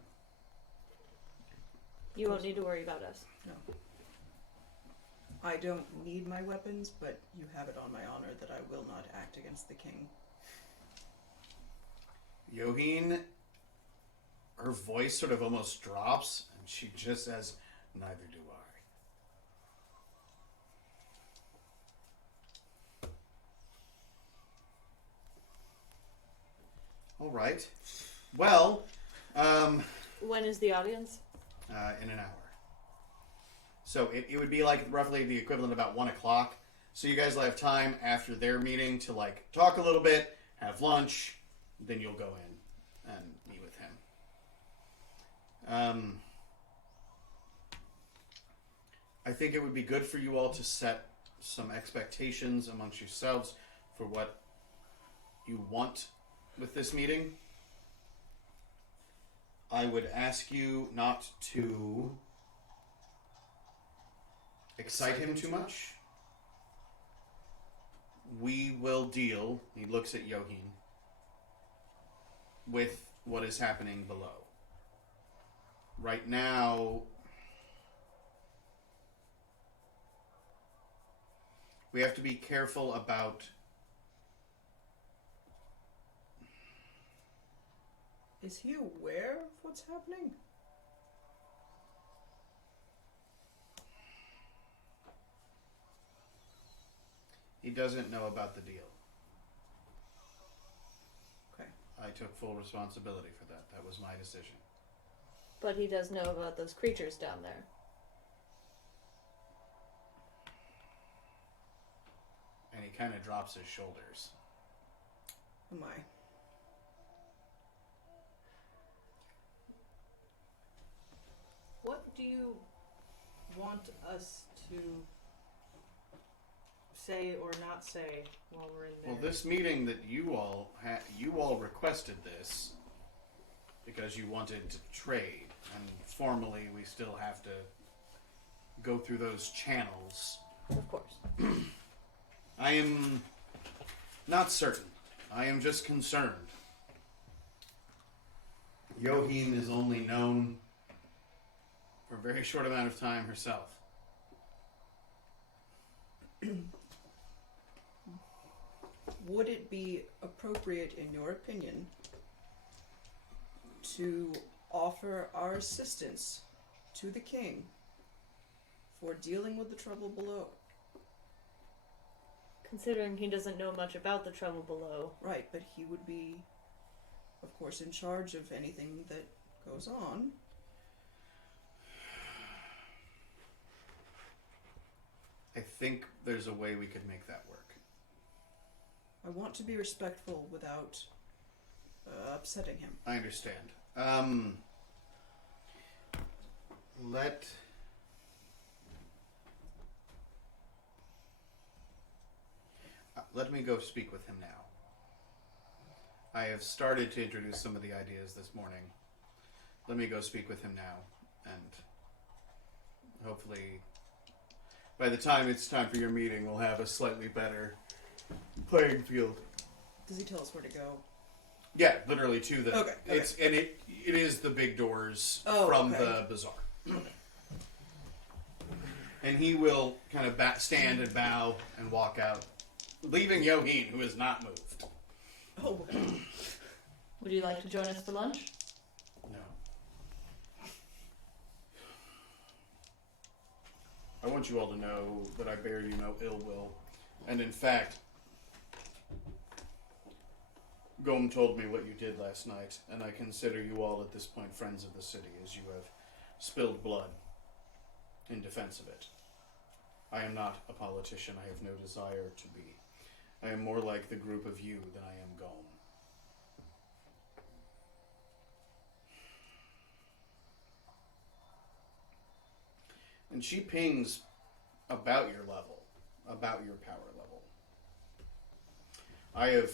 You won't need to worry about us. No. I don't need my weapons, but you have it on my honor that I will not act against the king. Yohin, her voice sort of almost drops, and she just says, "Neither do I." All right. Well, When is the audience? in an hour. So it would be like roughly the equivalent of about 1 o'clock. So you guys will have time after their meeting to like talk a little bit, have lunch, then you'll go in and meet with him. I think it would be good for you all to set some expectations amongst yourselves for what you want with this meeting. I would ask you not to excite him too much. We will deal, he looks at Yohin, with what is happening below. right now, we have to be careful about... Is he aware of what's happening? He doesn't know about the deal. Okay. I took full responsibility for that. That was my decision. But he does know about those creatures down there. And he kind of drops his shoulders. Am I? What do you want us to say or not say while we're in there? Well, this meeting that you all requested this because you wanted to trade, and formally we still have to go through those channels. Of course. I am not certain. I am just concerned. Yoheen is only known for a very short amount of time herself. Would it be appropriate, in your opinion, to offer our assistance to the king for dealing with the trouble below? Considering he doesn't know much about the trouble below. Right, but he would be, of course, in charge of anything that goes on. I think there's a way we could make that work. I want to be respectful without upsetting him. I understand. Let me go speak with him now. I have started to introduce some of the ideas this morning. Let me go speak with him now, and hopefully by the time it's time for your meeting, we'll have a slightly better playing field. Does he tell us where to go? Yeah, literally to the. Okay. It is the big doors Oh, from okay. the bazaar. And he will kind of stand and bow and walk out, leaving Yoheen, who has not moved. Oh, Would you like to join us for lunch? No. I want you all to know that I bear you no ill will. And in fact, Gom told me what you did last night, and I consider you all at this point friends of the city, as you have spilled blood in defense of it. I am not a politician. I have no desire to be. I am more like the group of you than I am Gom. And she pings about your level, about your power level. I have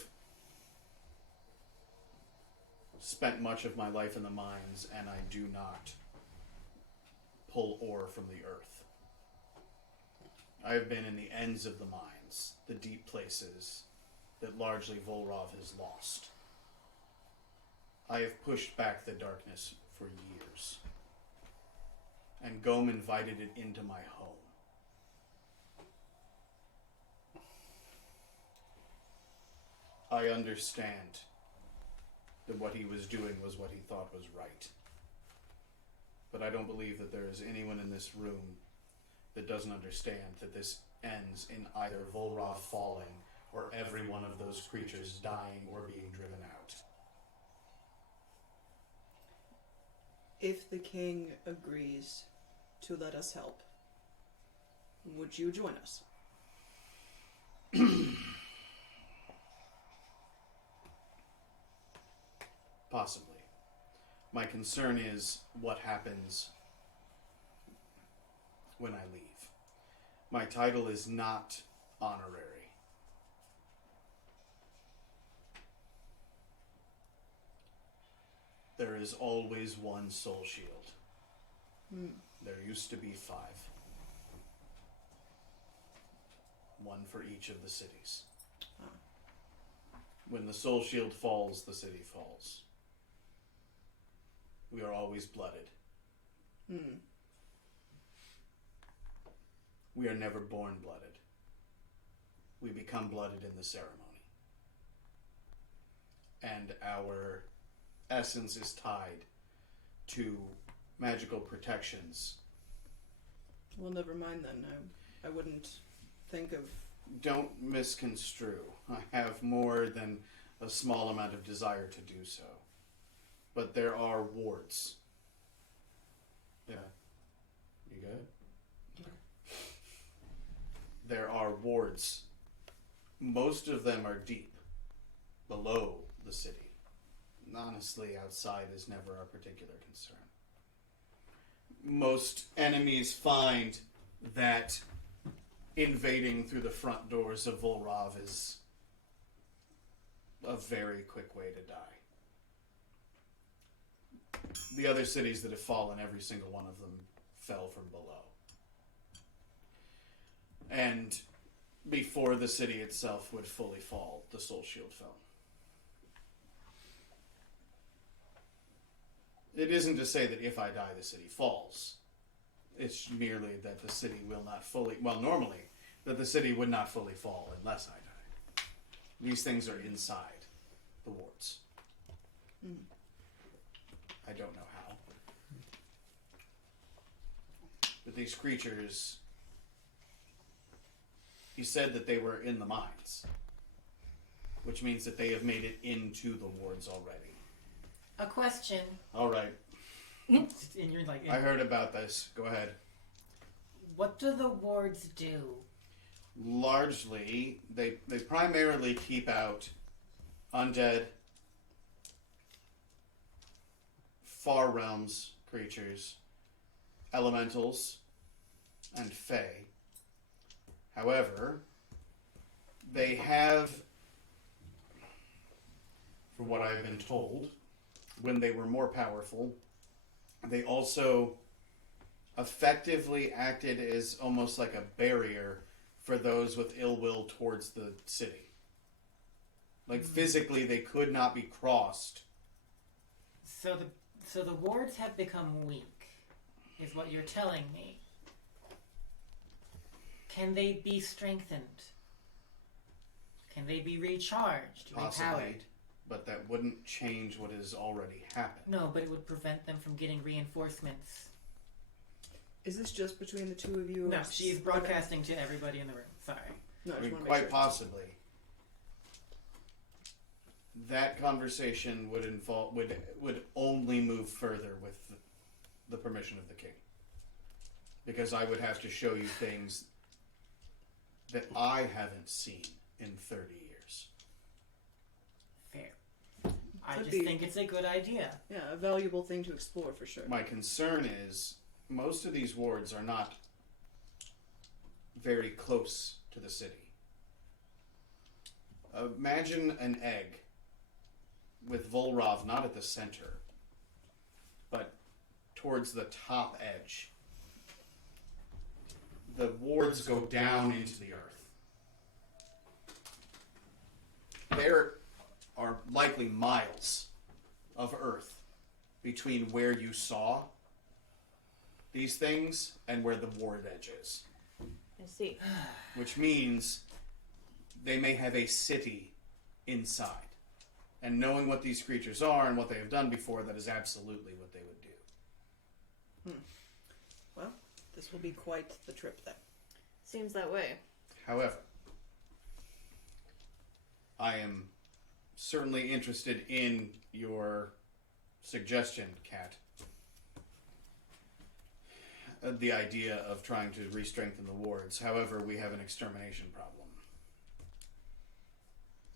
spent much of my life in the mines, and I do not pull ore from the earth. I have been in the ends of the mines, the deep places that largely Vulrav has lost. I have pushed back the darkness for years, and Gom invited it into my home. I understand that what he was doing was what he thought was right. But I don't believe that there is anyone in this room that doesn't understand that this ends in either Vulrav falling or every one of those creatures dying or being driven out. if the king agrees to let us help, would you join us? Possibly. My concern is what happens when I leave. My title is not honorary. There is always one soul shield. There used to be 5. One for each of the cities. When the soul shield falls, the city falls. We are always blooded. We are never born blooded. We become blooded in the ceremony. And our essence is tied to magical protections. Well, never mind then. I wouldn't think of... Don't misconstrue. I have more than a small amount of desire to do so. But there are wards. Yeah. You good? There are wards. Most of them are deep, below the city. Honestly, outside is never our particular concern. Most enemies find that invading through the front doors of Vulrav is a very quick way to die. The other cities that have fallen, every single one of them fell from below. And before the city itself would fully fall, the Soul Shield fell. It isn't to say that if I die, the city falls. It's merely that the city will not fully... Well, normally, that the city would not fully fall unless I die. These things are inside the wards. I don't know how. But these creatures... He said that they were in the mines. Which means that they have made it into the wards already. A question. All right. And you're like, I heard about this. Go ahead. what do the wards do? Largely, they primarily keep out undead, far realms creatures, elementals, and fae. However, they have, from what I've been told, when they were more powerful, they also effectively acted as almost like a barrier for those with ill will towards the city. Like physically, they could not be crossed. So the wards have become weak, is what you're telling me. Can they be strengthened? Can they be recharged, Possibly, repowered? but that wouldn't change what has already happened. No, but it would prevent them from getting reinforcements. Is this just between the two of you? No, or she's broadcasting to everybody in the room. Sorry. No, I I just mean, wanna make quite sure. possibly. That conversation would involve would only move further with the permission of the king, because I would have to show you things that I haven't seen in 30 years. Fair. I Could just be. think it's a good idea. Yeah, a valuable thing to explore for sure. My concern is most of these wards are not very close to the city. Imagine an egg with Vulrav not at the center, but towards the top edge. The wards go down into the earth. There are likely miles of earth between where you saw these things and where the ward edge is. I see. Which means they may have a city inside. And knowing what these creatures are and what they have done before, that is absolutely what they would do. Well, this will be quite the trip then. Seems that way. However, I am certainly interested in your suggestion, Kat. The idea of trying to re-strengthen the wards. However, we have an extermination problem.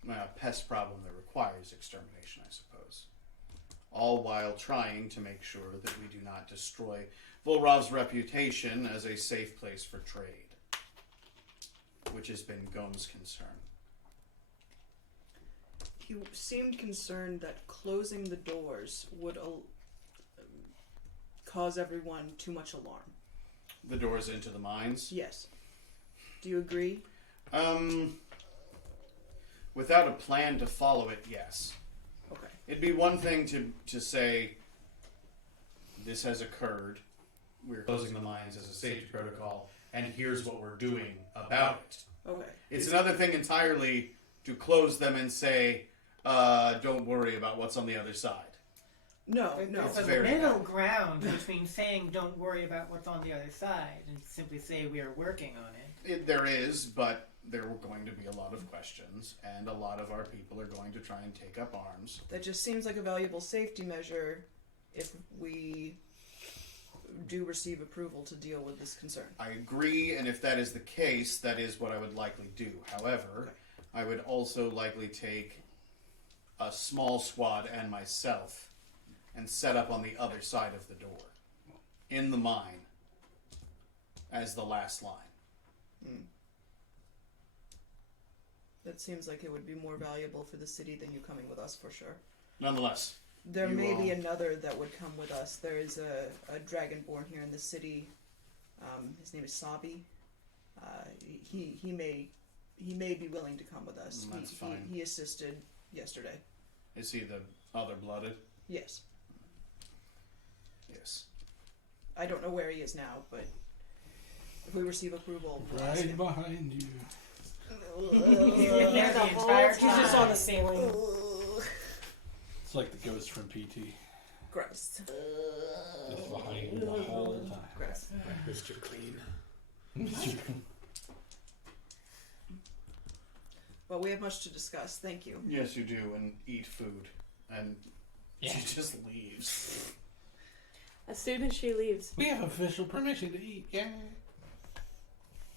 A pest problem that requires extermination, I suppose. All while trying to make sure that we do not destroy Vulrav's reputation as a safe place for trade, which has been Gome's concern. He seemed concerned that closing the doors would cause everyone too much alarm. The doors into the mines? Yes. Do you agree? Without a plan to follow it, yes. Okay. It'd be one thing to say, this has occurred, we're closing the mines as a safety protocol, and here's what we're doing about it. Okay. It's another thing entirely to close them and say, don't worry about what's on the other side. No. There's a very middle bad. ground between saying don't worry about what's on the other side and simply say we are working on it. There is, but there are going to be a lot of questions, and a lot of our people are going to try and take up arms. That just seems like a valuable safety measure if we do receive approval to deal with this concern. I agree, and if that is the case, that is what I would likely do. However, I would also likely take a small squad and myself and set up on the other side of the door, in the mine, as the last line. That seems like it would be more valuable for the city than you coming with us, for sure. Nonetheless, There You may be all- another that would come with us. There is a dragonborn here in the city. His name is Sabi. He may be willing to come with us. That's fine. He assisted yesterday. is he the other blooded? Yes. Yes. I don't know where he is now, but if we receive approval, we'll ask Right him. behind you. There the entire He's just on time. the ceiling. It's like the ghost from PT. Gross. It's behind you the whole time. Gross. Mr. Clean. Well, we have much to discuss. Thank you. Yes, you do, and eat food. And Yeah. she just leaves. As soon as she leaves, We have official permission to eat. Yeah.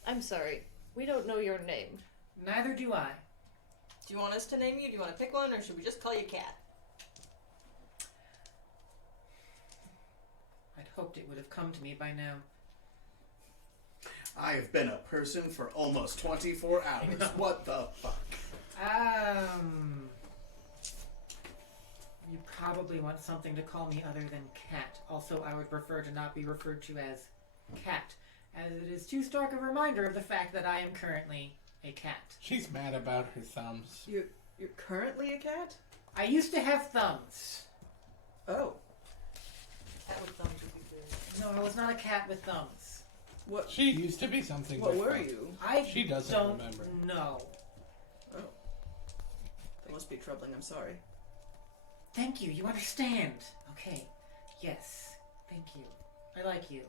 I'm sorry. We don't know your name. Neither do I. Do you want us to name you? Do you want to pick one, or should we just call you Cat? I'd hoped it would have come to me by now. I have been a person for almost 24 hours. What the fuck? You probably want something to call me other than Cat. Also, I would prefer to not be referred to as Cat, as it is too stark a reminder of the fact that I am currently a cat. She's mad about her thumbs. You're currently a cat? I used to have thumbs. Oh. Cat with thumbs would be good. No, I was not a cat with thumbs. What? She used to be something What different. were you? I She doesn't don't remember. know. Oh. That must be troubling. I'm sorry. Thank you. You understand. Okay. Yes. Thank you. I like you.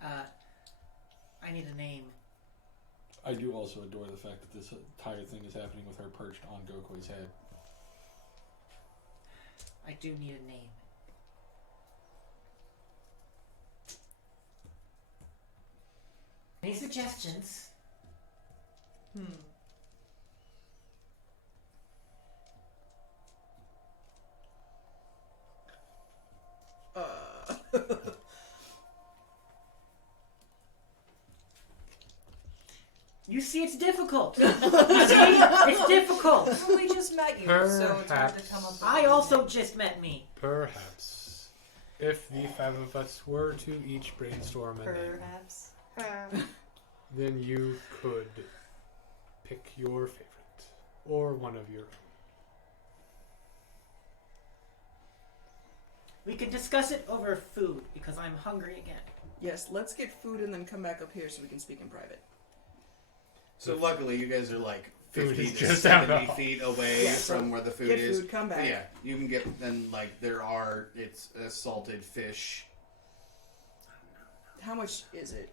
I need a name. I do also adore the fact that this entire thing is happening with her perched on Goku's head. I do need a name. Any suggestions? You see, it's difficult. You see, it's difficult. Well, we just met you, so it's hard to Perhaps. come up with I also just met me. Perhaps. If the five of us were to each brainstorm a name, Perhaps. then you could pick your favorite. Or one of your own. We can discuss it over food because I'm hungry again. Yes, let's get food and then come back up here so we can speak in private. So luckily, you guys are like Food 50 is to just 70 out. feet away Yeah, so from where the food Get is. food, come back. Yeah, you can get, then like it's a salted fish. How much is it?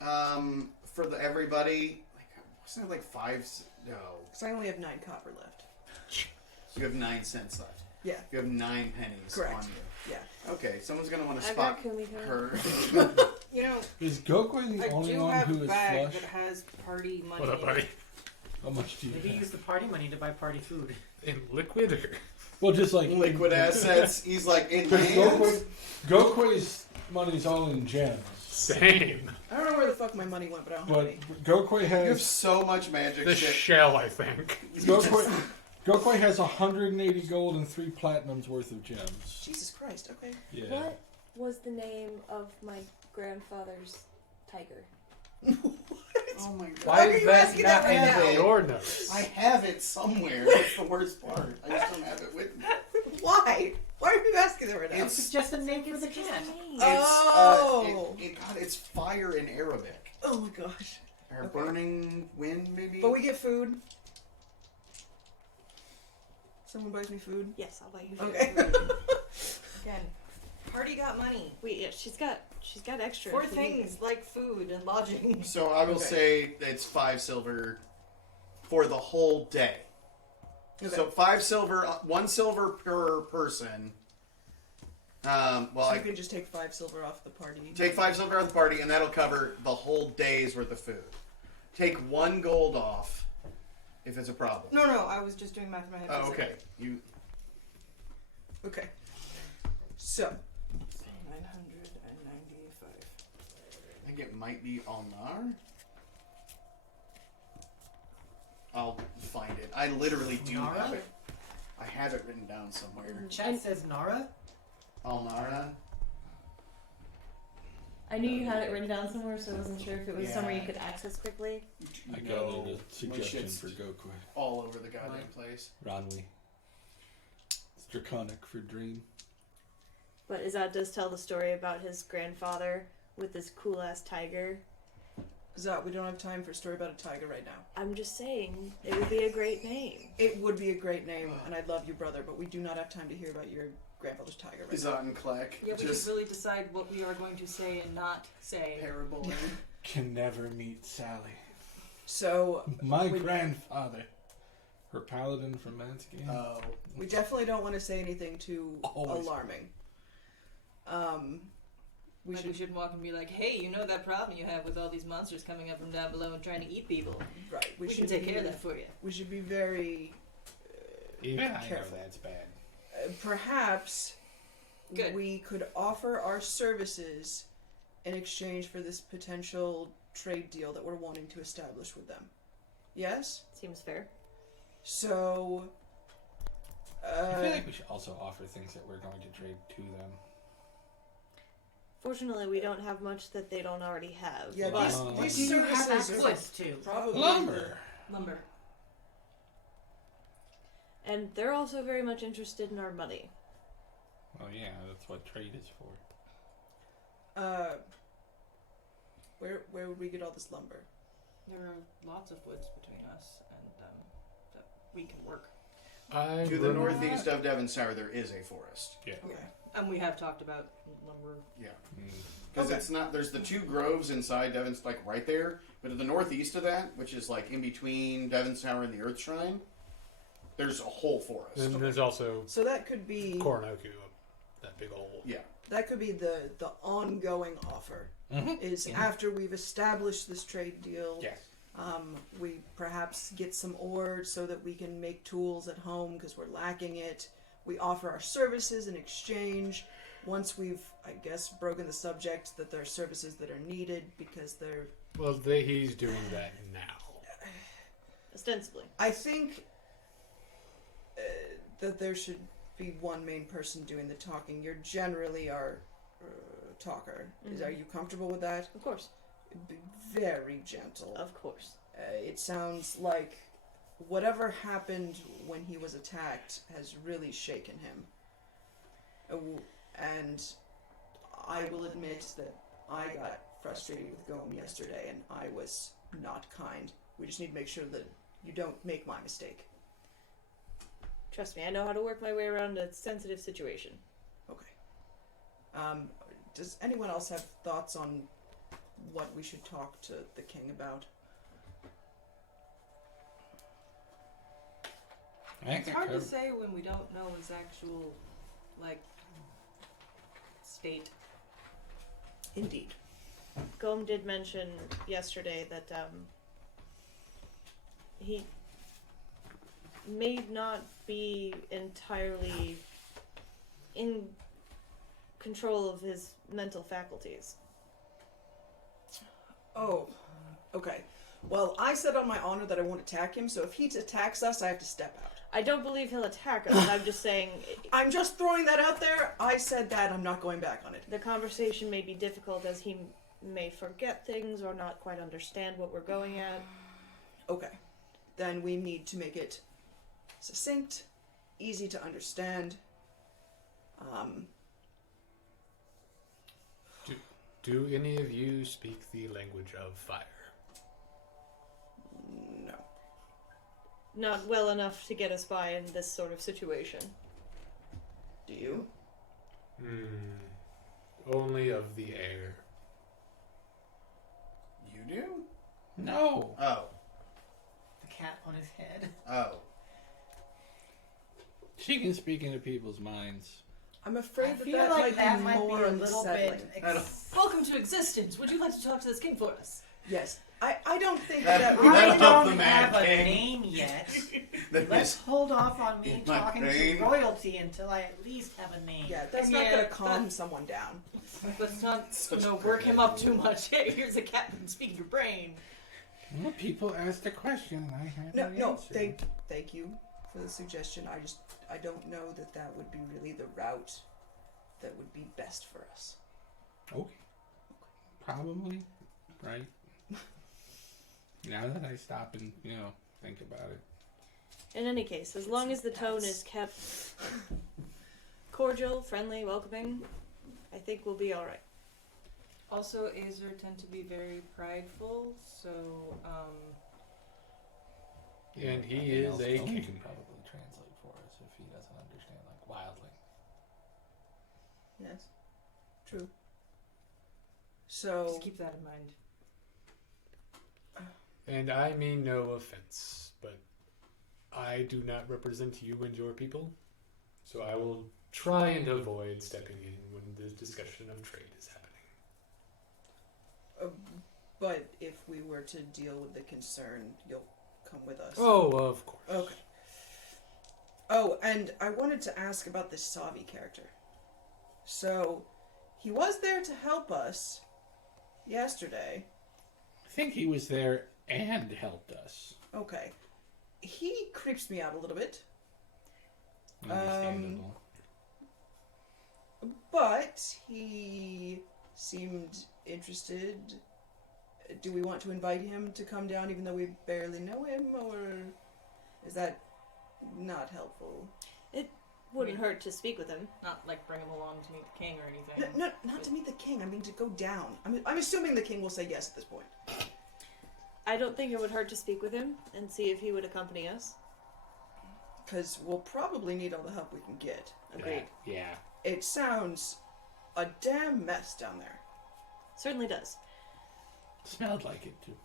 For everybody, like, wasn't it like 5? No. Because I only have 9 copper left. So you have 9 cents left. Yeah. You have 9 pennies Correct. on you. Yeah. Okay, someone's gonna want to I've spot got Kumiko. her. You know, Is Goku the I only do one have who a is bag flush? that has party money. What up, in buddy? it. How much do you Maybe have? use the party money to buy party food. In liquid or? Well, just like Liquid assets. He's like in Because hands. Goku's money's all in gems. Same. I don't know where the fuck my money went, but I don't have But any. Goku You have has so much magic The shit. shell, I think. Goku has 180 gold and 3 platinums worth of gems. Jesus Christ, okay. Yeah. What was the name of my grandfather's tiger? Oh my god. Why are you asking that right now? Your nose. I have it somewhere. That's the worst part. I just don't have it with me. Why? Why are you asking that right now? It's just a name for the It's just cat. a name. Oh. It's fire in Arabic. Oh my gosh. Or Okay. burning wind, maybe? But we get food. Someone buys me food. Yes, I'll buy you food. Okay. Again, party got money. Wait, yeah, she's got extra. For if we need things like food and lodging. So I will Okay. say it's 5 silver for the whole day. Okay. So 5 silver, 1 silver per person. Well, So I you can just take 5 silver off the party. take 5 silver out of the party, and that'll cover the whole day's worth of food. Take 1 gold off if it's a problem. No, I was just doing math in my head. Oh, okay. You Okay. So 995. I think it might be Alnar. I'll find it. I literally do Nara? have it. I have it written down somewhere. Chat says Nara. Alnara. I knew you had it written down somewhere, so I wasn't sure if it was somewhere you Yeah. could access quickly. I got No, a my suggestion shit's for Goku. all over the goddamn place. Ranwi. It's draconic for dream. But Izzad does tell the story about his grandfather with this cool ass tiger. Zat, we don't have time for a story about a tiger right now. I'm just saying, it would be a great name. It would be a great name, and I love you, brother, but we do not have time to hear about your grandfather's tiger right now. Izot and Kleck. Yeah, we Just should really decide what we are going to say and not say. parable. Can never meet Sally. So My We- grandfather. Her paladin from Manskin. Oh. we definitely don't want to say anything too Always. alarming. We We should shouldn't walk and be like, hey, you know that problem you have with all these monsters coming up from down below and trying to eat people? right. We should can take be, care of that for you. We should be very Even I know careful. that's bad. perhaps Good. we could offer our services in exchange for this potential trade deal that we're wanting to establish with them. Yes? Seems fair. So I feel like we should also offer things that we're going to trade to them. Fortunately, we don't have much that they don't already have. yeah, But- these, What these Do you have services are access to? probably Lumber! Lumber. And they're also very much interested in our money. Oh yeah, that's what trade is for. where would we get all this lumber? There are lots of woods between us, and that we can work. To the northeast of Devonshire, there is a forest. Yeah. Okay. And we have talked about lumber. Yeah. Mm. Because Okay. it's not, there's the 2 groves inside Devon's, like right there, but to the northeast of that, which is like in between Devonshire and the Earth Shrine, there's a whole forest. Then there's also So that could be Koranoku, that big hole. Yeah. the ongoing offer. Is after we've established this trade deal, Yes. we perhaps get some ore so that we can make tools at home because we're lacking it. We offer our services in exchange. Once we've, I guess, broken the subject that there are services that are needed because they're. Well, he's doing that now. Ostensibly. I think that there should be one main person doing the talking. You're generally our talker. Are you comfortable with that? Of course. Be very gentle. Of course. It sounds like whatever happened when he was attacked has really shaken him. And I will admit that I got frustrated with Gom yesterday and I was not kind. We just need to make sure that you don't make my mistake. Trust me, I know how to work my way around a sensitive situation. Okay. Does anyone else have thoughts on what we should talk to the king about? It's hard to say when we don't know his actual, state. Indeed. Gom did mention yesterday that he may not be entirely in control of his mental faculties. Oh, okay. Well, I said on my honor that I won't attack him, so if he attacks us, I have to step out. I don't believe he'll attack us. I'm just saying I'm just throwing that out there. I said that. I'm not going back on it. the conversation may be difficult as he may forget things or not quite understand what we're going at. Okay. Then we need to make it succinct, easy to understand. Do any of you speak the language of fire? No. Not well enough to get us by in this sort of situation. Do you? Only of the air. You do? No. Oh. The cat on his head. Oh. She can speak into people's minds. I'm I afraid feel that like that might might be be more a little unsettling. bit. Welcome to existence. Would you like to talk to this king for us? Yes. I don't think That- that that- would I help don't the man have a king. name yet. That Let's is- hold off on me My talking brain. to royalty until I at least have a name. Yeah, that's Yeah, not going to calm that- someone down. Let's not, Such a work great him up idea. too much. Hey, here's a cat who can speak your brain. Well, people asked a question. I had No, an no, answer. thank you for the suggestion. I don't know that would be really the route that would be best for us. Okay. Probably. Right. Now that I stop and, think about it. In any case, as long as the tone is kept cordial, friendly, welcoming, I think we'll be alright. Also, Azer tend to be very prideful, so, And he Nothing is else. a Tony king. can probably translate for us if he doesn't understand, wildly. Yes. True. So, just keep that in mind. And I mean no offense, but I do not represent you and your people, so I will try and avoid stepping in when the discussion of trade is happening. but if we were to deal with the concern, you'll come with us. Oh, of course. Okay. Oh, and I wanted to ask about this Savi character. So, he was there to help us yesterday. I think he was there and helped us. Okay. He creeps me out a little bit. Understandable. But he seemed interested. Do we want to invite him to come down even though we barely know him, or is that not helpful? Wouldn't hurt to speak with him. Not like bring him along to meet the king or anything. No, not to meet the king. I mean to go down. I'm assuming the king will say yes at this point. I don't think it would hurt to speak with him and see if he would accompany us. Because we'll probably need all the help we can get. Agreed. Yeah. It sounds a damn mess down there. Certainly does. Smelled like it, too.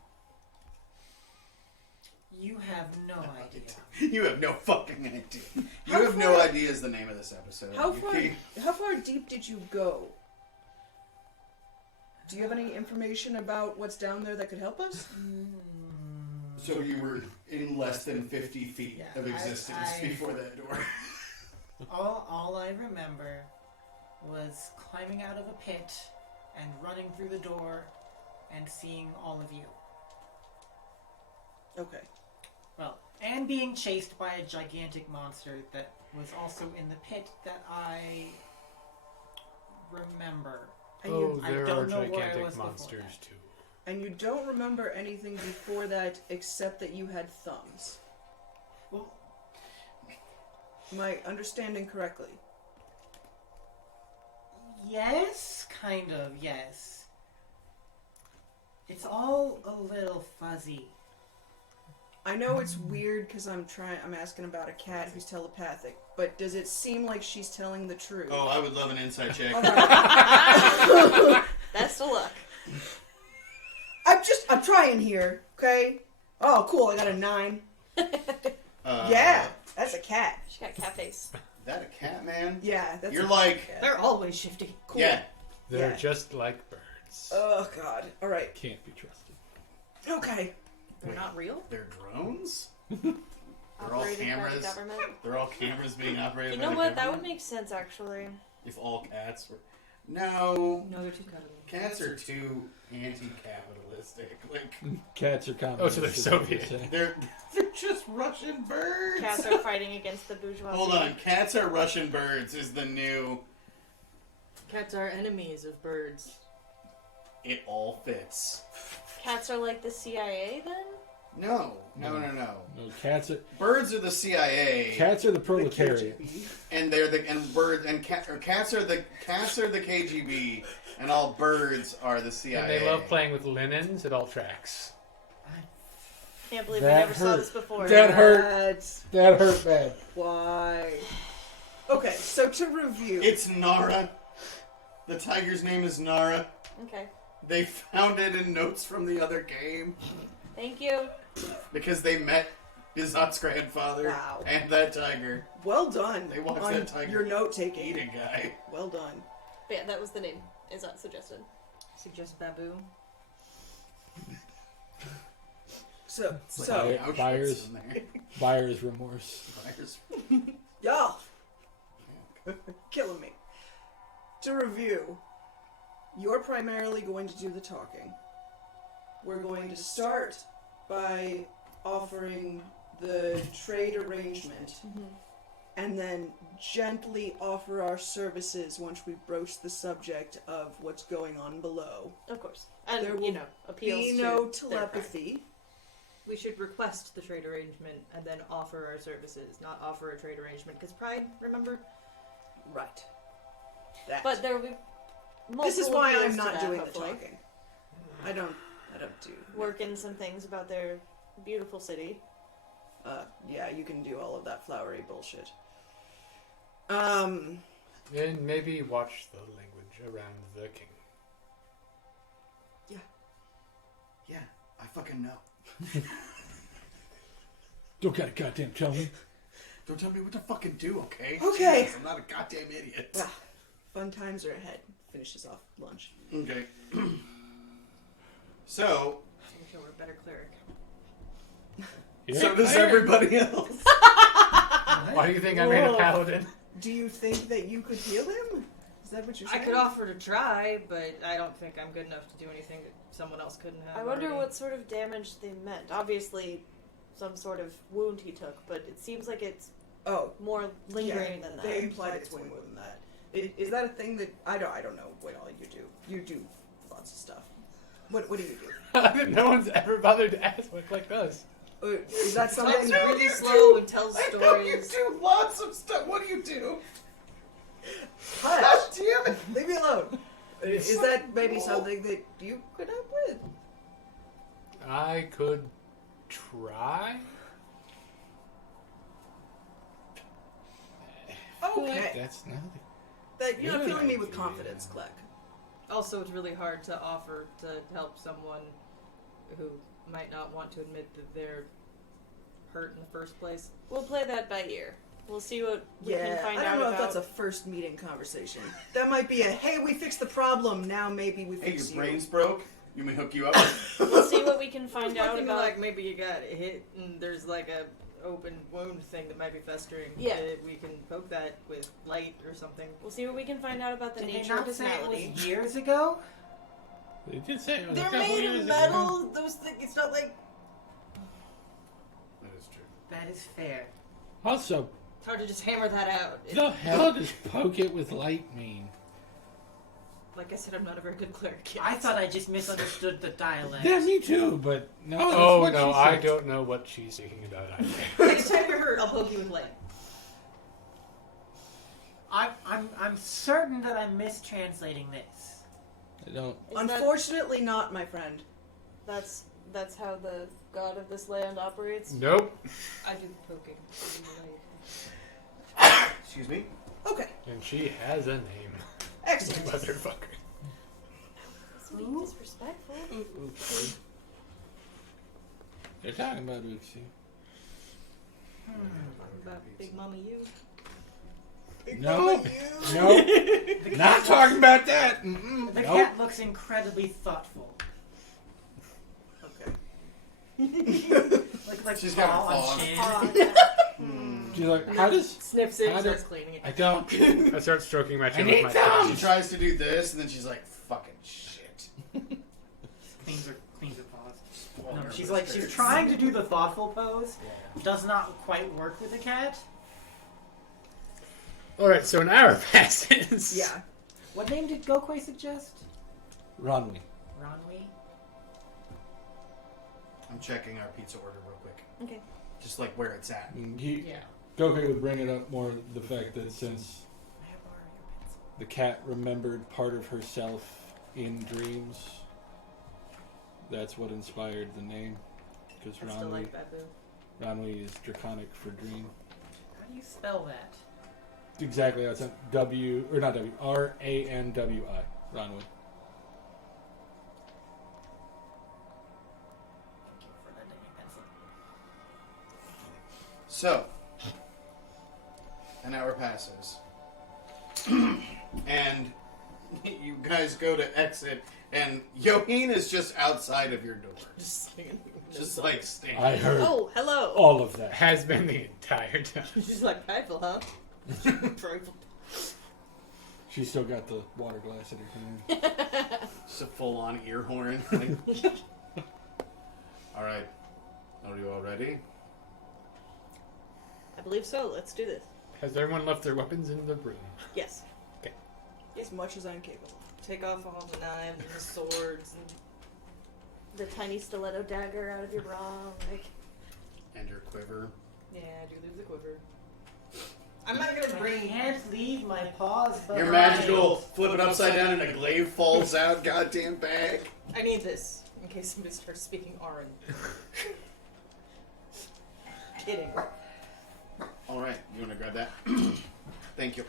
You have no idea. You have no fucking idea. You How have no far- idea is the name of this episode. How You far deep did you go? Do you have any information about what's down there that could help us? So you were in less than 50 feet Yeah, of existence I- before that door. All I remember was climbing out of a pit and running through the door and seeing all of you. Okay. Well, and being chased by a gigantic monster that was also in the pit that I remember. And, Oh, you, I there don't are know where I gigantic was before monsters that. too. and you don't remember anything before that except that you had thumbs. Well, Am I understanding correctly? yes, kind of, yes. It's all a little fuzzy. I know it's weird because I'm asking about a cat who's telepathic, but does it seem like she's telling the truth? Oh, I would love an inside check. Alright. Best of luck. I'm trying here, okay? Oh, cool, I got a 9. Yeah, that's a cat. She got cat face. That a cat, man? Yeah, that's You're a like, cat. They're always shifty. Cool. yeah. They're Yeah. just like birds. Oh, God. Alright. Can't be trusted. Okay. They're not real. They're drones? They're all Operated by the cameras. government. They're all cameras being operated You by know the what? That would government? make sense, actually. If all cats were... No. No, they're too cuddly. Cats are too anti-capitalistic. Like, Cats are communist. so they're is what you're Soviet. saying. they're just Russian birds. Cats are fighting against the bourgeoisie. Hold on. Cats are Russian birds is the new... Cats are enemies of birds. It all fits. Cats are like the CIA, then? No. No, cats are the CIA. cats are the proletariat. And they're the cats are the KGB, and all birds are the CIA. And they love playing with linens. It all tracks. Can't believe That we never saw hurt. this before. That hurt. That's That hurt bad. why. Okay, so to review. It's Nara. The tiger's name is Nara. Okay. They found it in notes from the other game Thank you. because they met Bizot's grandfather Wow. and that tiger. Well done. They watched on that tiger your note Eat taking. a guy. Well done. But yeah, that was the name. Is that suggested? Suggest Babu. So, Buy- Auschwitz buyers, in there. buyer's remorse. Buyers. y'all, killing me. To review, you're primarily going to do the talking. We're going to start by offering the trade arrangement, and then gently offer our services once we broach the subject of what's going on below. Of course. And, There will you know, appeals Be to no their telepathy. We should request the trade arrangement and then offer our services, not offer a trade arrangement. Because pride, remember? Right. That. But there will be multiple this is why appeals I'm to not that, doing the hopefully. talking. I don't do. Work in some things about their beautiful city. Yeah, you can do all of that flowery bullshit. And maybe watch the language around the king. Yeah, I fucking know. Don't gotta goddamn tell me. Don't tell me what to fucking do, okay? Okay. Jesus, I'm not a goddamn idiot. Ah, fun times are ahead. Finishes off lunch. Okay. So, I'm sure we're a better cleric. so does everybody else. Why do you think I made a paladin? Do you think that you could heal him? Is that what you're I saying? could offer to try, but I don't think I'm good enough to do anything that someone else couldn't have. I wonder already. what sort of damage they meant. Obviously, some sort of wound he took, but it seems like it's Oh, more lingering than that. They implied it's way more than that. Is that a thing that I don't know what all you do? You do lots of stuff. What do you do? No one's ever bothered to ask what Click does. Is that Talks something? really slow and tells I know you stories. do lots of stuff. What do you do? Hush! God damn it! Leave me alone. Is that maybe something that you could help with? I could try. Okay. That's not. That you're not Good filling me with idea. confidence, Kleck. Also, it's really hard to offer to help someone who might not want to admit that they're hurt in the first place. We'll play that by ear. We'll see what we Yeah, can find I out don't know about. if that's a first meeting conversation. That might be a hey, we fixed the problem. Now maybe we Hey, fix your you. brain's broke. You may hook you up. We'll see what we can find I was out thinking, about. like maybe you got hit and there's like a open wound thing that might be festering. Yeah. We can poke that with light or something. We'll see what we can find out about the Did they nature of not his say it malady. was years ago? They did say it was a They're couple made years of ago. metal. Those things. It's not like That is true. That is fair. Also, it's hard to just hammer that out. the hell does poke it with light mean? Like I said, I'm not a very good cleric yet. I thought I just misunderstood the dialect. Yeah, me too, but no. that's Oh what no, she I said. don't know what she's speaking about either. Next time you're hurt, I'll poke you with light. I'm certain that I'm mistranslating this. I don't. Is that- Unfortunately, not, my friend. that's how the god of this land operates. Nope. I do the poking. Excuse me? Okay, And she has a name. excellent. Motherfucker. Sweet, disrespectful. Oopsie. They're talking about Oopsie. About Big Mama you. No, no, not talking about that. Mm-mm. The Nope. cat looks incredibly thoughtful. Okay. Like She's got paw her on claws. chin. She's like, how does? Sniffs it How and do- starts cleaning it. I don't. I start stroking my chin I with need my some. thumb. She tries to do this, and then she's like, fucking shit. Cleans her paws. Well, No, her she's like she's whiskers. trying to do the thoughtful pose. Does not quite work with the cat. Alright, so an hour passes. Yeah. What name did Gokwe suggest? Ronwe. Ronwe. I'm checking our pizza order real quick. Okay. Just like where it's at. Yeah. Goku would bring it up more the fact that since the cat remembered part of herself in dreams, that's what inspired the name. Because I still like Babu. Ranui is draconic for dream. How do you spell that? Exactly, that's a W, or not W, R-A-N-W-I, Ranui. Thank you for lending me pencil. So, an hour passes. And you guys go to exit, and Yoheen is just outside of your door. Just like standing. I heard Oh, hello. all of that. Has been the entire time. She's like, Rifle, huh? Rifle. She's still got the water glass in her hand. Just a full-on ear horn. Like, all right. Are you all ready? I believe so. Let's do this. Has everyone left their weapons in the room? Yes. As much as I'm capable. Take off all the knives and the swords and The tiny stiletto dagger out of your bra. Like, And your quiver. yeah, I do leave the quiver. I'm not gonna I bring. can't leave my paws behind. Your magical flip it upside down and a glaive falls out. Goddamn bag. I need this in case somebody starts speaking Aran. Kidding. All right. You want to grab that? Thank you.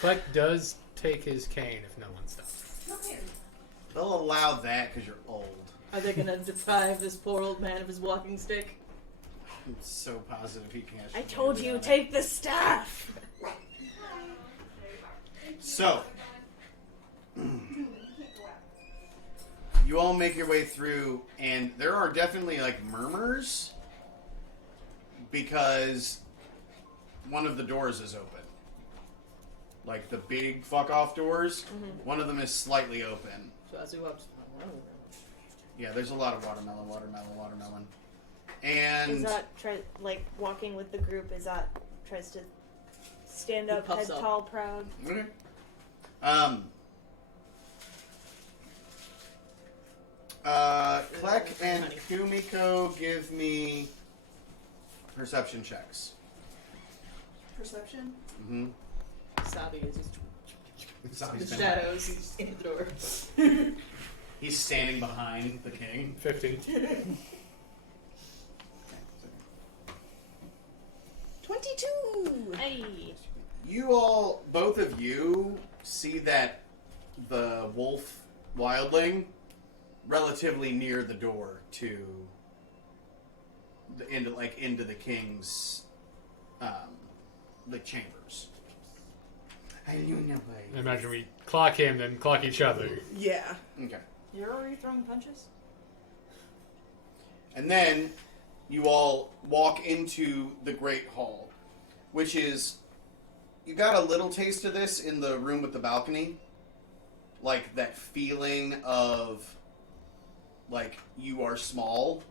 Kleck does take his cane if no one stops. They'll allow that because you're old. Are they gonna deprive this poor old man of his walking stick? I'm so positive he can actually. I told do you, that. take the staff. So, you all make your way through, and there are definitely like murmurs because one of the doors is open. Like the big fuck off doors, one of them is slightly open. So as we walk, Yeah, there's a lot of watermelon. And Is that like walking with the group? Is that tries to stand He up, puffs head up. tall, proud? okay. Kleck and Kumiko give me perception checks. Perception? Mm-hmm. Sabi is just He's the shadows. He's just in the door. He's standing behind the king. 15. 22! Hey. You all, both of you, see that the wolf wildling relatively near the door to the into the king's the chambers. I imagine we clock him, then clock each other. Yeah. Okay. You're already throwing punches? And then you all walk into the Great Hall, which is, you got a little taste of this in the room with the balcony. Like that feeling of, like, you are small.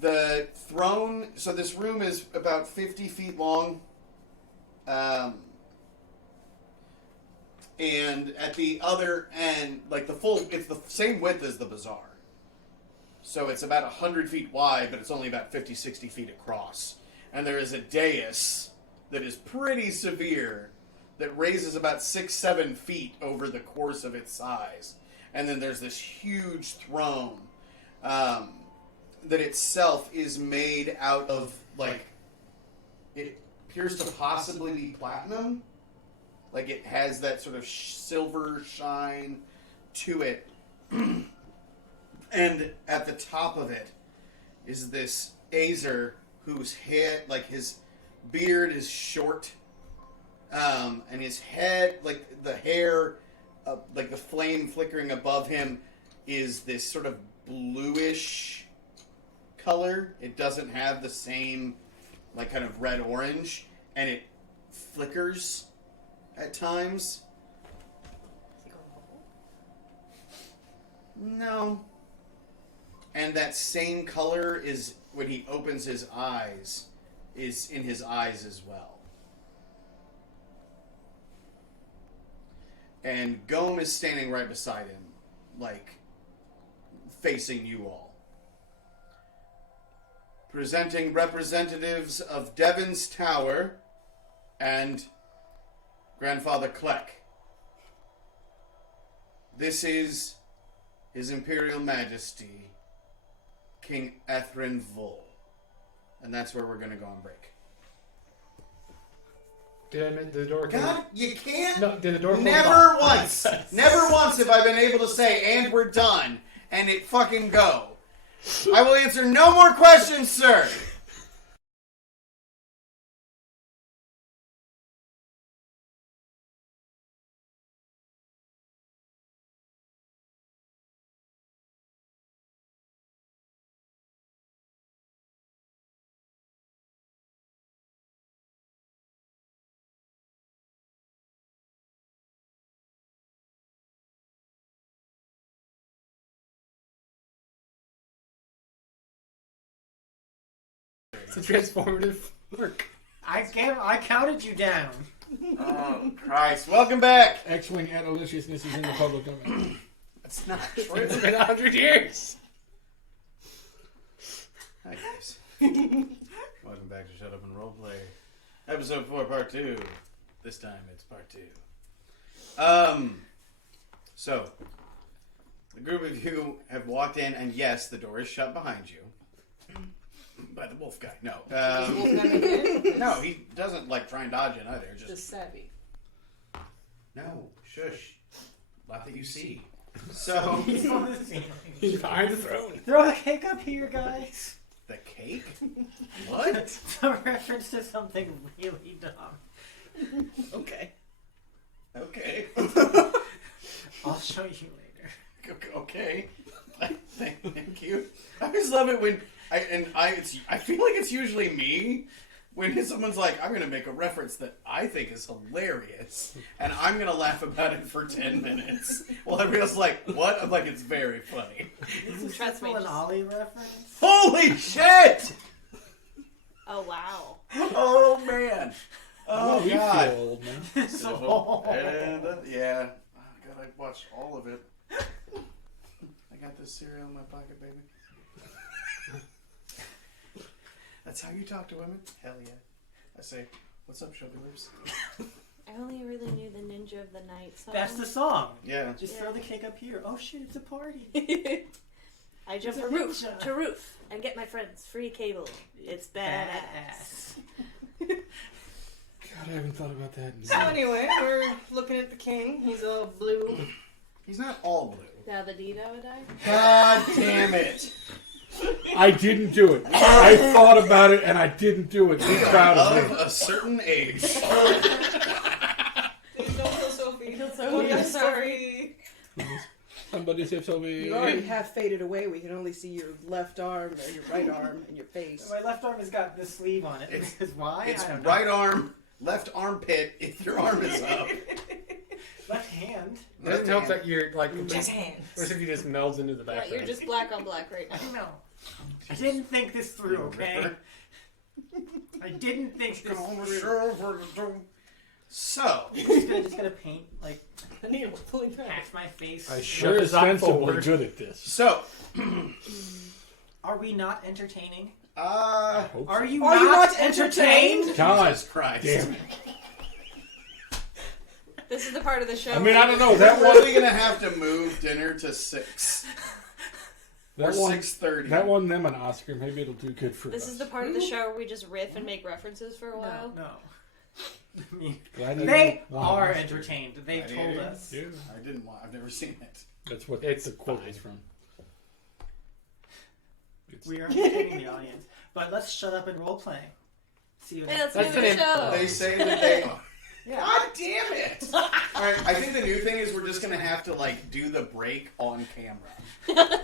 The throne, so this room is about 50 feet long. And at the other end, like it's the same width as the bazaar. So it's about 100 feet wide, but it's only about 50, 60 feet across. And there is a dais that is pretty severe that raises about 6-7 feet over the course of its size. And then there's this huge throne that itself is made out of, like, it appears to possibly be platinum. Like, it has that sort of silver shine to it. And at the top of it is this Azer whose head, like, his beard is short. And his head, like, the hair, like, the flame flickering above him is this sort of bluish color. It doesn't have the same, like, kind of red-orange. And it flickers at times. Is he going bubble? No. And that same color is, when he opens his eyes, is in his eyes as well. And Gome is standing right beside him, like facing you all. Presenting representatives of Devon's Tower and Grandfather Kleck. This is His Imperial Majesty, King Ethrin Vull. And that's where we're going to go on break. Did I make the door? God, you can't. No, did the door? Never once. Never once have I been able to say, and we're done, and it fucking go. I will answer no more questions, sir. It's a transformative work. I counted you down. Oh, Christ. Welcome back. X-Wing at Aliciousness is in the public domain. It's not It's true. been 100 years. Hi, guys. Welcome back to Shut Up and Roleplay. Episode 4, Part 2. This time it's Part 2. So, the group of you have walked in, and yes, the door is shut behind you. By the wolf guy. No. No, he doesn't like try and dodge it either. Just savvy. No. Shush. Not that you see. So, He's on the ceiling. He's behind the throne. Throw the cake up here, guys. the cake? What? It's a reference to something really dumb. Okay. Okay. I'll show you later. Okay. Thank you. I always love it when I feel like it's usually me when someone's like, I'm going to make a reference that I think is hilarious, and I'm going to laugh about it for 10 minutes. Well, everybody else is like, what? I'm like, it's very funny. Is this Trust me, an just- Ollie reference? Holy shit! Oh wow. Oh, man. Oh, you God. feel old now. So, and, yeah. Oh, God, I watched all of it. I got this cereal in my pocket, baby. That's how you talk to women? Hell yeah. I say, what's up, sugar lips? I only really knew the Ninja of the Night song. That's the song. Yeah. Just throw the cake up here. Oh shit, it's a party. I jump It's a from roof ninja. to roof and get my friends free cable. It's badass. God, I haven't thought about that. In So anyway, we're looking at the king. He's all blue. He's not all blue. Now the Dito would die. God damn it. I didn't do it. I thought about it and I didn't do it. Be proud Of of me. a certain age. Please don't kill Sophie. Kill Sophie, Oh, I'm I'm sorry. Somebody save Toby. You already have faded away. We can only see your left arm or your right arm and your face. My left arm has got this sleeve on it. It's- Because why? It's I don't know. right arm, left armpit if your arm is up. Left hand. Doesn't help that you're like Just hands. what if you just melds into the Yeah, background? you're just black on black right I now. don't know. I didn't think this through, okay? I didn't think this through. So, Just gonna paint like I need to pull it back. half my face. I We're shut the sock ostensibly forward. good at this. so, Are we not entertaining? I hope Are so. you Are not you not entertained? God Jesus Christ. damn it. This is the part of the show. I mean, I don't know. We're That one, really going to have to move dinner to 6. Or that one, 6:30. that won them an Oscar. Maybe it'll do good for This us. is the part of the show where we just riff and make references for a while. No. I mean, Glad you they won an are Oscar. entertained. They've I told did. us. Yeah. I didn't want, I've never seen it. That's what It's the quote fine. is from. It's, We are entertaining the audience. But let's shut up and role play. See you Hey, next let's That's do the the name. show. They say that they... Yeah. God damn it! Alright, I think the new thing is we're just going to have to, like, do the break on camera.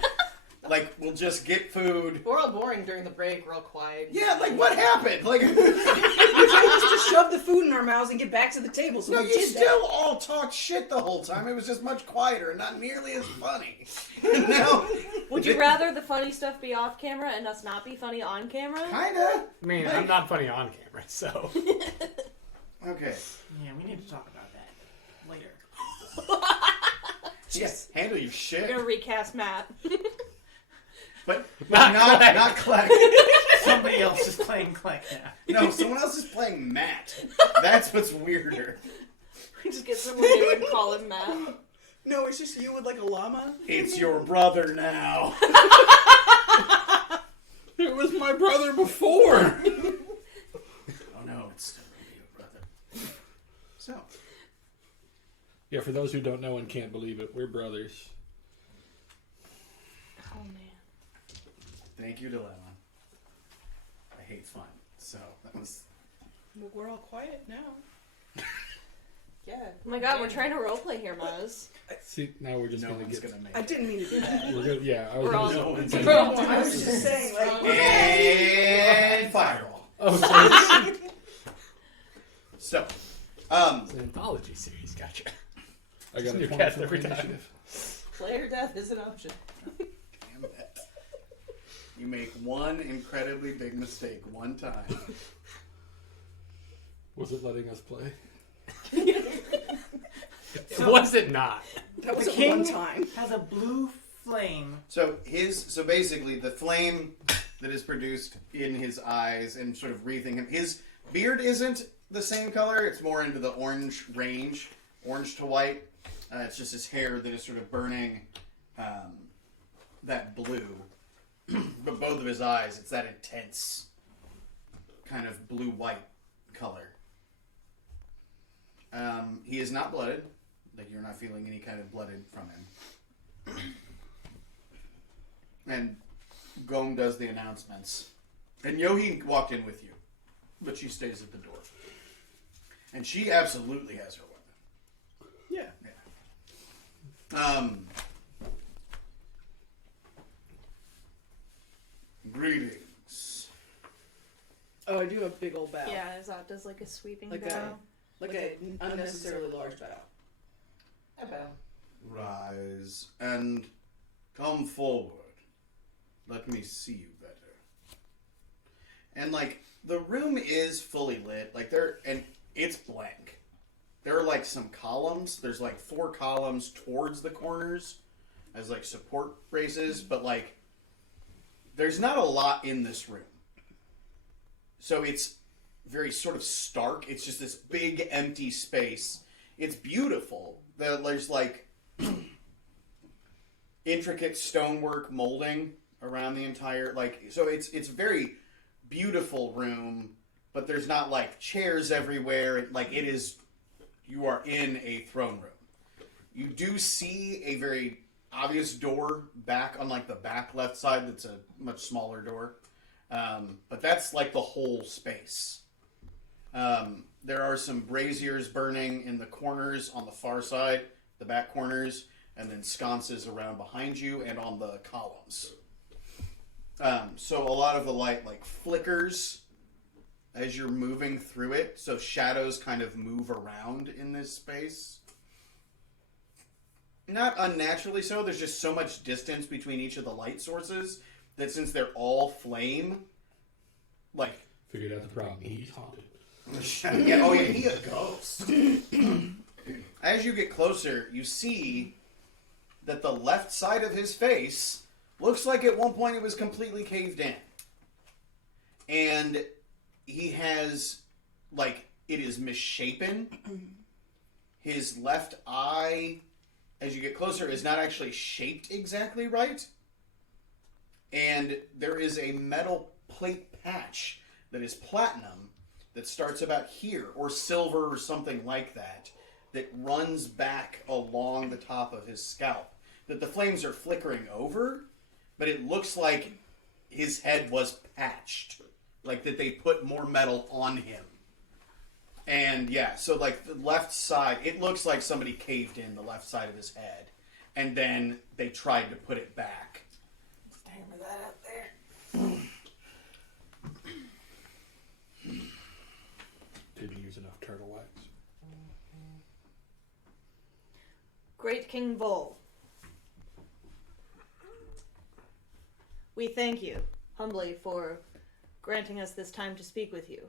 Like, we'll just get food. We're all boring during the break. We're all quiet. Yeah, like, what happened? Like... We used to shove the food in our mouths and get back to the table, so No, we you did still all talked shit the whole time. It was just much quieter and not nearly as funny. Now, Would you rather the funny stuff be off camera and us not be funny on camera? kinda. I mean, I'm not funny on camera, so Okay. Yeah, we need to talk about that later. Yes. Handle your We're shit. gonna recast Matt. But Not not Kleck. Somebody else is playing Kleck now. No, someone else is playing Matt. That's what's weirder. We just get someone new and call him Matt. No, it's just you with like a llama. It's your brother now. It was my brother before. Oh no, it's still gonna be your brother. So, Yeah, for those who don't know and can't believe it, we're brothers. Oh man. thank you, Dilemma. I hate fun. So, that was... Well, we're all quiet now. Yeah. Oh my god, we're trying to roleplay here, Maz. See, now we're just No gonna one's get. gonna make I it. didn't mean to do that. We're gonna. Yeah, I was We're gonna. all- No one's say- gonna make I was just saying, like, it. And fireball. Oh, sorry. So, It's an anthology series. Gotcha. I got New a 20 cast for every time. initiative. Player death is an option. damn it. You make one incredibly big mistake one time. Was it letting us play? Was it not? that was The at king one time. has a blue flame. So basically the flame that is produced in his eyes and sort of wreathing him. His beard isn't the same color. It's more into the orange range, orange to white. It's just his hair that is sort of burning that blue. But both of his eyes, it's that intense kind of blue-white color. He is not blooded. Like, you're not feeling any kind of blooded from him. And Gom does the announcements. And Yohi walked in with you, but she stays at the door. And she absolutely has her weapon. Yeah. Greetings. Oh, I do a big old bow. Yeah, Azat does like a sweeping Like bow. Like an unnecessarily large bow. About. Rise and come forward. Let me see you better. And like the room is fully lit, and it's blank. There are like some columns. There's like 4 columns towards the corners as like support braces, but like there's not a lot in this room. So it's very sort of stark. It's just this big empty space. It's beautiful. There's like intricate stonework molding around the entire so it's a very beautiful room, but there's not like chairs everywhere. You are in a throne room. You do see a very obvious door back on like the back left side. That's a much smaller door, but that's like the whole space. There are some braziers burning in the corners on the far side, the back corners, and then sconces around behind you and on the columns. So a lot of the light like flickers as you're moving through it, so shadows kind of move around in this space. Not unnaturally so, there's just so much distance between each of the light sources that since they're all flame, like... Figured out the problem. He's haunted. Yeah, he a ghost. As you get closer, you see that the left side of his face looks like at one point it was completely caved in. And he has, it is misshapen. His left eye, as you get closer, is not actually shaped exactly right. And there is a metal plate patch that is platinum that starts about here, or silver or something like that, that runs back along the top of his scalp. That the flames are flickering over, but it looks like his head was patched. Like that they put more metal on him. And yeah, so like the left side, it looks like somebody caved in the left side of his head. And then they tried to put it back. Let's hammer that out there. Didn't use enough turtle wax. Great King Vol, we thank you humbly for granting us this time to speak with you.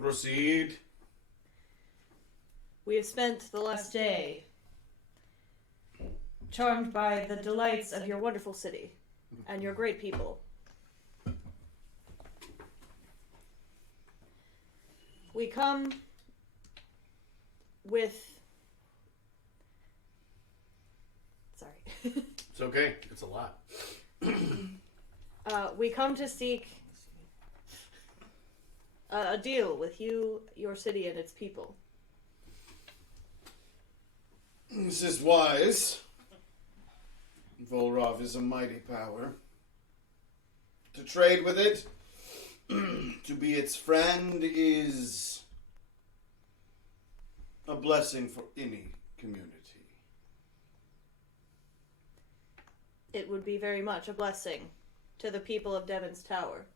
Proceed. We have spent the last day charmed by the delights of Your wonderful city and your great people. We come with. Sorry. It's okay. It's a lot. We come to seek a deal with you, your city, and its people. This is wise. Vulrav is a mighty power. To trade with it, to be its friend, is a blessing for any community. It would be very much a blessing to the people of Devon's Tower.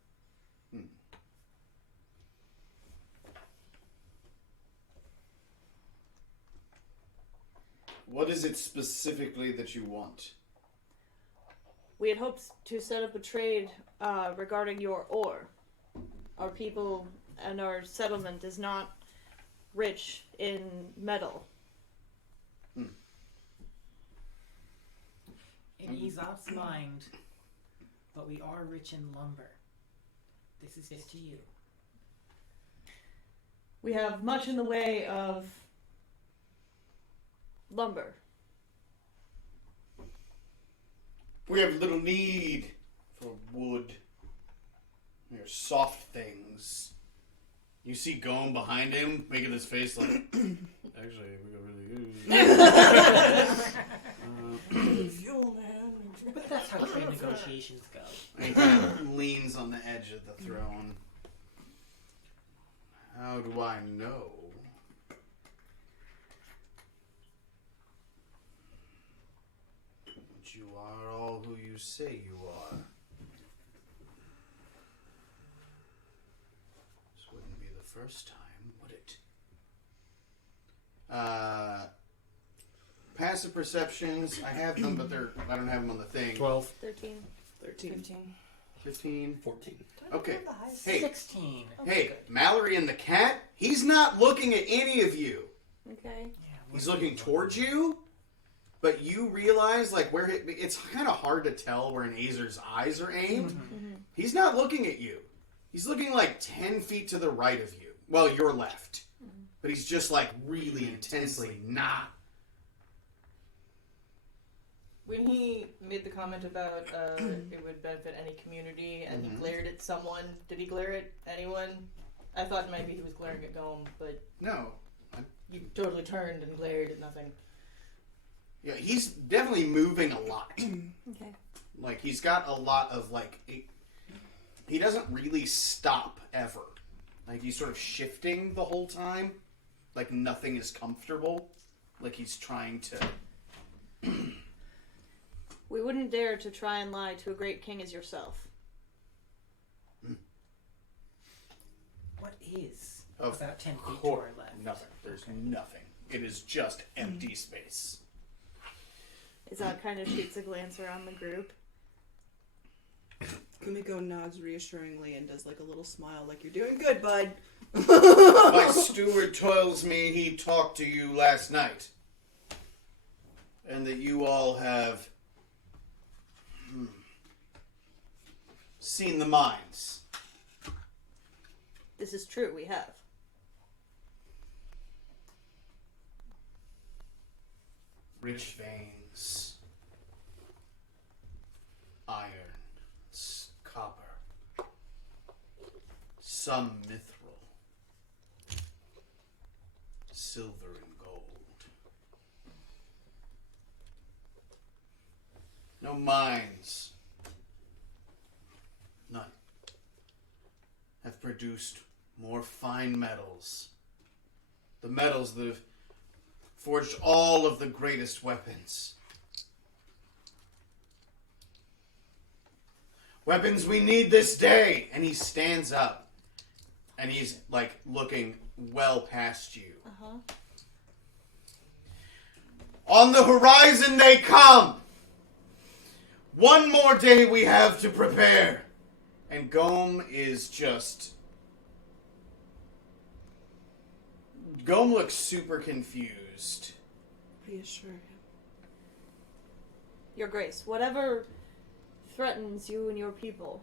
What is it specifically that you want? We had hoped to set up a trade regarding your ore. Our people and our settlement is not rich in metal. In Aesop's mind, but we are rich in lumber. This is it to you. We have much in the way of lumber. We have little need for wood. They're soft things. You see Gome behind him making this face like, actually, we got really good. Fuel, man. But that's how trade negotiations go. And he kind of leans on the edge of the throne. How do I know? That you are all who you say you are. This wouldn't be the first time, would it? Passive perceptions, I have them, but I don't have them on the thing. 12, 13. 13. 15. 14. Okay. Hey, 16. hey, Mallory and the cat, he's not looking at any of you. Okay. Yeah, He's looking towards you, but you realize, like, where it's kind of hard to tell where an Azer's eyes are aimed. He's not looking at you. He's looking, like, 10 feet to the right of you. Well, your left. But he's just, like, really intensely not. When he made the comment about it would benefit any community and he glared at someone, did he glare at anyone? I thought maybe he was glaring at Gome, but No. you totally turned and glared at nothing. Yeah, he's definitely moving a lot. Okay. Like, he's got a lot of, like, he doesn't really stop ever. Like, he's sort of shifting the whole time. Like, nothing is comfortable. Like, he's trying to... We wouldn't dare to try and lie to a great king as yourself. What is Of about 10 feet to course, our left? nothing. There's nothing. It is just empty space. Izad kind of shoots a glance around the group. Kumiko nods reassuringly and does like a little smile, like, you're doing good, bud. My steward tells me he talked to you last night. And that you all have... seen the mines. This is true, we have. Rich veins. Iron. Copper. Some mithril. Silver and gold. No mines. None. Have produced more fine metals. The metals that have forged all of the greatest weapons. Weapons we need this day! And he stands up. And he's, like, looking well past you. Uh-huh. On the horizon they come! One more day we have to prepare. And Gome is just... Gome looks super confused. Reassure him. Your Grace, whatever threatens you and your people,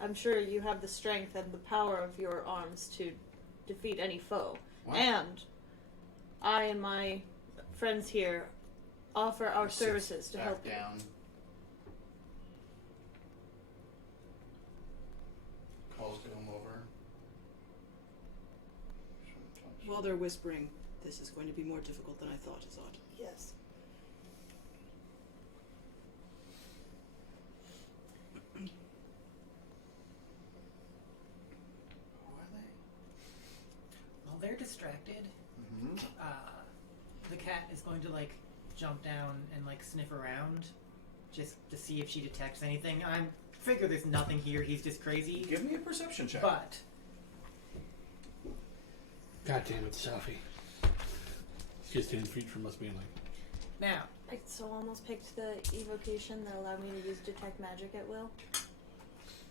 I'm sure you have the strength and the power of your arms to defeat any foe. What? And I and my friends here offer our Sit services to back help you. down. Calls Goom over. While they're whispering, this is going to be more difficult than I thought, Azad. Yes. Who are they? While they're distracted, Mm-hmm. the cat is going to like jump down and like sniff around, just to see if she detects anything. I figure there's nothing here. He's just crazy. Give me a perception check. But God damn it, Sophie. She's 10 feet from us being like, now, I so almost picked the evocation that allowed me to use detect magic at will.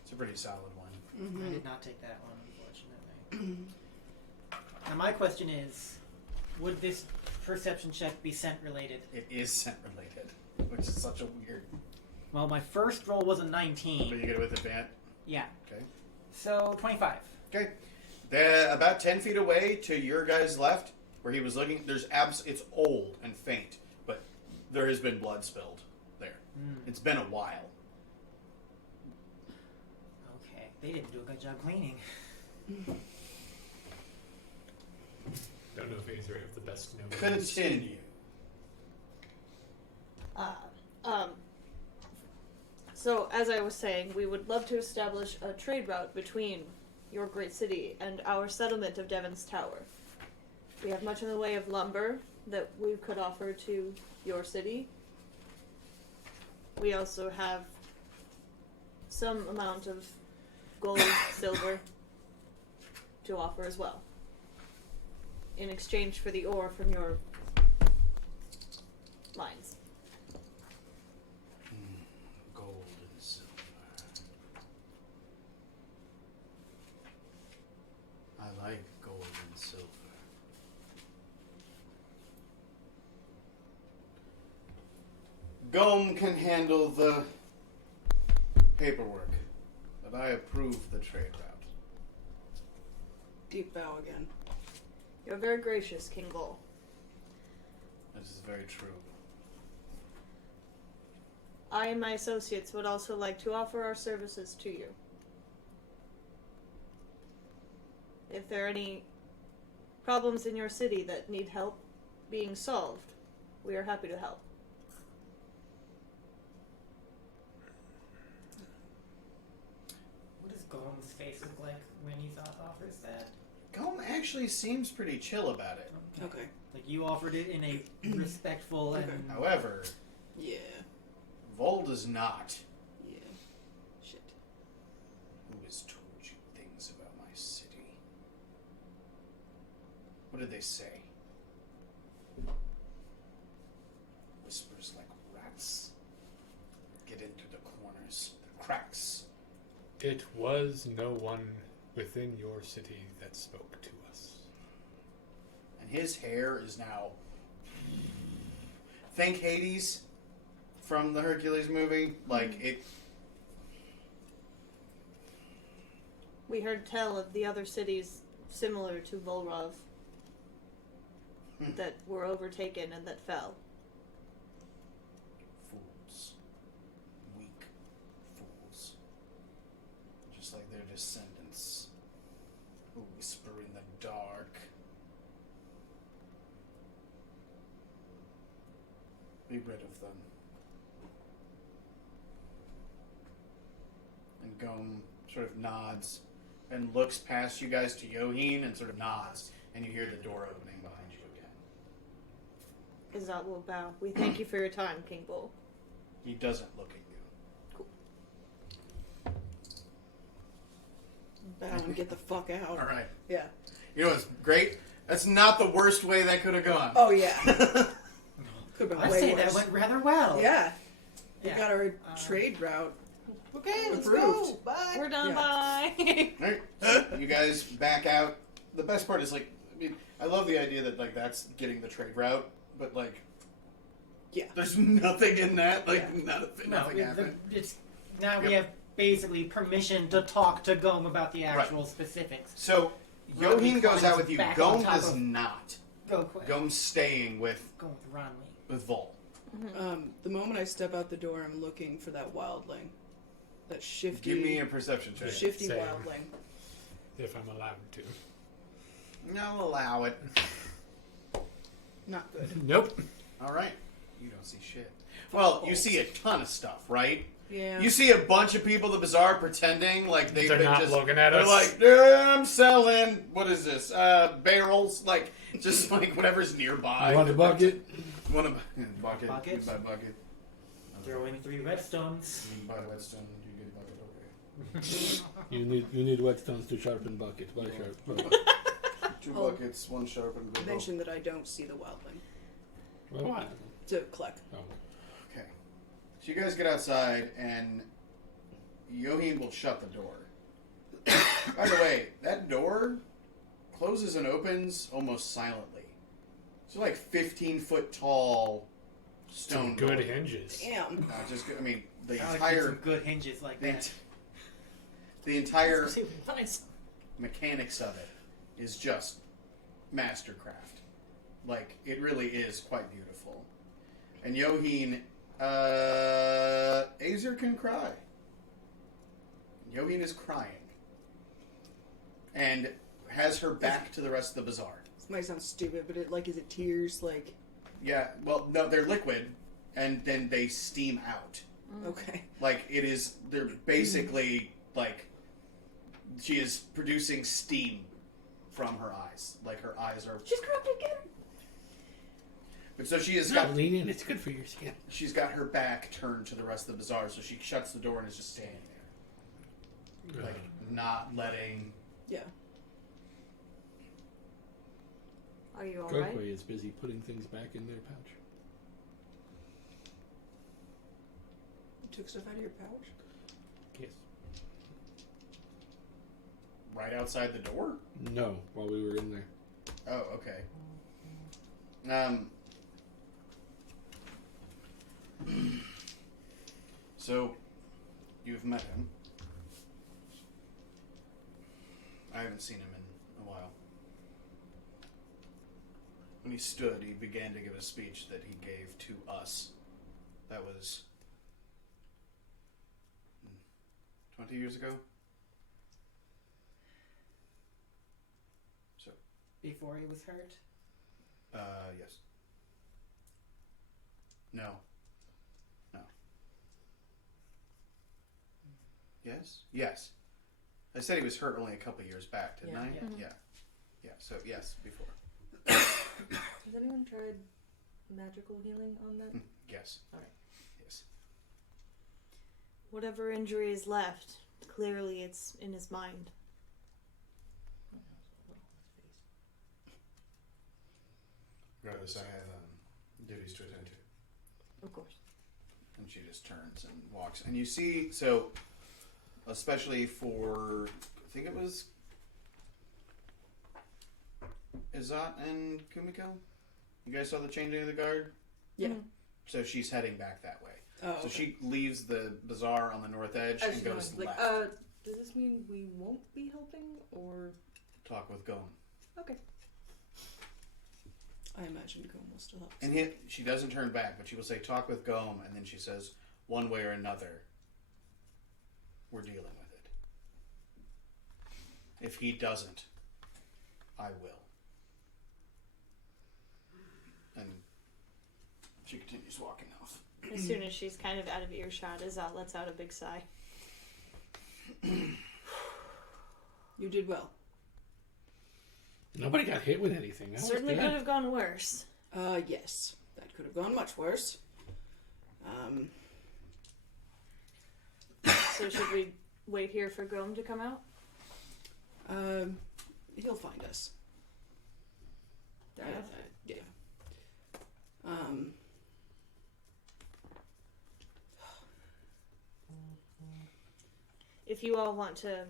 It's a pretty solid one. I did not take that one, unfortunately. Now my question is, would this perception check be scent related? It is scent related, which is such a weird. Well, my first roll was a But 19. you get it with advantage. Yeah. Okay. So 25. Okay. They're about 10 feet away to your guy's left, where he was looking. There's it's old and faint, but there has been blood spilled there. It's been a while. Okay. They didn't do a good job cleaning. Don't know if he's right with the best nose. Continue. So, as I was saying, we would love to establish a trade route between your great city and our settlement of Devon's Tower. We have much in the way of lumber that we could offer to your city. We also have some amount of gold, silver to offer as well, in exchange for the ore from your mines. Gold and silver. I like gold and silver. Gome can handle the paperwork, but I approve the trade route. Deep bow again. You're very gracious, King Gol. This is very true. I and my associates would also like to offer our services to you. If there are any problems in your city that need help being solved, we are happy to help. What does Golem's face look like when he offers that? Gome actually seems pretty chill about it. Okay. Like you offered it in a respectful Okay. and However, Yeah. Vol does not. Yeah. Shit. Who has told you things about my city? What did they say? Whispers like rats. Get in through the corners, the cracks. It was no one within your city that spoke to us. And his hair is now. Think Hades from the Hercules movie. Like it. We heard tell of the other cities similar to Vulrav that were overtaken and that fell. Fools. Weak fools. Just like their descendants who whisper in the dark. Be rid of them. And Gome sort of nods and looks past you guys to Yoheen and sort of nods, and you hear the door opening behind you again. Izat will bow. We thank you for your time, King Bull. He doesn't look at you. Bow and get the fuck out. All right. Yeah. You know what's great? That's not the worst way that could have gone. Oh yeah. Could have been I'd way say worse. that went rather well. Yeah. We Yeah. got our trade route. Okay, let's Approved. go. Bye. We're done, Yeah. bye! Alright. You guys back out. The best part is like, I mean, I love the idea that like that's getting the trade route but like, Yeah. there's nothing in that. Like, Yeah. nothing No, happened. it's now we Yep. have basically permission to talk to Gome about the actual specifics. So, Ronley Yohin goes out climbs with you. back on Gome top does of- not. Go quick. Gome's staying with Go with Ronley. Vol. The moment I step out the door, I'm looking for that wildling. That shifty, Give me a perception check. shifty Same. wildling. If I'm allowed to. I'll allow it. Not good. Nope. All right. You don't see shit. Well, you see a ton of stuff, right? Yeah. You see a bunch of people at the bazaar pretending like they've They're been not just looking at they're us. like, "Yeah, I'm selling. What is this? Barrels, like just like whatever's nearby. You want a bucket? Want a bucket? Bucket? You buy a bucket. Throw in 3 redstones. You buy whetstone. You get a bucket. Okay. You need whetstones to sharpen buckets. Buy sharp. Bucket. 2 Oh. buckets, 1 sharpened. I mentioned that I don't see the wildling. Well, To Kleck. oh. Okay. So you guys get outside, and Yohin will shut the door. By the way, that door closes and opens almost silently. It's like 15-foot tall stone Some good door. hinges. Damn. Just, I mean, the I like entire some good hinges like the, that. the entire See if we can find some. mechanics of it is just mastercraft. Like, it really is quite beautiful. And Yohin, Azer can cry. Yohin is crying. And has her back to the rest of the bazaar. This might sound stupid, but is it tears? Like, Yeah, well, no, they're liquid, and then they steam out. okay. Like, they're basically, like, she is producing steam from her eyes. Like, her eyes are... She's corrupted again. But so she has No, got... lean in. It's good for your skin. She's got her back turned to the rest of the bazaar, so she shuts the door and is just standing there. Like, not letting... Yeah. Are you alright? Gokwe is busy putting things back in their pouch. You took stuff out of your pouch? Yes. Right outside the door? No, while we were in there. Oh, okay. So, you've met him. I haven't seen him in a while. When he stood, he began to give a speech that he gave to us. That was 20 years ago? So, Before he was hurt. yes. No. No. Yes? Yes. I said he was hurt only a couple years back, didn't Yeah. I? Yeah. Yeah. Yeah, so yes, before. Has anyone tried magical healing on that? Yes. Alright. Yes. Whatever injury is left, clearly it's in his mind. Regardless, I have duties to attend to. Of course. And she just turns and walks. And you see, so, especially for, I think it was Izat and Kumiko? You guys saw the changing of the guard? Yeah. So she's heading back that way. Oh, So okay. she leaves the bazaar on the north edge and goes left. Does this mean we won't be helping, or Talk with Gome. okay? I imagine Gome will still help. And she doesn't turn back, but she will say, talk with Gome, and then she says, one way or another, we're dealing with it. If he doesn't, I will. And she continues walking off. As soon as she's kind of out of earshot, Izat lets out a big sigh. You did well. Nobody got hit with anything. That was Certainly good. could have gone worse. Yes. That could have gone much worse. So should we wait here for Gome to come out? He'll find us. Fair enough. Yeah. If you all want to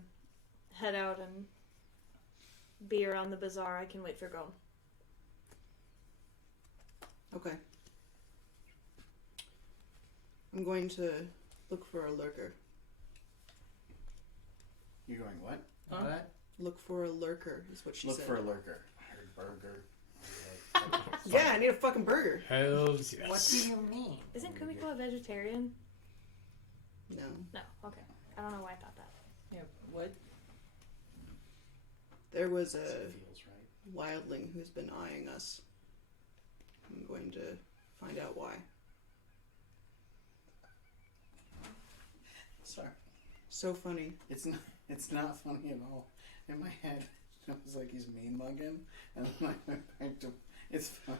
head out and be around the bazaar, I can wait for Gome. Okay. I'm going to look for a lurker. You're going what? Huh? What? Look for a lurker is what she Look said. for a lurker. I heard burger. Yeah, I need a fucking burger. Hells yes. What do you mean? Isn't Kumiko a vegetarian? No. No. Okay. I don't know why I thought that. Yeah, what? There was a Feels right. wildling who's been eyeing us. I'm going to find out why. Sorry. So funny. It's not funny at all. In my head, it was like he's mean mugging, and then I went back to it's fun.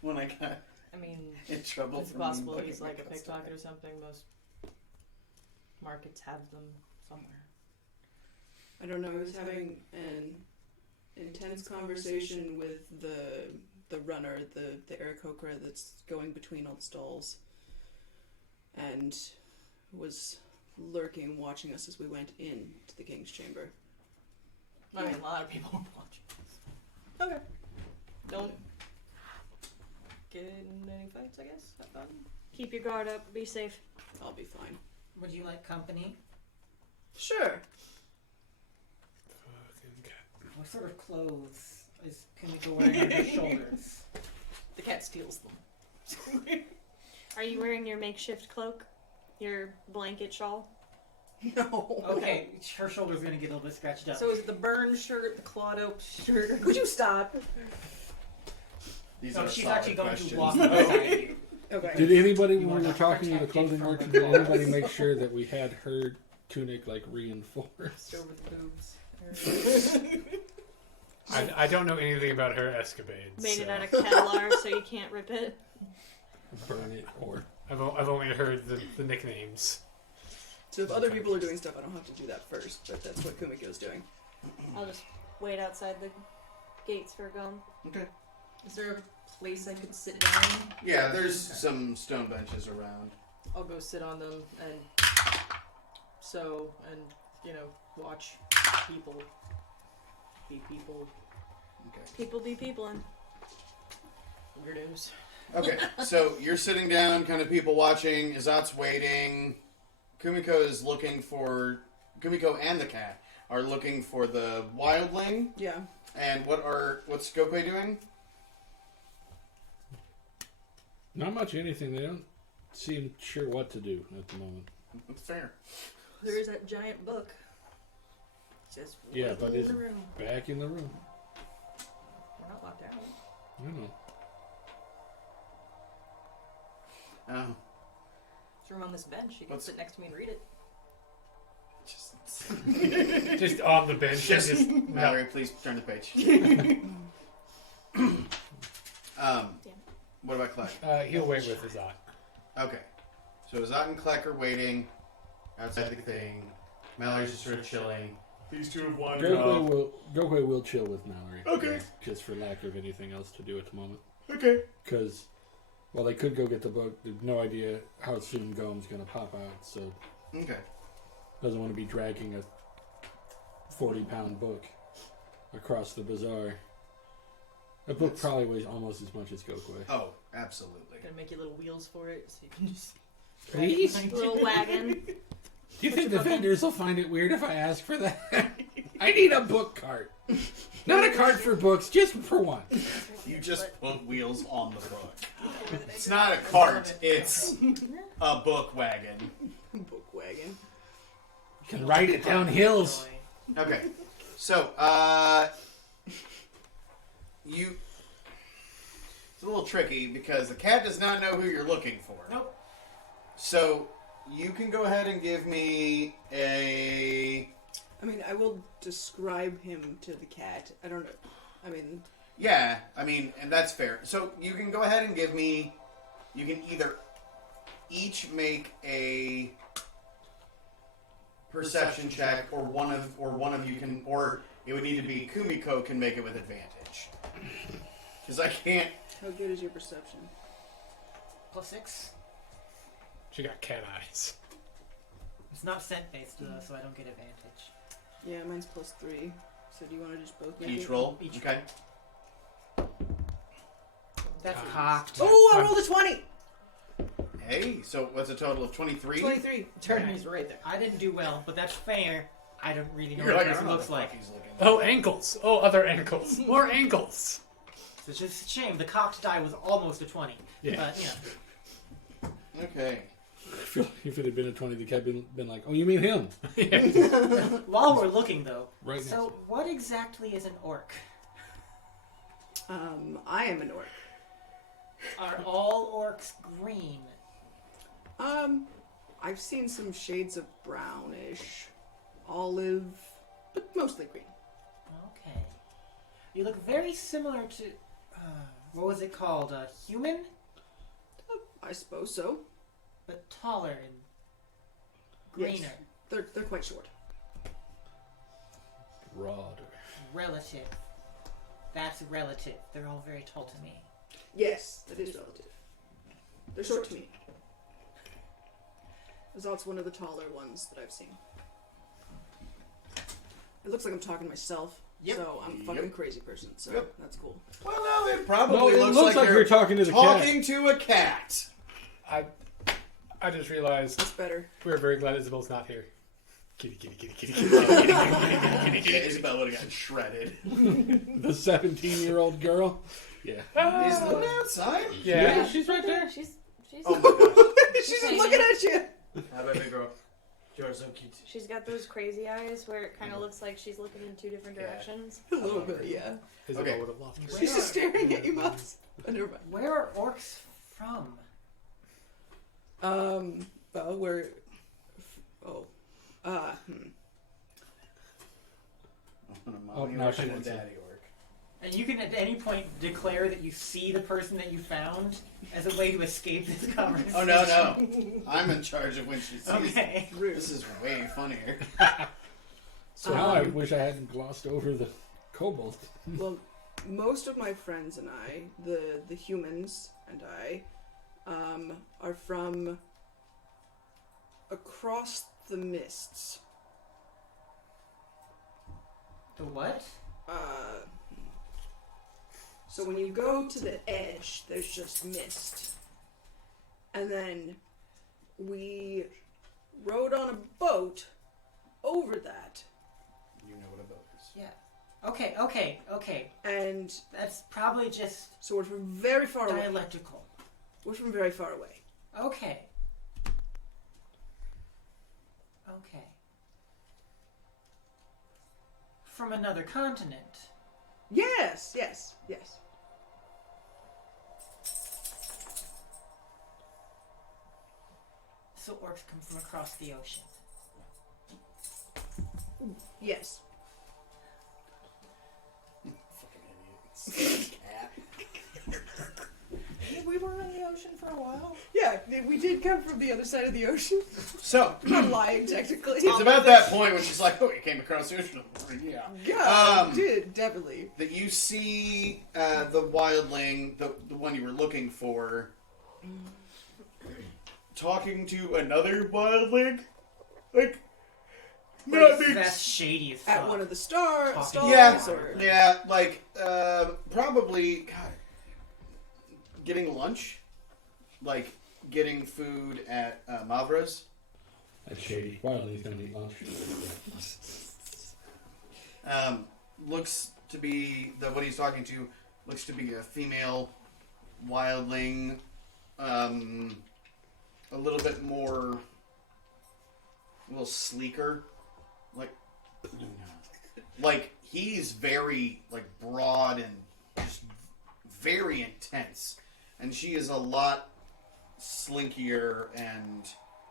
When I got I mean, in trouble it's for possible mean he's mugging, like a I got pickpocket or something. Most markets have them somewhere. I don't know. I was having an intense conversation with the runner, the Aarakocra that's going between all the stalls, and was lurking, watching us as we went in to the king's chamber. I mean, a lot of people are watching this. Okay. Don't get in any fights, I guess. Have fun. Keep your guard up. Be safe. I'll be fine. Would you like company? Sure. Fucking cat. What sort of clothes is Kumiko wearing on her shoulders? The cat steals them. Are you wearing your makeshift cloak? Your blanket shawl? No. Okay, her shoulder's gonna get a little bit scratched up. So is it the burn shirt, the clawed oak shirt? Would you stop? These No, are she's solid actually going questions. to walk beside you. Okay. Did anybody, You when want we were to talking to the protect clothing it from merchant, the did anybody claws. make sure that we had her tunic like reinforced? Over the boobs. I don't know anything about her escapades. Made so it out of Kevlar so you can't rip it. Burn it or I've only heard the nicknames. So if other people are doing stuff, I don't have to do that first, but that's what Kumiko's doing. I'll just wait outside the gates for Gom. Okay. Is there a place I could sit down? Yeah, there's some stone benches around. I'll go sit on them and sew and, watch people be people. Okay. People be peopling. Weirdos. Okay, so you're sitting down, kind of people watching. Izat's waiting. Kumiko and the cat are looking for the wildling. Yeah. And what's Gope doing? not much anything. They don't seem sure what to do at the moment. That's fair. There is that giant book. Just Yeah, waiting but in it's the room. back in the room. We're not locked out. I don't know. Oh, It's room on this bench. You can What's- sit next to me and read it. just Just on the bench. Just- just Mallory, please turn the page. What about Kleck? he'll wait with his eye. Okay, so Izat and Kleck are waiting outside the thing. Mallory's just sort of chilling. These two have wandered Gokwe will chill with Mallory. Okay. Just for lack of anything else to do at the moment. Okay. Because, well, they could go get the book. There's no idea how soon Gome's going to pop out, so Okay. doesn't want to be dragging a 40-pound book across the bazaar. That book probably weighs almost as much as Gokwe. Oh, absolutely. Gonna make you little wheels for it so you can just. Please? Little wagon. Do you think the vendors will find it weird if I ask for that? I need a book cart. Not a cart for books, just for one. You just put wheels on the book. It's not a cart, it's a book wagon. Book wagon. You can ride it down hills. Okay. So, it's a little tricky because the cat does not know who you're looking for. Nope. So, you can go ahead and give me a... I mean, I will describe him to the cat. I don't know. I mean, Yeah, and that's fair. So, you can go ahead and give me... You can either each make a perception check, or one of you can, or it would need to be Kumiko can make it with advantage. Because I can't... how good is your perception? +6. She got cat eyes. It's not scent based though, so I don't get advantage. Yeah, mine's +3. So do you want to just both make Each it? roll? Each Okay. That's cocked. Oh, I rolled a 20. Hey, so what's a total of 23? 23. Attorney's right there. I didn't do well, but that's fair. I don't really know You're what like, this I don't know looks what the like. fuck he's looking. Oh, ankles. Oh, other ankles. More ankles. It's just a shame. The cocked die was almost a 20. Yeah. But, you know. Okay. I feel like if it had been a 20, the cat been like, oh, you mean him? While we're looking, though, Right next to so it. what exactly is an orc? I am an orc. Are all orcs green? I've seen some shades of brownish, olive, but mostly green. Okay. You look very similar to... what was it called? A human? I suppose so. But taller and greener. Yes. They're quite short. Broader. Relative. That's relative. They're all very tall to me. Yes, that is relative. They're short to me. Azal's one of the taller ones that I've seen. It looks like I'm talking to myself. Yep. So I'm a fucking crazy person, so Yep. that's cool. Well, no, it probably No, it looks like you're talking to the cat. talking to a cat. I just realized That's better. we're very glad Isabel's not here. Kitty, kitty, kitty, kitty, kitty, kitty, kitty, kitty, kitty, kitty, Yeah, Isabel would have gotten shredded. The 17-year-old girl? Yeah. Is Luna outside? Yeah. she's right there. She's Oh my gosh. She's just looking at you. How about big girl? You're so cute. she's got those crazy eyes where it kind of looks like she's looking in two different Yeah. directions. A little bit, yeah. Isabel Okay. would have lost her. She's just staring at you, Mouse. Never mind. Where are orcs from? Well, we're... Oh. Oh, now she and a wants daddy orc. And you can at any point declare that you see the person that you found as a way to escape this conversation. Oh, no. I'm in charge of when she sees. Okay. This is way funnier. So now I wish I hadn't glossed over the kobold. Well, most of my friends and I, the humans and I, are from across the mists. The what? So when you go to the edge, there's just mist. And then we rode on a boat over that. You know what a boat is. Yeah. Okay. And That's probably just so we're from very far away. dialectical. We're from very far away. Okay. From another continent. Yes. So orcs come from across the ocean. Yes. Fucking idiot. Cat. We were in the ocean for a while. Yeah, we did come from the other side of the ocean. So, I'm lying, technically. it's about that point when she's like, oh, you came across the ocean. Yeah. Yeah, I Um, did, definitely. That you see the wildling, the one you were looking for, talking to another wildling. Like, not being... That's shady as fuck. At one of the stalls, Yeah, or... yeah, like, probably, God, getting lunch? Like, getting food at Mavra's? That's shady. Wildling's gonna eat lunch. Looks to be, what he's talking to, looks to be a female wildling, a little bit more, a little sleeker, like he's very, like, broad and just very intense, and she is a lot slinkier and...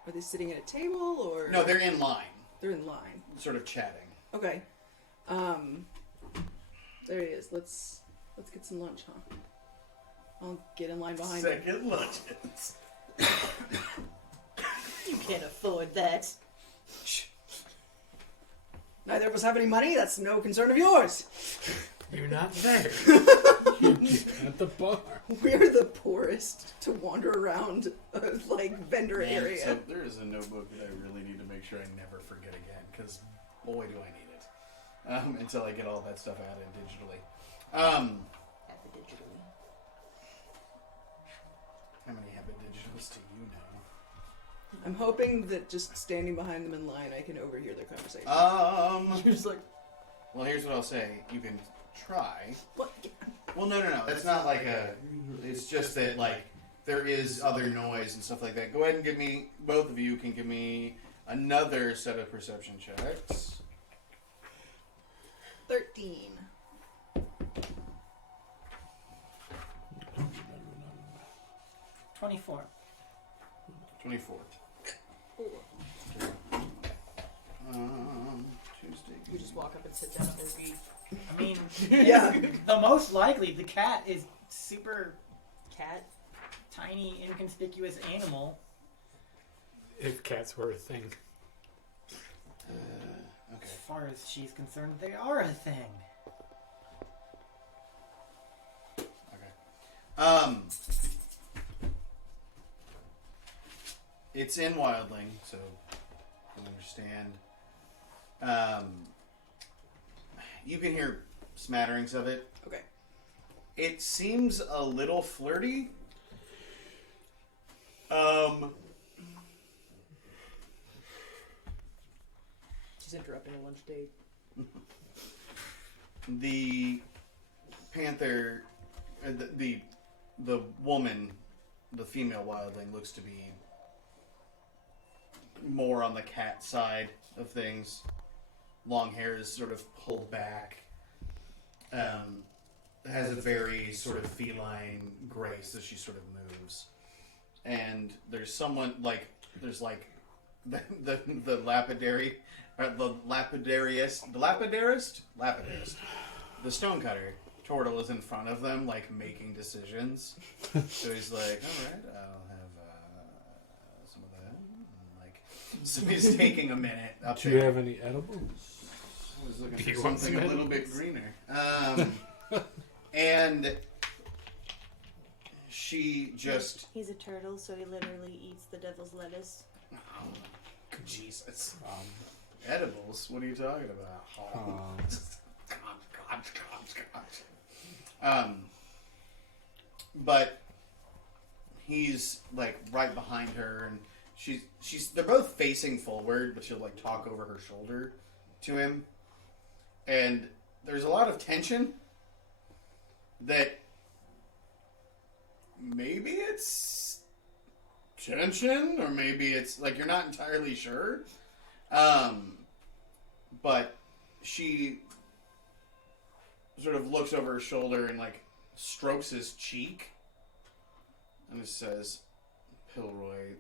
Are they sitting at a table, or... No, they're in line, They're in line. sort of chatting. Okay. There he is. Let's get some lunch, huh? I'll get in line behind him. Second lunches. You can't afford that. Neither of us have any money. That's no concern of yours. You're not there. At the bar. We're the poorest to wander around a, vendor Man, area. so there is a notebook that I really need to make sure I never forget again, because boy do I need it. Until I get all that stuff added digitally. Have it digitally. How many habitations do you know? I'm hoping that just standing behind them in line, I can overhear their conversation. You're just like, Well, here's what I'll say. You can try. what? Well, no. That's not like a... It's just that, like, there is other noise and stuff like that. Go ahead and give me... Both of you can give me another set of perception checks. 13. 24. 24. Tuesday. You just walk up and sit down at their feet. I mean, Yeah. the most likely the cat is super Cat? tiny, inconspicuous animal. If cats were a thing. Okay. As far as she's concerned, they are a thing. Okay. It's in Wildling, so you understand. You can hear smatterings of it. Okay. It seems a little flirty. She's interrupting a lunch date. The panther, the woman, the female wildling, looks to be more on the cat side of things. Long hair is sort of pulled back. Has a very sort of feline grace as she sort of moves. And there's someone like there's like the lapidary, or the lapidarist, the stonecutter. Turtle is in front of them, like making decisions. So he's like, "All right, I'll have some of that." And, like, so he's taking a minute up Do there. you have any edibles? I was looking Do for you want something a some little bit edibles? greener. And she just, He's a turtle, so he literally eats the devil's lettuce. oh, Jesus, edibles. What are you talking about? But he's like right behind her, and she's they're both facing forward, but she'll like talk over her shoulder to him, and there's a lot of tension that maybe it's tension or maybe it's like you're not entirely sure, but she sort of looks over her shoulder and like strokes his cheek and just says, "Pilroy,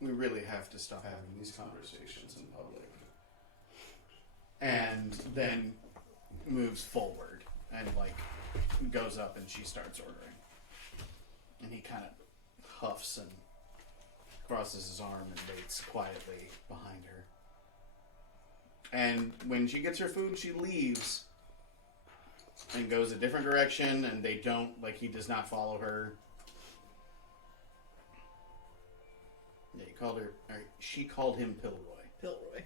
we really have to stop having these conversations in public." And then moves forward and like goes up and she starts ordering. And he kind of huffs and crosses his arm and waits quietly behind her. And when she gets her food, she leaves and goes a different direction, and they don't, like, he does not follow her. Yeah, he called her, or she called him Pilroy. Pilroy.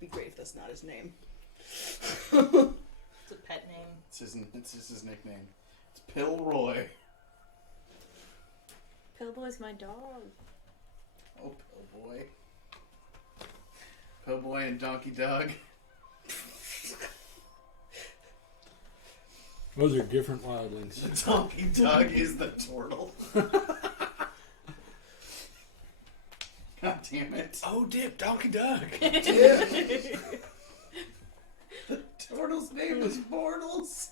Be great if that's not his name. It's a pet name. It's just his nickname. It's Pilroy. Pillboy's my dog. Oh, Pillboy. Pillboy and Donkey Dog. Those are different wildlings. Donkey Dog is the turtle. God damn it. Oh, dip, Donkey Dog. The turtle's name is Bortles.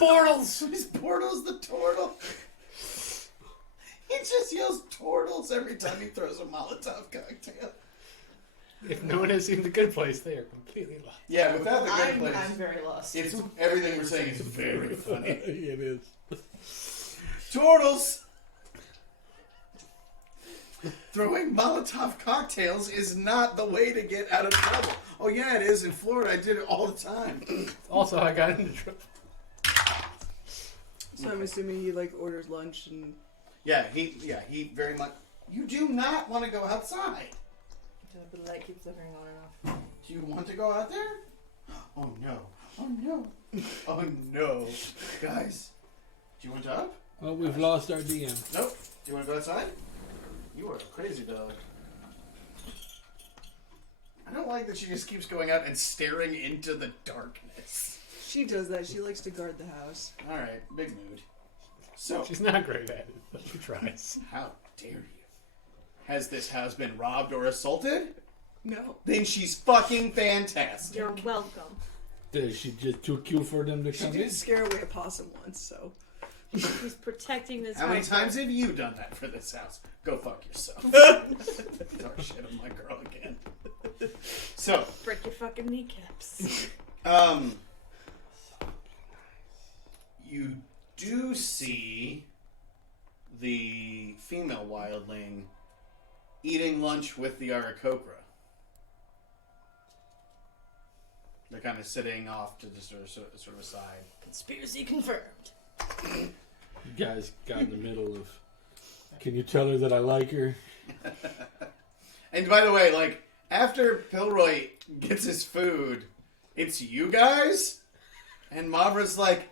Bortles! He's Bortles the turtle. He just yells Tortles every time he throws a Molotov cocktail. If no one has seen The Good Place, they are completely lost. Yeah, without the good I'm place, very lost. it's everything we're saying is very funny. It is. Turtles! Throwing Molotov cocktails is not the way to get out of trouble. Oh yeah, it is. In Florida, I did it all the time. Also, I got into trouble. So I'm assuming he like orders lunch and Yeah, he very much... You do not want to go outside. The light keeps flickering on and off. Do you want to go out there? Oh no. Oh no. Oh no. Guys, do you want up? Well, we've lost our DM. Nope. You want to go outside? You are a crazy dog. I don't like that she just keeps going out and staring into the darkness. She does that. She likes to guard the house. All right, big mood. So, She's not great at it, but she tries. how dare you? Has this house been robbed or assaulted? No. Then she's fucking fantastic. You're welcome. She just took you for them to She come in? did scare away a possum once, so. He's protecting this How many house. times have you done that for this house? Go fuck yourself. Talk shit on my girl again. So, Break your fucking kneecaps. you do see the female wildling eating lunch with the Arakokra. They're kind of sitting off to just sort of aside. Conspiracy confirmed. You guys got in the middle of. Can you tell her that I like her? And by the way, like, after Pilroy gets his food, it's you guys? And Mavra's like,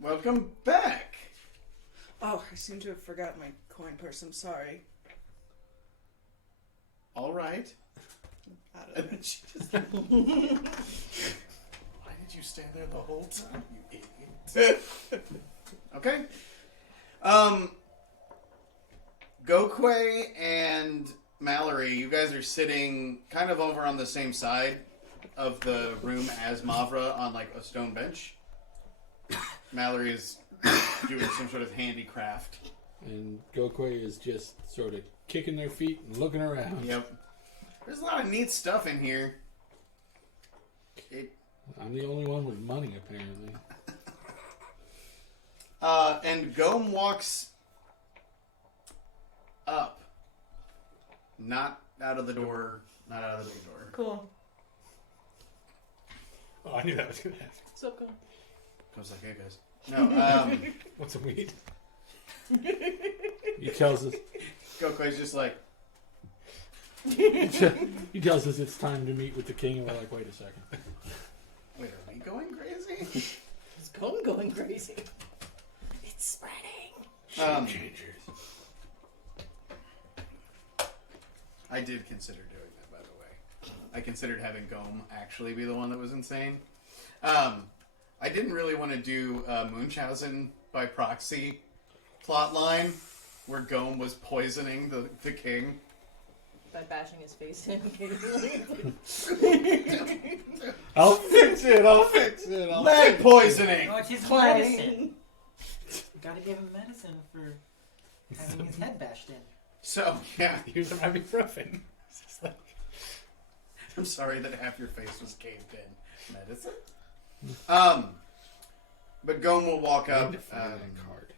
welcome back. Oh, I seem to have forgotten my coin purse. I'm sorry. All right. Out of And it. then she just... Why did you stand there the whole time, you idiot? Okay. Gokwe and Mallory, you guys are sitting kind of over on the same side of the room as Mavra on like a stone bench. Mallory is doing some sort of handicraft. And Gokwe is just sort of kicking their feet and looking around. Yep. There's a lot of neat stuff in here. I'm the only one with money, apparently. And Gome walks up. Not out of the door. Not out of the big door. Cool. Oh, I knew that was going to happen. So cool. Goes like, hey guys. No, Want some weed? He tells us. Gokwe's just like, He tells us it's time to meet with the king, and we're like, wait a second. wait, are we going crazy? It's going crazy. It's spreading. Changers. I did consider doing that, by the way. I considered having Gome actually be the one that was insane. I didn't really want to do Munchausen by proxy plot line where Gome was poisoning the king. By bashing his face in occasionally. I'll fix it. Lead poisoning! Oh, it's his medicine. You gotta give him medicine for having his head bashed in. So, yeah. Here's some ibuprofen. It's just like, I'm sorry that half your face was caved in. Medicine? But Gome will walk I need up. to find that card.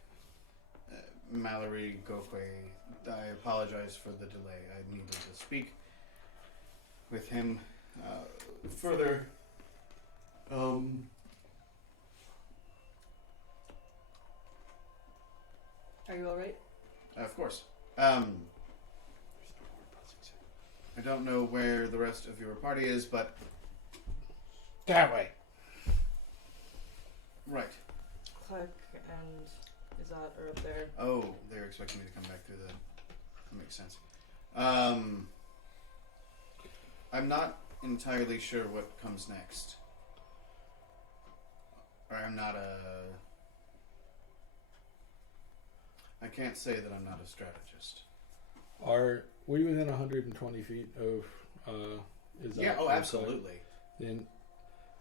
Mallory, Gokwe, I apologize for the delay. I needed to speak with him further. Are you alright? Of course. I don't know where the rest of your party is, but That way. right. Clark and Izat are up there. Oh, they're expecting me to come back through the. That makes sense. I'm not entirely sure what comes next. Or I'm not a. I can't say that I'm not a strategist. Are we within 120 feet of is Yeah, that oh, website? absolutely. Then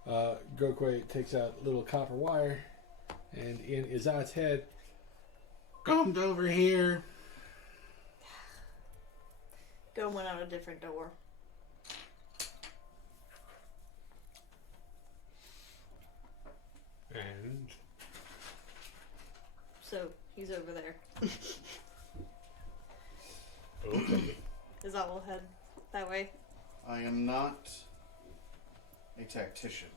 Gokwe takes out a little copper wire, and in Izat's head, comes over here. Go went out a different door. and So he's over there. okay. Izat will head that way. I am not a tactician.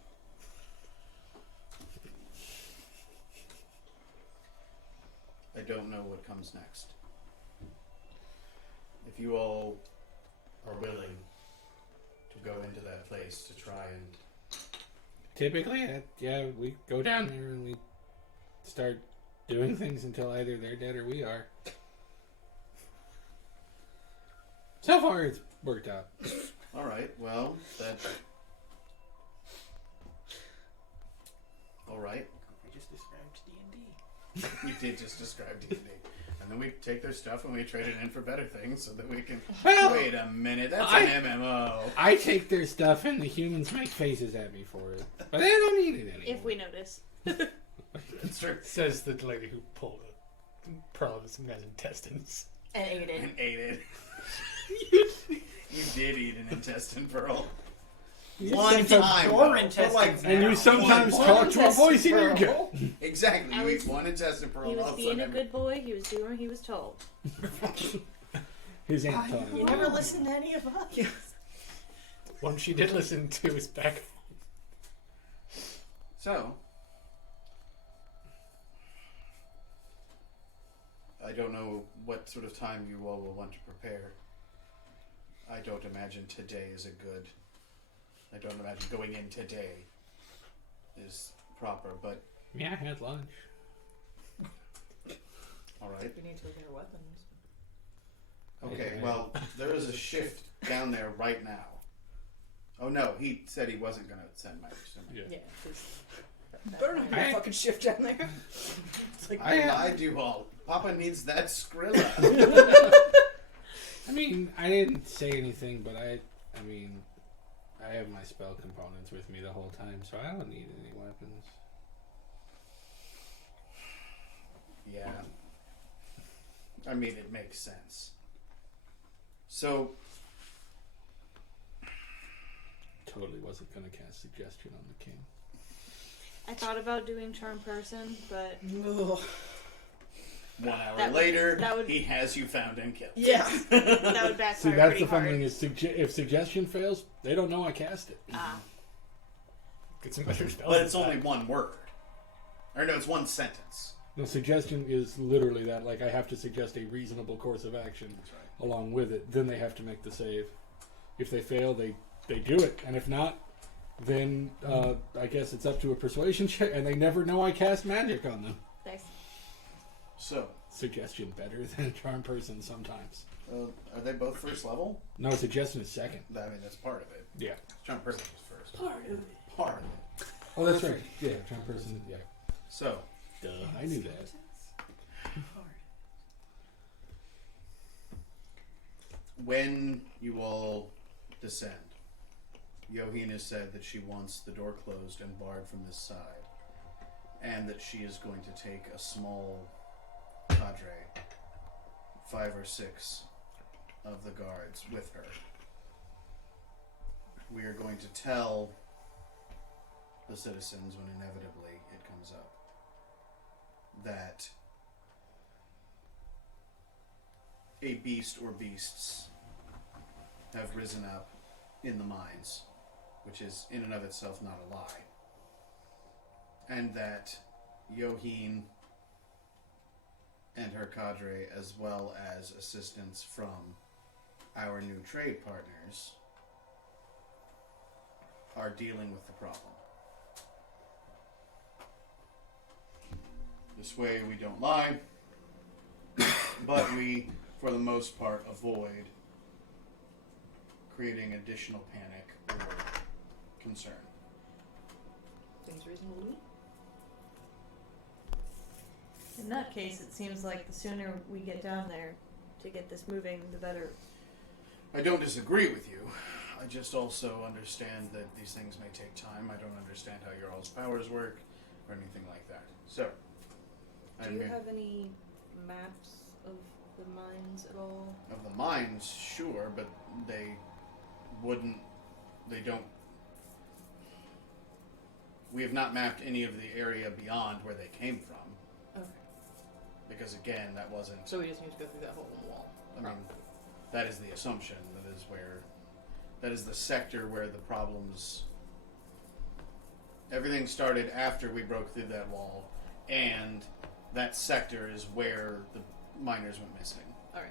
I don't know what comes next. If you all are willing to go into that place to try and... Typically, yeah, we go down there and we start doing things until either they're dead or we are. So far, it's worked out. All right. Well, that. All right. I just described D&D. You did just describe D&D. And then we take their stuff and we trade it in for better things so that we can. Well, Wait a minute. That's an MMO. I take their stuff and the humans make faces at me for it. But they don't need it anymore. If we notice. That's true. Says the lady who pulled a pearl out of some guy's intestines. And ate it. And ate it. You did eat an intestine pearl. One time. Your though, intestines for like, And you sometimes One talk to a voice in your pearl. gut. Exactly. I You was- eat one intestine pearl. He was all of being a sudden- good boy. He was doing what he was told. His aunt taught You him. never listen to any of us. One she did listen to is back. So, I don't know what sort of time you all will want to prepare. I don't imagine today is a good. I don't imagine going in today is proper, but Yeah, I had lunch. all right. We need to look at our weapons. Okay, well, there is a shift down there right now. Oh no, he said he wasn't going to send my resume. Yeah. Yeah, because Better not have a fucking shift down there. It's like, I I do all. Papa needs that Skrilla. I mean, I didn't say anything, but I mean, I have my spell components with me the whole time, so I don't need any weapons. Yeah. I mean, it makes sense. So, Totally wasn't going to cast suggestion on the king. I thought about doing charm person, but Ugh. 1 hour That would- later, that would- he has you found and killed. Yeah. that would backfire See, that's pretty the fun hard. thing is, if suggestion fails, they don't know I cast it. Ah, Get some better spells. But it's only one word. Or no, it's one sentence. No, suggestion is literally that. Like, I have to suggest a reasonable course of action That's right. along with it. Then they have to make the save. If they fail, they do it. And if not, then I guess it's up to a persuasion check, and they never know I cast magic on them. thanks. So, Suggestion better than charm person sometimes. are they both first level? No, suggestion is second. I mean, that's part of it. Yeah. Charm person was first. Part of it. Part of it. Oh, that's right. Yeah, charm person. Yeah. So, Duh. I knew that. when you all descend, Yohina has said that she wants the door closed and barred from this side, and that she is going to take a small cadre, 5 or 6 of the guards with her. We are going to tell the citizens when inevitably it comes up that a beast or beasts have risen up in the mines, which is in and of itself not a lie, and that Yohine and her cadre, as well as assistance from our new trade partners, are dealing with the problem. This way we don't lie, but we, for the most part, avoid creating additional panic or concern. seems reasonable to me. In that case, it seems like the sooner we get down there to get this moving, the better. I don't disagree with you. I just also understand that these things may take time. I don't understand how your all's powers work or anything like that. So, Do you have any maps of the mines at all? of the mines, sure, but they don't. We have not mapped any of the area beyond where they came from, Okay. because again, that wasn't. So we just need to go through that whole wall. I mean, that is the assumption. That is the sector where the problems. Everything started after we broke through that wall, and that sector is where the miners went missing. Alright.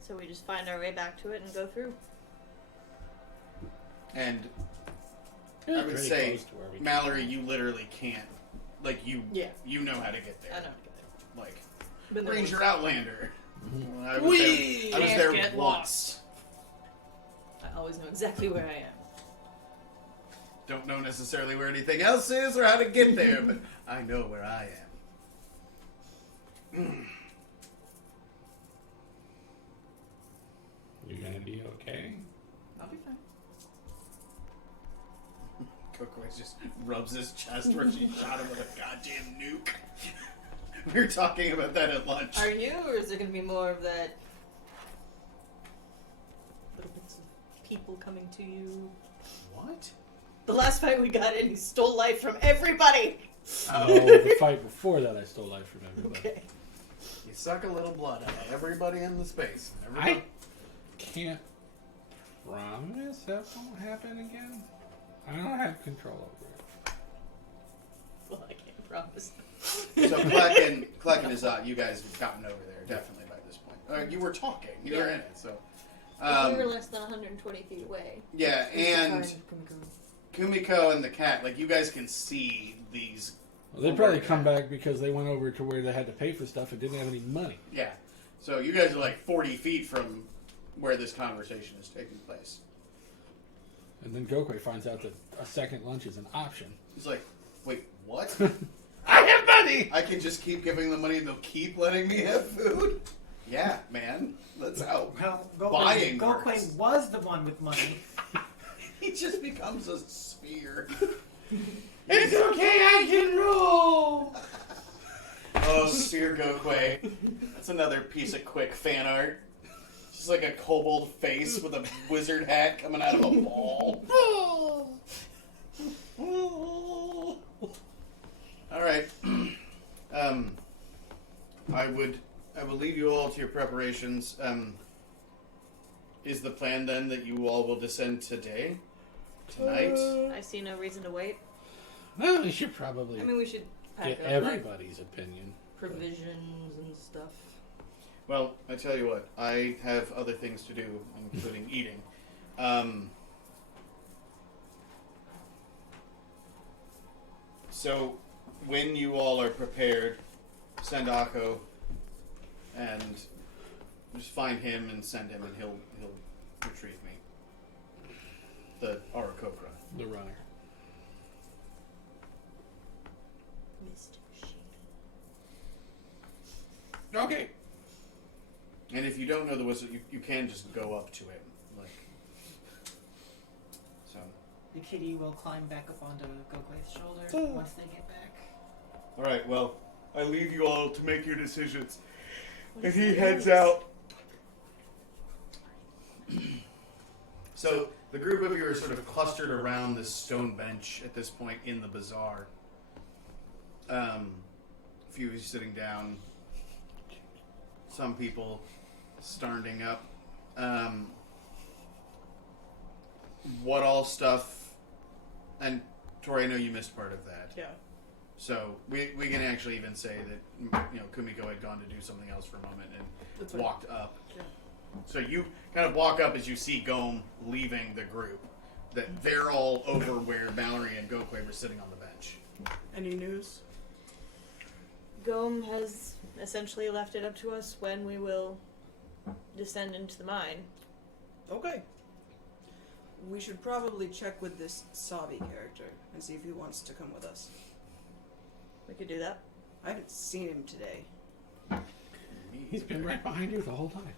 So we just find our way back to it and go through. And It's I would pretty say, close to where we came Mallory, from. you literally can't. Like, you Yeah. you know how to get there. I know. Like, Been there Ranger once. Outlander. Mhm. Well, I was Whee! there, I was Can't there get once. I always know exactly where I am. Don't know necessarily where anything else is or how to get there, but I know where I am. You gonna be okay? I'll be fine. Coco just rubs his chest where she shot him with a goddamn nuke. We were talking about that at lunch. Are you, or is it going to be more of that little bits of people coming to you? What? The last fight we got in, he stole life from everybody. Oh, the fight before that, I stole life from everybody. Okay. You suck a little blood out of everybody in the space. I Everybody... can't promise that won't happen again. I don't have control over it. Well, I can't promise. So Kleck and Azat, you guys have gotten over there definitely by this point. You were talking. You were in it. So. we were less than 120 feet away. Yeah, and Kumiko and the cat, like, you guys can see these. Well, they probably come back because they went over to where they had to pay for stuff and didn't have any money. Yeah. So you guys are like 40 feet from where this conversation is taking place. And then Gokwe finds out that a second lunch is an option. He's like, wait, what? I have money! I can just keep giving them money and they'll keep letting me have food? Yeah, man. That's how Well, buying Gokwe works. was the one with money. He just becomes a sphere. It's okay, I can roll! Oh, Sphere Gokwe. That's another piece of quick fan art. Just like a kobold face with a wizard hat coming out of a ball. Alright. I will leave you all to your preparations. Is the plan then that you all will descend today? Tonight? I see no reason to wait. Well, we should probably I mean, we should pack get up everybody's opinion. like, provisions and stuff. Well, I tell you what, I have other things to do, including eating. So, when you all are prepared, send Akko and just find him and send him, and he'll retrieve me. The Arakokra. The runner. Mr. Sheep. Okay. And if you don't know the whistle, you can just go up to him, like. So. The kitty will climb back up onto Gokwe's shoulder once they get back. All right. Well, I leave you all to make your decisions. And he heads out. So the group of you are sort of clustered around this stone bench at this point in the bazaar. A few of you sitting down. Some people standing up. What all stuff? And Tori, I know you missed part of that. Yeah. So we can actually even say that Kumiko had gone to do something else for a moment and That's fine. walked up. Yeah. So you kind of walk up as you see Gome leaving the group. That they're all over where Mallory and Gokwe were sitting on the bench. Any news? Gome has essentially left it up to us when we will descend into the mine. Okay. We should probably check with this Sabi character and see if he wants to come with us. We could do that. I haven't seen him today. He's been right behind you the whole time.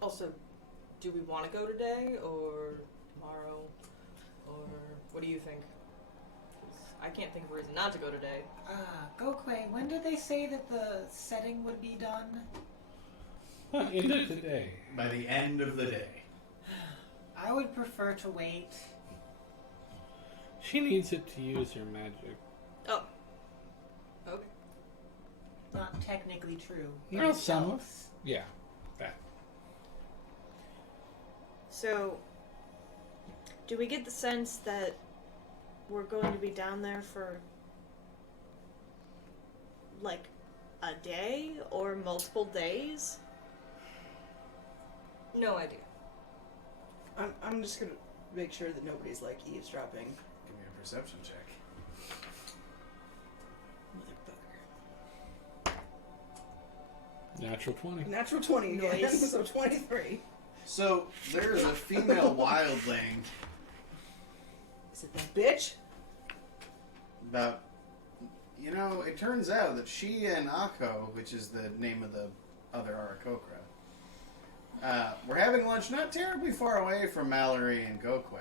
Also, do we want to go today or tomorrow, or what do you think? 'Cause I can't think of a reason not to go today. Gokwe, when did they say that the setting would be done? End of the day. By the end of the day. I would prefer to wait. She needs it to use her magic. Oh. Okay. Not technically true. No, but it some of- helps. Yeah, that. So, do we get the sense that we're going to be down there for like a day or multiple days? No idea. I'm just gonna make sure that nobody's like eavesdropping. Give me a perception check. Motherfucker. Natural 20. Natural 20 again, Nice. so 23. So there's a female wildling Is it that bitch? about. You know, it turns out that she and Akko, which is the name of the other Arakokra, were having lunch not terribly far away from Mallory and Gokwe.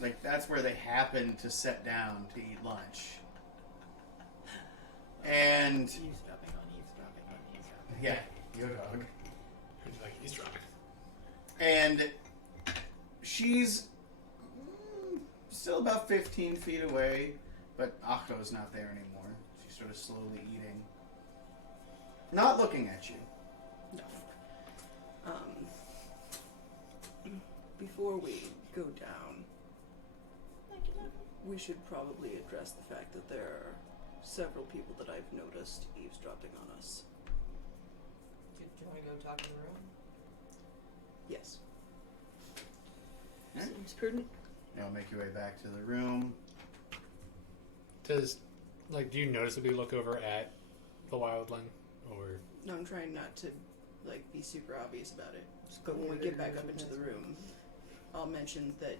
Like, that's where they happened to sit down to eat lunch. And, Eavesdropping on eavesdropping on eavesdropping. yeah, yo dog. Who's like, he's dropping. And she's still about 15 feet away, but Akko's not there anymore. She's sort of slowly eating. Not looking at you. No. Before we go down, we should probably address the fact that there are several people that I've noticed eavesdropping on us. Do you want to go talk in the room? Yes. Seems prudent. You'll make your way back to the room. Do you notice if we look over at the wildling? Or No, I'm trying not to, be super obvious about it. But when we get back up into the room, I'll mention that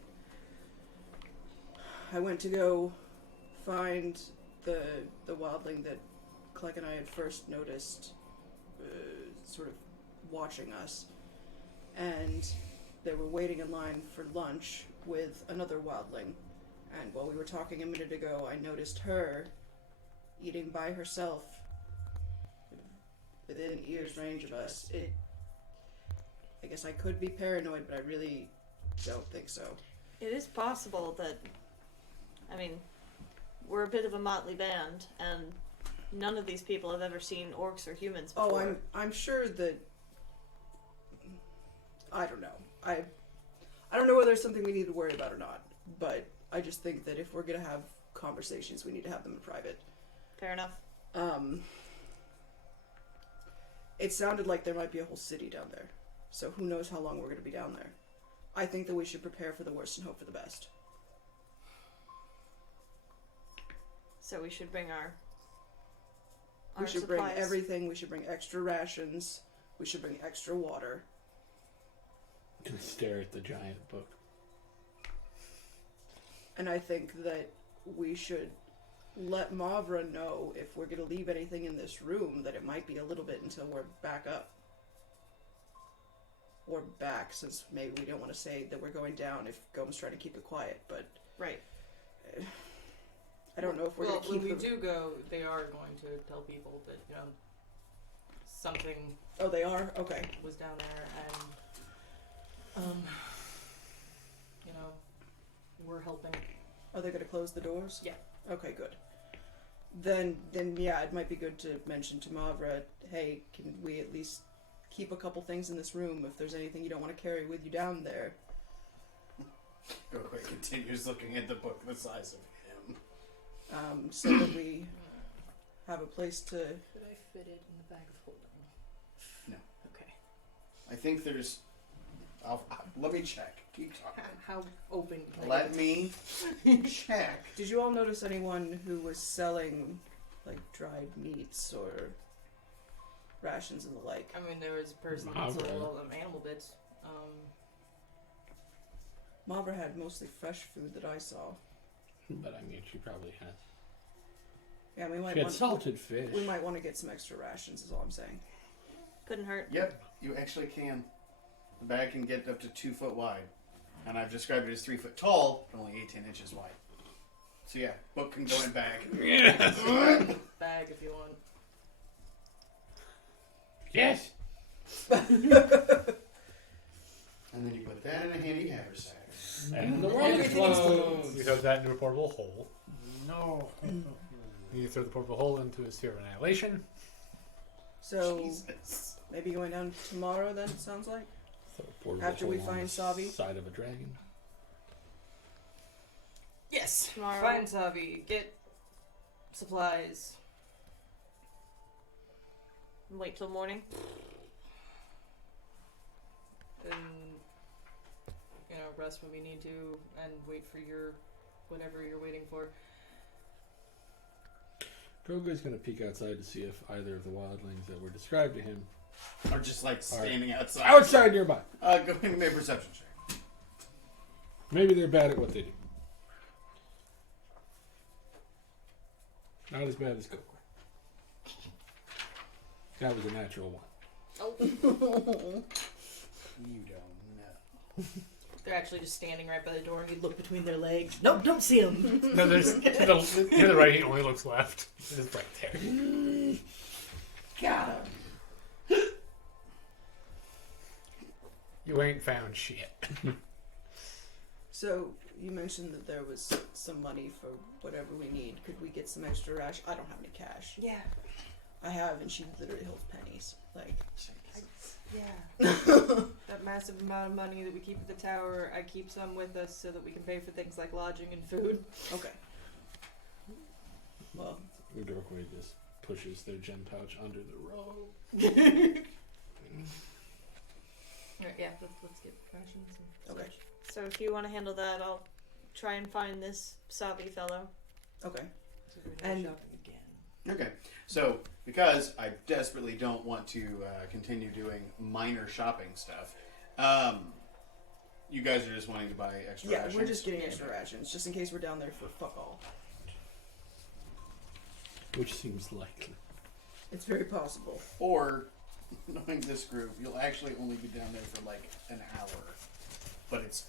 I went to go find the wildling that Kleck and I had first noticed sort of watching us. And they were waiting in line for lunch with another wildling. And while we were talking a minute ago, I noticed her eating by herself within ear's range of us. I guess I could be paranoid, but I really don't think so. It is possible that, we're a bit of a motley band, and none of these people have ever seen orcs or humans before. Oh, I'm sure that. I don't know. I don't know whether it's something we need to worry about or not, but I just think that if we're gonna have conversations, we need to have them in private. Fair enough. It sounded like there might be a whole city down there, so who knows how long we're gonna be down there. I think that we should prepare for the worst and hope for the best. So we should bring our We should bring supplies. everything. We should bring extra rations. We should bring extra water. Gonna stare at the giant book. And I think that we should let Mavra know if we're going to leave anything in this room that it might be a little bit until we're back up. Or back, since maybe we don't want to say that we're going down if Gome's trying to keep it quiet, but Right. I don't know if we're going to keep when we them... do go, they are going to tell people that, something Oh, they are? Okay. was down there and, we're helping. Are they going to close the doors? Yeah. Okay, good. Then yeah, it might be good to mention to Mavra, hey, can we at least keep a couple things in this room if there's anything you don't want to carry with you down there? Gokwe continues looking at the book the size of him. So that we have a place to... Could I fit it in the bag of holding? No. Okay. I think there's... let me check. Keep talking. How open can I Let get? me check. Did you all notice anyone who was selling, dried meats or rations and the like? There was a person that Mavra. sold animal bits. Mavra had mostly fresh food that I saw. But she probably has. Yeah, we might She had want... salted fish. We might want to get some extra rations, is all I'm saying. Couldn't hurt. Yep, you actually can. The bag can get up to 2 foot wide. And I've described it as 3 foot tall, but only 18 inches wide. So yeah, book can go in bag. Bag if you want. Yes. And then you put that in a handy haversack. And the world explodes. you throw that into a portable hole. No. You throw the portable hole into a sphere of annihilation. So, Jesus. maybe going down tomorrow then, it sounds like? So a portable After we hole on find the Savi? Side of a dragon. Yes. Tomorrow. Find Savi. Get supplies. Wait till morning. us when we need to and wait for your whatever you're waiting for. Grogu's going to peek outside to see if either of the wildlings that were described to him Or just like standing outside. outside nearby. Go ahead and make a perception check. Maybe they're bad at what they do. Not as bad as Coco. That was a natural one. You don't know. They're actually just standing right by the door, and you look between their legs. Nope, don't see them. No, there's to the right. He only looks left. It's right there. Got him. You ain't found shit. So you mentioned that there was some money for whatever we need. Could we get some extra ration? I don't have any cash. Yeah. I have, and she literally holds pennies. Like, Yeah. That massive amount of money that we keep at the tower, I keep some with us so that we can pay for things like lodging and food. okay. Well, Udorque just pushes their gem pouch under the robe. Alright, yeah, let's get rations and Okay. such. So if you want to handle that, I'll try and find this Sabi fellow. okay. So we're gonna And- go shopping again. Okay, so because I desperately don't want to continue doing minor shopping stuff, you guys are just wanting to buy extra Yeah, rations? we're just getting extra rations, just in case we're down there for fuck all. Which seems likely. It's very possible. Or, knowing this group, you'll actually only be down there for like an hour. But it's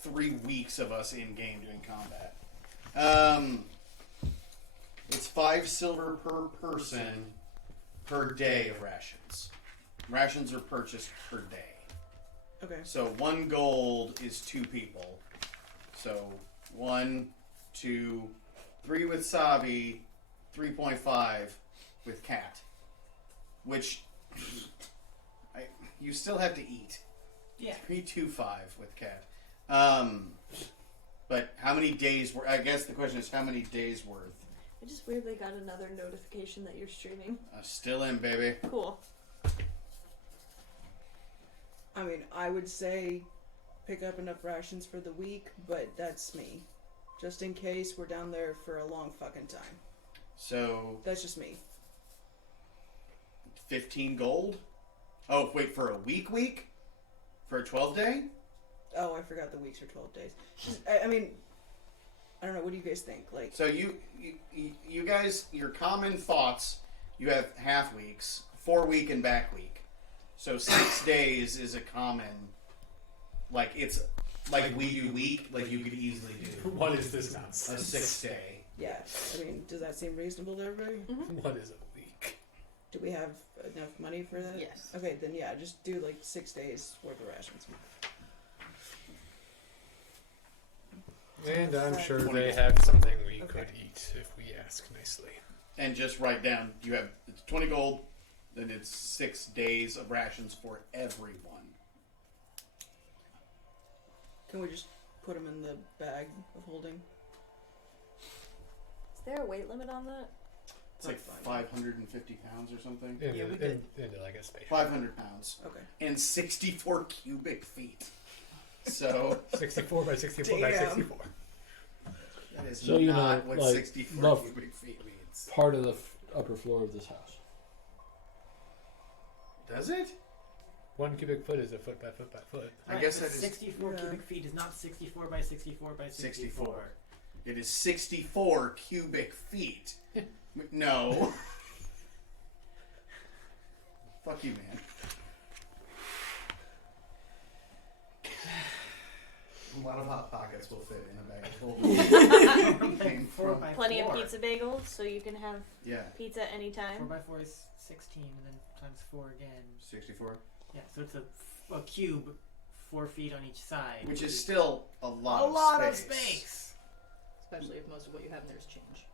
3 weeks of us in game doing combat. It's 5 silver per person per day of rations. Rations are purchased per day. Okay. So 1 gold is 2 people. So 1, 2, 3 with Savi, 3.5 with Cat. Which you still have to eat. Yeah. 325 with Cat. But how many days were? I guess the question is how many days worth? I just weirdly got another notification that you're streaming. Still in, baby. Cool. I mean, I would say pick up enough rations for the week, but that's me. Just in case we're down there for a long fucking time. So That's just me. 15 gold. Oh wait, for a week? For a 12-day? Oh, I forgot the weeks are 12 days. I mean, I don't know. What do you guys think? Like, So you guys, your common thoughts. You have half weeks, 4 week and back week. So 6 days is a common. Like it's like we do week. Like you could easily do What is this a nonsense? 6-day. yeah. I mean, does that seem reasonable to everybody? What is a week? Do we have enough money for that? Yes. Okay, then yeah, just do like 6 days worth of rations. And I'm sure 20 they gold. have something we Okay. could eat if we ask nicely. And just write down. You have it's 20 gold. Then it's 6 days of rations for everyone. Can we just put them in the bag of holding? Is there a weight limit on that? It's like 550 pounds or something. Yeah, we did. Into like a space. 500 pounds. Okay. And 64 cubic feet. So 64 by 64 by Damn. 64. that is So, you not know, what like, 64 rough- cubic feet means. Part of the upper floor of this house. Does it? 1 cubic foot is a foot by foot by foot. I Right, guess but that is 64 Yeah. cubic feet is not 64 by 64 by 64. 64. It is 64 cubic feet. No. Fuck you, man. A lot of hot pockets will fit in a bag of holding. Came Four from- by Plenty four. of pizza bagels, so you can have Yeah, pizza anytime. 4 by 4 is 16, and then times 4 again. 64. Yeah, so it's a cube, 4 feet on each side. Which is still a lot, of space. space. Especially if most of what you have in there is change.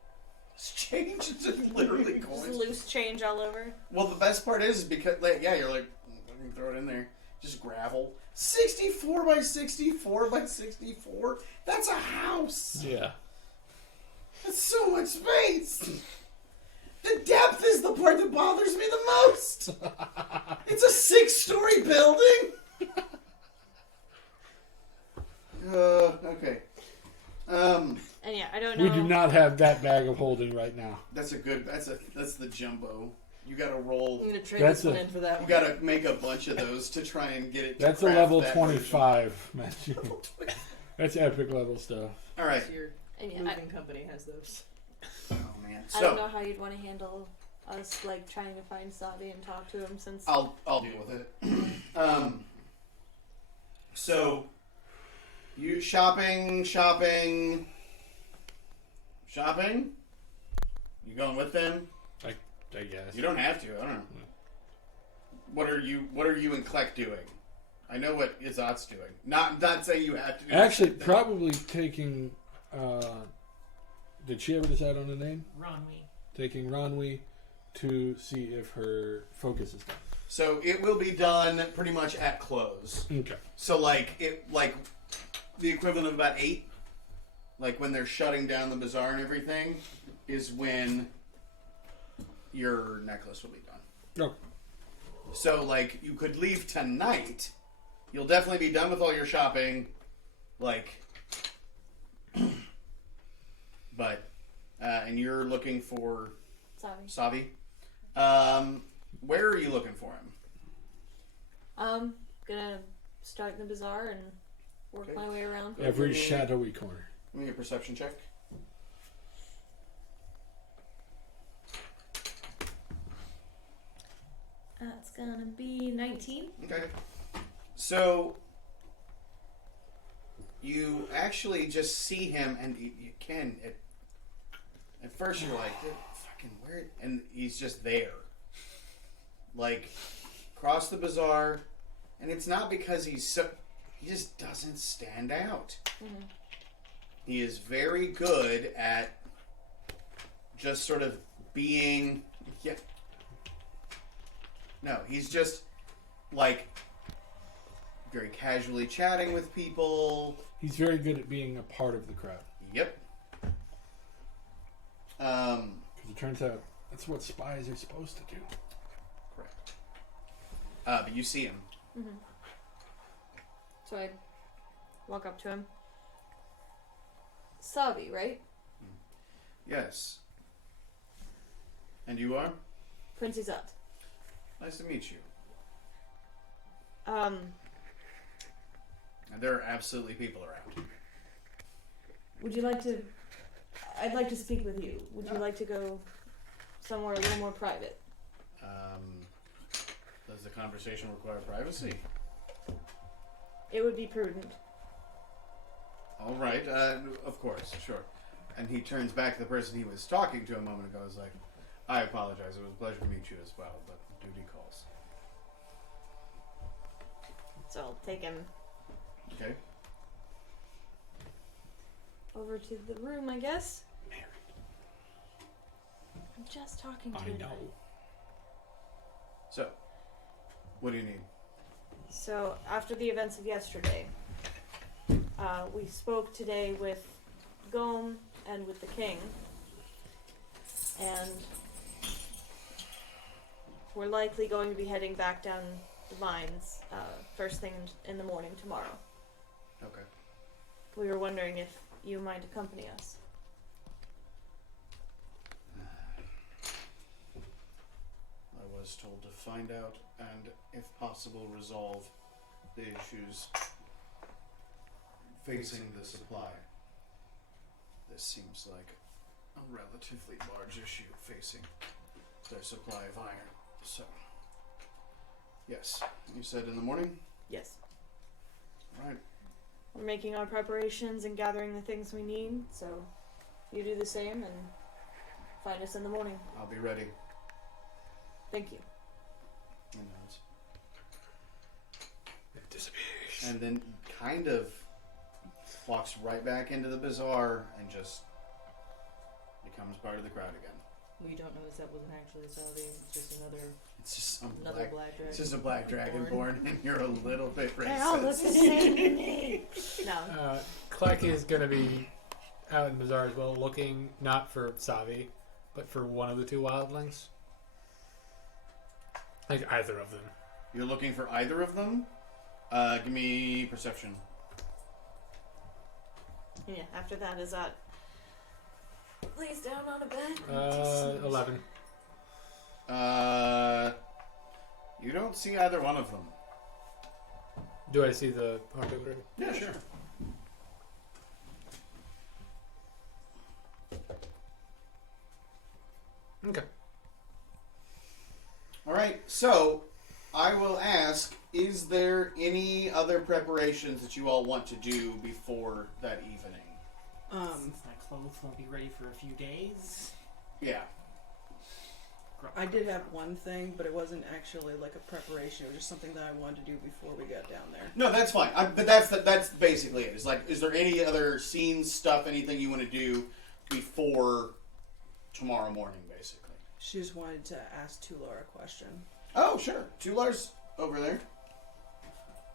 It's change. It's just literally Just coins. loose change all over. Well, the best part is because, like, yeah, you're like, I can throw it in there. Just gravel. 64 by 64 by 64? That's a house! Yeah. That's so much space! The depth is the part that bothers me the most! It's a 6-story building! don't know. We do not have that bag of holding right now. That's the jumbo. You gotta roll. I'm gonna trade That's this one a- in for that You one. gotta make a bunch of those to try and get it. To That's a craft level that 25 magic. That's epic level stuff. version. All right. So your And yeah, moving company has those. Oh man. I don't So know how you'd want to handle us like trying to find Savi and talk to him since I'll deal with it. So you shopping. You going with them? I guess. You don't have to. I don't know. What are you and Kleck doing? I know what Izat's doing. Not saying you have to do Actually, the same thing. probably taking. Did she ever decide on a name? Ronwe. Taking Ronwe to see if her focus is done. So it will be done pretty much at close. Okay. So like the equivalent of about 8, like when they're shutting down the bazaar and everything, is when your necklace will be done. Okay. So like you could leave tonight. You'll definitely be done with all your shopping, like. But and you're looking for Savi. Savi. Where are you looking for him? Gonna start in the bazaar and work Okay. my way around. Every shadowy corner. Give me a perception check. That's gonna be 19. Okay. So you actually just see him, and you can. At first, you're like, "Fucking where?" And he's just there, like across the bazaar. And it's not because he just doesn't stand out. Mm-hmm. He is very good at just sort of being. Yeah. No, he's just like very casually chatting with people. He's very good at being a part of the crowd. Yep. Because it turns out that's what spies are supposed to do. Correct. But you see him. Mm-hmm. So I walk up to him. Savi, right? Yes. And you are? Prince Izat. Nice to meet you. Um, And there are absolutely people around. would you like to... I'd like to speak with you. Would you Yeah. like to go somewhere a little more private? Does the conversation require privacy? It would be prudent. All right. Of course, sure. And he turns back to the person he was talking to a moment ago. Is like, I apologize. It was a pleasure to meet you as well, but duty calls. So I'll take him Okay. over to the room, I guess. I'm just talking to you. So, what do you need? So, after the events of yesterday, we spoke today with Gome and with the king, and we're likely going to be heading back down the mines first thing in the morning tomorrow. Okay. We were wondering if you might accompany us. I was told to find out and, if possible, resolve the issues facing the supply. This seems like a relatively large issue facing their supply of iron. So, yes, you said in the morning? Yes. Right. We're making our preparations and gathering the things we need, so you do the same and find us in the morning. I'll be ready. Thank you. He nods. It disappears. And then kind of walks right back into the bazaar and just becomes part of the crowd again. We don't know if that wasn't actually Savi. It's just another It's just black dragon. It's just a black dragon born, and you're a little bit racist. They all look the same to me. No. Kleck is going to be out in the bazaar as well, looking not for Savi, but for one of the two wildlings. Like either of them. You're looking for either of them? Give me perception. Yeah, after that is that lays down on a bed. 11. You don't see either one of them. Do I see the hard over? Yeah, sure. Okay. All right, so I will ask, is there any other preparations that you all want to do before that evening? Since my clothes won't be ready for a few days. Yeah. I did have one thing, but it wasn't actually like a preparation. It was just something that I wanted to do before we got down there. No, that's fine. But that's basically it. It's like, is there any other scenes, stuff, anything you want to do before tomorrow morning, basically? She just wanted to ask Tular a question. Oh, sure. Tular's over there.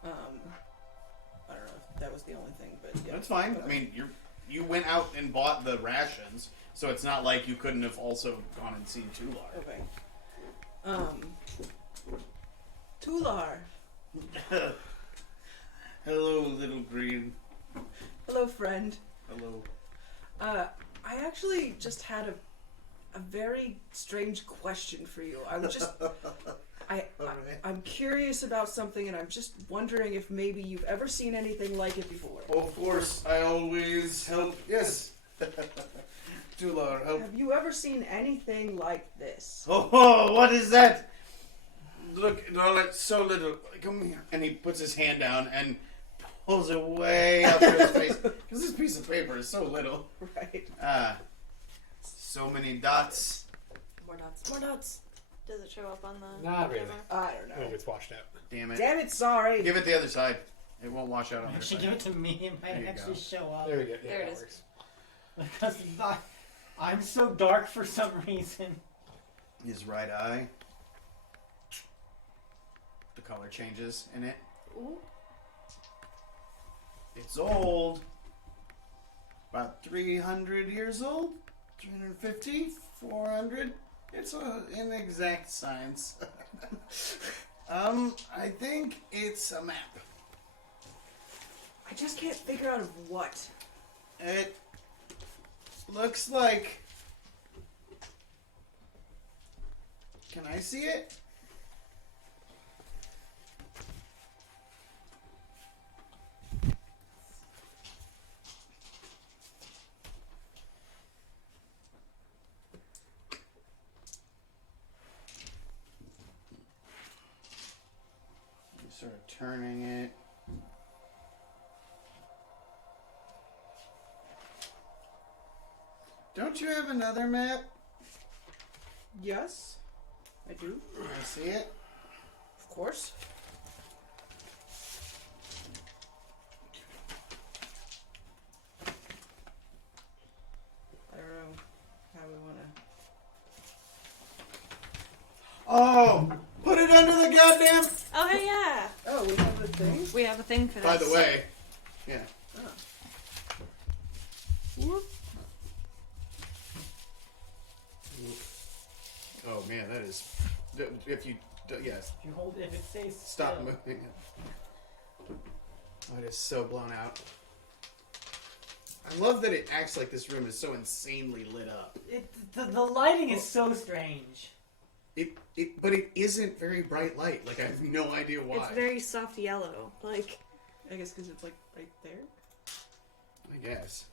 I don't know if that was the only thing, but yeah. That's fine. Okay. I mean, you went out and bought the rations, so it's not like you couldn't have also gone and seen Tular. Okay. Tular. Hello, little green. Hello, friend. Hello. I actually just had a very strange question for you. I would just... I'm curious about something, and I'm just wondering if maybe you've ever seen anything like it before. Oh, of course, I always help. Yes. Tular, help. Have you ever seen anything like this? Oh, what is that? Look, no, it's so little. Come here. And he puts his hand down and pulls it way up to his face. Because this piece of paper is so little. Right. So many dots. More dots. More dots. Does it show up on the? Not really. I don't know. Oh, it's washed out. Damn it. Damn it, sorry. Give it the other side. It won't wash out on your Actually, side. give it to me. It There might you actually go. show up. There we go. Yeah, There it that is. works. Because I'm so dark for some reason. His right eye. The color changes in it. Ooh. It's old. About 300 years old? 350? 400? It's an inexact science. I think it's a map. I just can't figure out of what. It looks like... Can I see it? Sort of turning it. Don't you have another map? Yes, I do. I see it. Of course. I don't know how we want to... Oh! Put it under the goddamn... Oh hey, yeah. Oh, we have a thing? We have a thing for this. By the way, yeah. Oh man, that is... If you... Yes. If you hold it, if it stays Stop still. moving it. Oh, it is so blown out. I love that it acts like this room is so insanely lit up. The lighting is so strange. But it isn't very bright light. Like, I have no idea why. It's very soft yellow. Like, I guess because it's like right there. I guess.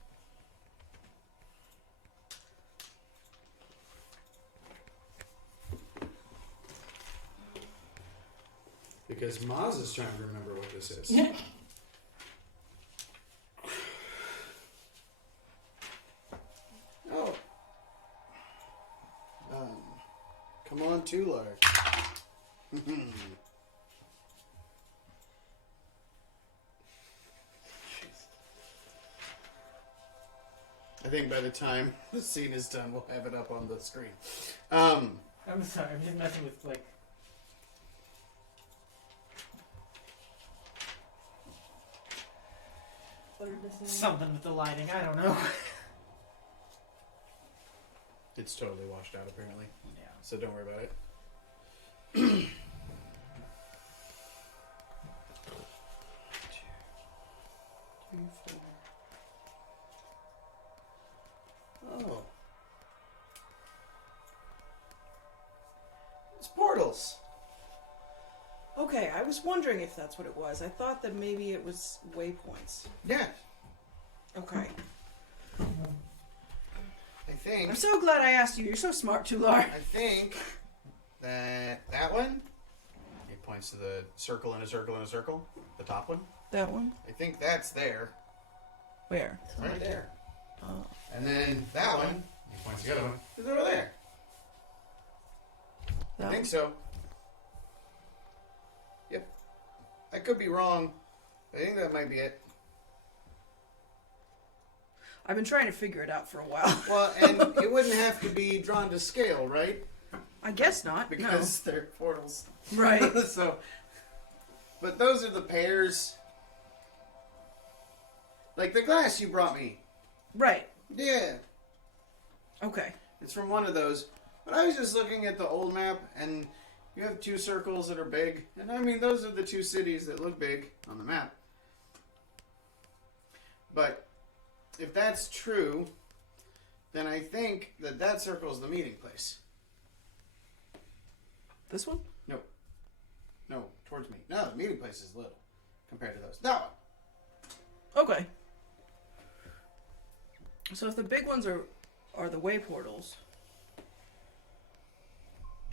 Because Maz is trying to remember what this is. Oh. Come on, Tular. I think by the time the scene is done, we'll have it up on the screen. I'm sorry, I'm just messing with, like... something with the lighting, I don't know. It's totally washed out, apparently. Yeah. So don't worry about it. Oh. portals. Okay, I was wondering if that's what it was. I thought that maybe it was waypoints. Yeah, Okay. I think. I'm so glad I asked you. You're so smart, Tular. I think that one. It points to the circle and a circle and a circle. The top one. That one? I think that's there. Where? Right there. Oh. And then that one. He points to the other one. Is over there. I think so. Yep. I could be wrong. I think that might be it. I've been trying to figure it out for a while. Well, and it wouldn't have to be drawn to scale, right? I guess not. Because they're portals. No. Right. So, but those are the pairs. Like the glass you brought me. Right. Yeah. Okay. It's from one of those. But I was just looking at the old map, and you have two circles that are big. And I mean, those are the two cities that look big on the map. But if that's true, then I think that circle is the meeting place. This one? No, towards me. No, the meeting place is little compared to those. That one. Okay. So if the big ones are the way portals,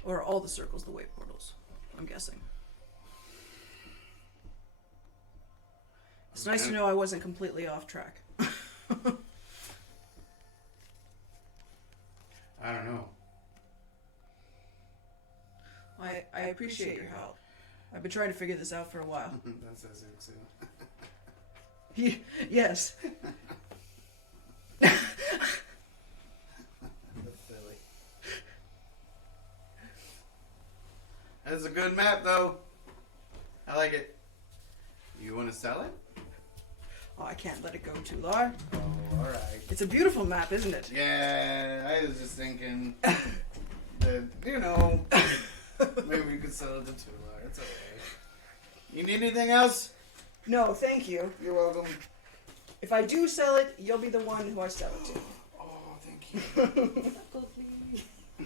or are all the circles the way portals? I'm guessing. It's nice to know I wasn't completely off track. I don't know. I appreciate your help. I've been trying to figure this out for a while. That's it. Yes. That's silly. That's a good map, though. I like it. You want to sell it? Oh, I can't let it go too far. Oh, all right. It's a beautiful map, isn't it? Yeah, I was just thinking that, maybe we could sell it to Tula. It's okay. You need anything else? No, thank you. You're welcome. If I do sell it, you'll be the one who I sell it to. Oh, thank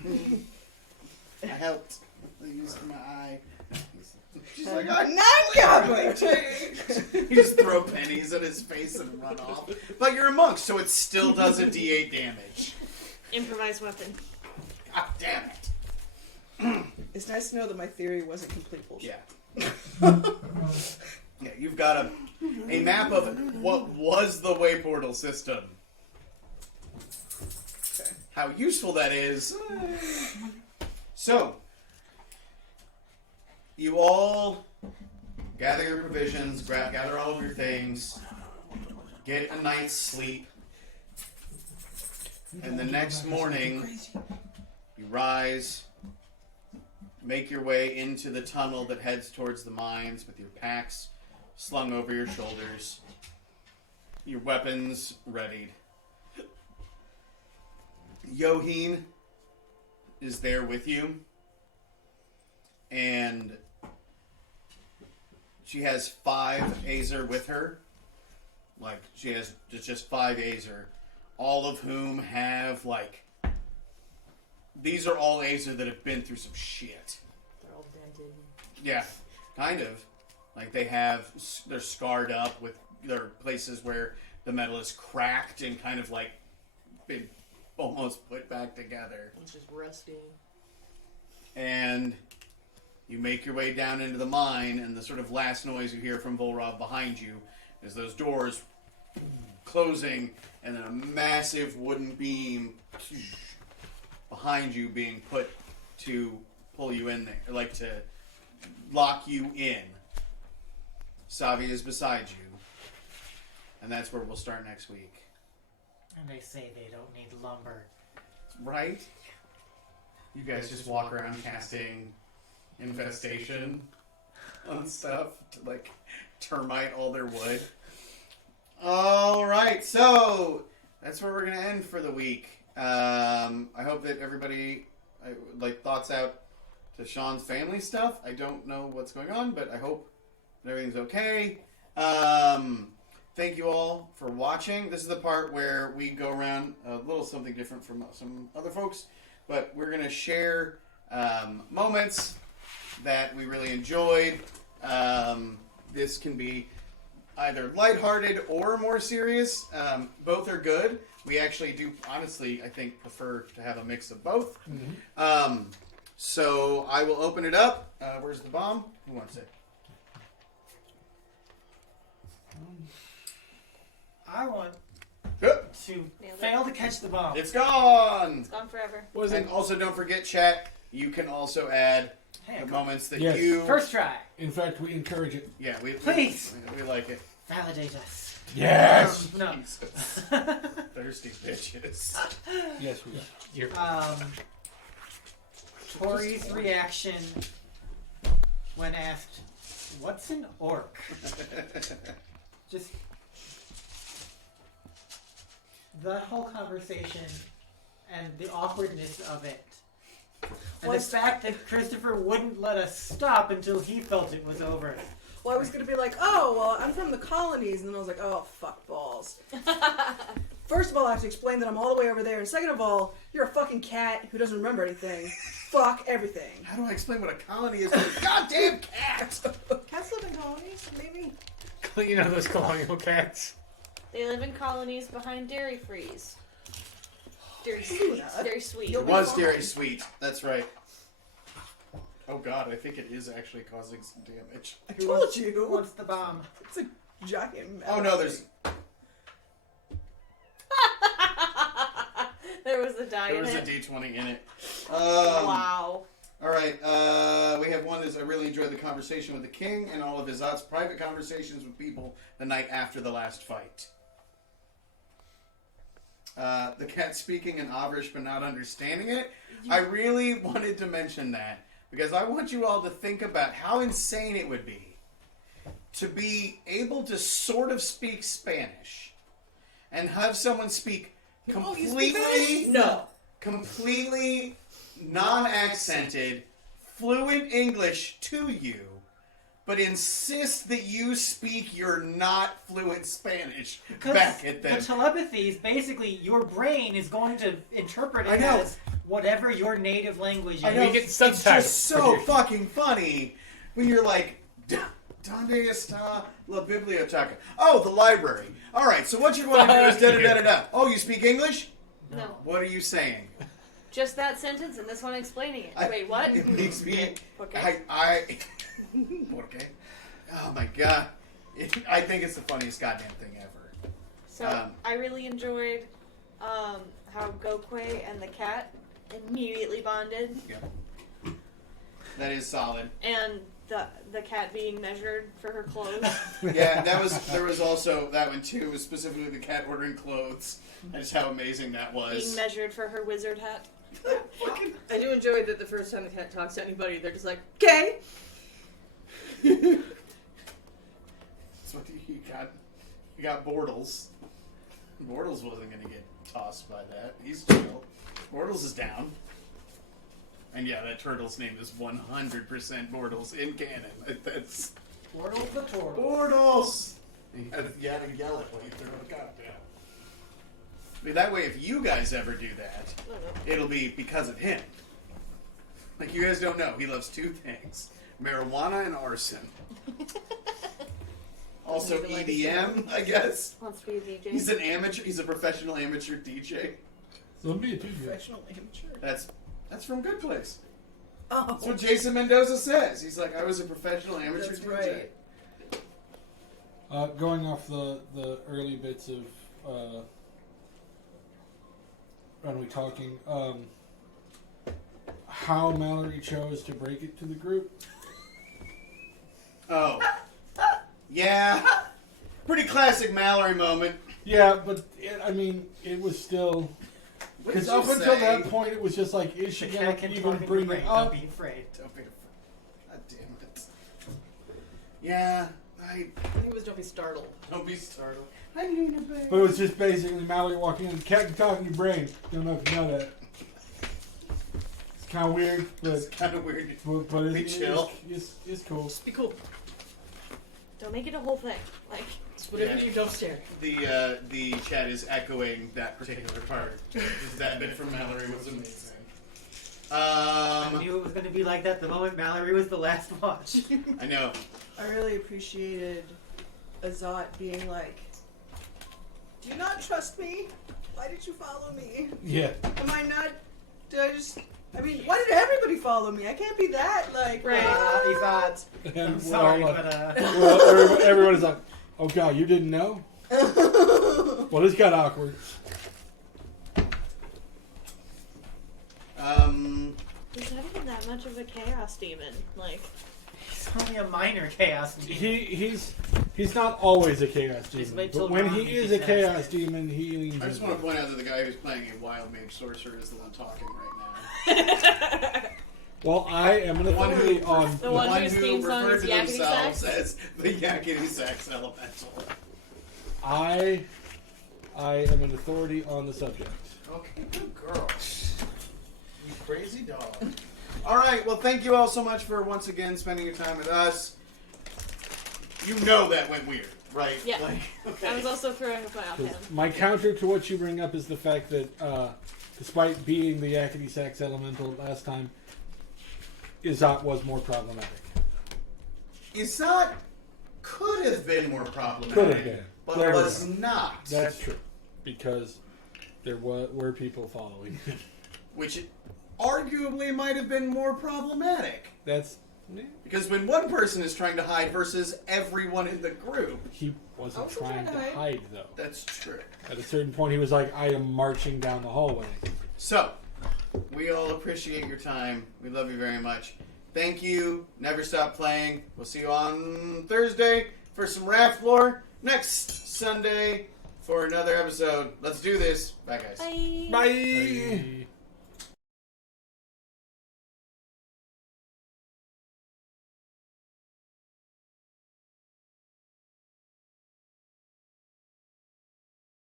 you. I helped. I used my eye. She's like, I'm not going. You just throw pennies at his face and run off. But you're a monk, so it still does a D8 damage. Improvised weapon. God damn it. It's nice to know that my theory wasn't complete bullshit. Yeah. Yeah, you've got a map of what was the way portal system. Okay. How useful that is. So, you all gather your provisions, gather all of your things, get a night's sleep, and the next morning you rise, make your way into the tunnel that heads towards the mines with your packs slung over your shoulders, your weapons readied. Yoheen is there with you, and she has 5 Azer with her. Like, she has just 5 Azer, all of whom have, like, these are all Azer that have been through some shit. They're all dented. Yeah, kind of. Like, they're scarred up with their places where the metal is cracked and kind of, like, been almost put back together. It's just rusty. And you make your way down into the mine, and the sort of last noise you hear from Vulrav behind you is those doors closing, and then a massive wooden beam behind you being put to pull you in there, like to lock you in. Savi is beside you, and that's where we'll start next week. And they say they don't need lumber. Right? You guys just walk around casting infestation on stuff to, like, termite all their wood. Alright, so that's where we're going to end for the week. I hope that everybody, thoughts out to Sean's family stuff. I don't know what's going on, but I hope that everything's okay. Thank you all for watching. This is the part where we go around a little something different from some other folks, but we're going to share moments that we really enjoyed. This can be either lighthearted or more serious. Both are good. We actually do, honestly, I think, prefer to have a mix of both. So I will open it up. Where's the bomb? Who wants it? I want Yep. to Nailed it. fail to catch the bomb. It's gone! It's gone forever. And also, don't forget, chat, you can also add Hey, the moments that Yes. you... first try. In fact, we encourage it. Yeah, Please. we like it. Validate us. Yes! No. Jesus. Thirsty bitches. Yes, we are. You're Tori's reaction when asked, "What's an orc?" Just the whole conversation and the awkwardness of it. And the fact that Christopher wouldn't let us stop until he felt it was over. Well, I was gonna be like, oh, well, I'm from the colonies, and then I was like, oh, fuck balls. First of all, I have to explain that I'm all the way over there, and second of all, you're a fucking cat who doesn't remember anything. Fuck everything. How do I explain what a colony is to a goddamn cat? Cats live in colonies, maybe? you know those colonial cats. They live in colonies behind dairy freeze. Dairy Luna. sweet. Dairy sweet. You'll It be was fine. dairy sweet. That's right. Oh god, I think it is actually causing some damage. I told Who you. wants the bomb? It's a giant Oh no, there's There was a die there in was a it. D20 in it. Wow. All right, we have one. Is I really enjoyed the conversation with the king and all of his private conversations with people the night after the last fight. The cat speaking in Avrish but not understanding it. I really wanted to mention that because I want you all to think about how insane it would be to be able to sort of speak Spanish and have someone speak Oh, you completely speak Spanish? No. completely non-accented, fluent English to you, but insist that you speak your not fluent Spanish back at them. The telepathy is basically your brain is going to interpret I it know. as whatever your native language is. I know, We get it's subtitles just for so you. fucking funny when you're like, "Donde está la biblioteca?" Oh, the library. All right, so what you want to do is da da da da da. Oh, you speak English? No. What are you saying? Just that sentence and this one explaining it. I- Wait, what? It makes me. Okay. Porque? Oh my god. I think it's the funniest goddamn thing ever. So I really enjoyed how Gokwe and the cat immediately bonded, That is solid. and the cat being measured for her clothes. Yeah, there was also that one too, was specifically the cat ordering clothes. And just how amazing that being was. measured for her wizard hat. I do enjoy that the first time the cat talks to anybody, they're just like, "Okay." That's what you got. You got Bortles. Bortles wasn't gonna get tossed by that. He's chill. Bortles is down. And yeah, that turtle's name is 100% Bortles in canon. That's Bortles the turtle. Bortles. You had to yell it while you threw a goddamn. I mean, that way, if you guys ever do that, it'll be because of him. Like, you guys don't know, he loves two things: marijuana and arson. Also EDM, I guess. Wants to be a DJ. He's an amateur. He's a professional amateur DJ. So me too. Professional amateur. That's from Good Place. Oh, That's what Jason Mendoza says. He's like, I was a professional amateur That's DJ. right. Going off the early bits of when we talking, how Mallory chose to break it to the group. Oh, yeah, pretty classic Mallory moment. Yeah, but it was still What did because you up until say? that point, it was just like, is she The gonna cat can even talk in your bring brain. it up? Don't be afraid. Don't be afraid. God damn it. Yeah, He was "Don't be startled." don't be startled. I knew the baby. But it was just basically Mallory walking in. The cat can talk in your brain. Don't know if you know that. It's kind of weird, It's kind of weird. but Be chill. It's cool. Just be cool. Don't make it a whole thing. Like, Just whatever Yeah. you don't stare. The chat is echoing that particular part. Just that bit from Mallory was amazing. I knew it was going to be like that the moment Mallory was the last watch. I know. I really appreciated Azat being like, "Do you not trust me? Why did you follow me? Yeah. Am I not? Did I just? I mean, why did everybody follow me? I can't be that like." Right. He thought. And I'm we're sorry, all but well, everybody's like, "Oh God, you didn't know?" Well, this got awkward. He's not even that much of a chaos demon. Like, he's only a minor chaos demon. He's not always a chaos Just demon, wait till but when Ron he is a gets chaos access. demon, he leans. I just in. want to point out that the guy who's playing a wild mage sorcerer is the one talking right now. Well, I am an The one authority who, on. The one whose theme song referred is to Yakety themselves Sax? as the Yakety Sax Elemental. I am an authority on the subject. Okay, good girl. You crazy dog. All right, well, thank you all so much for once again spending your time with us. You know that went weird, right? Yeah. Like, okay. I was also throwing up my offhand. My counter to what you bring up is the fact that, despite being the Yakety Sax Elemental last time, Izat was more problematic. Izat could have been more problematic. Could have been. But There we was go. not. That's true, because there were people following. Which arguably might have been more problematic. That's Because when one person is trying to hide versus everyone in the group, he wasn't Also trying to trying to hide though. that's true. At a certain point, he was like, "I am marching down the hallway." So, we all appreciate your time. We love you very much. Thank you. Never stop playing. We'll see you on Thursday for some Raft Lore. Next Sunday for another episode. Let's do this. Bye, guys. Bye. Bye.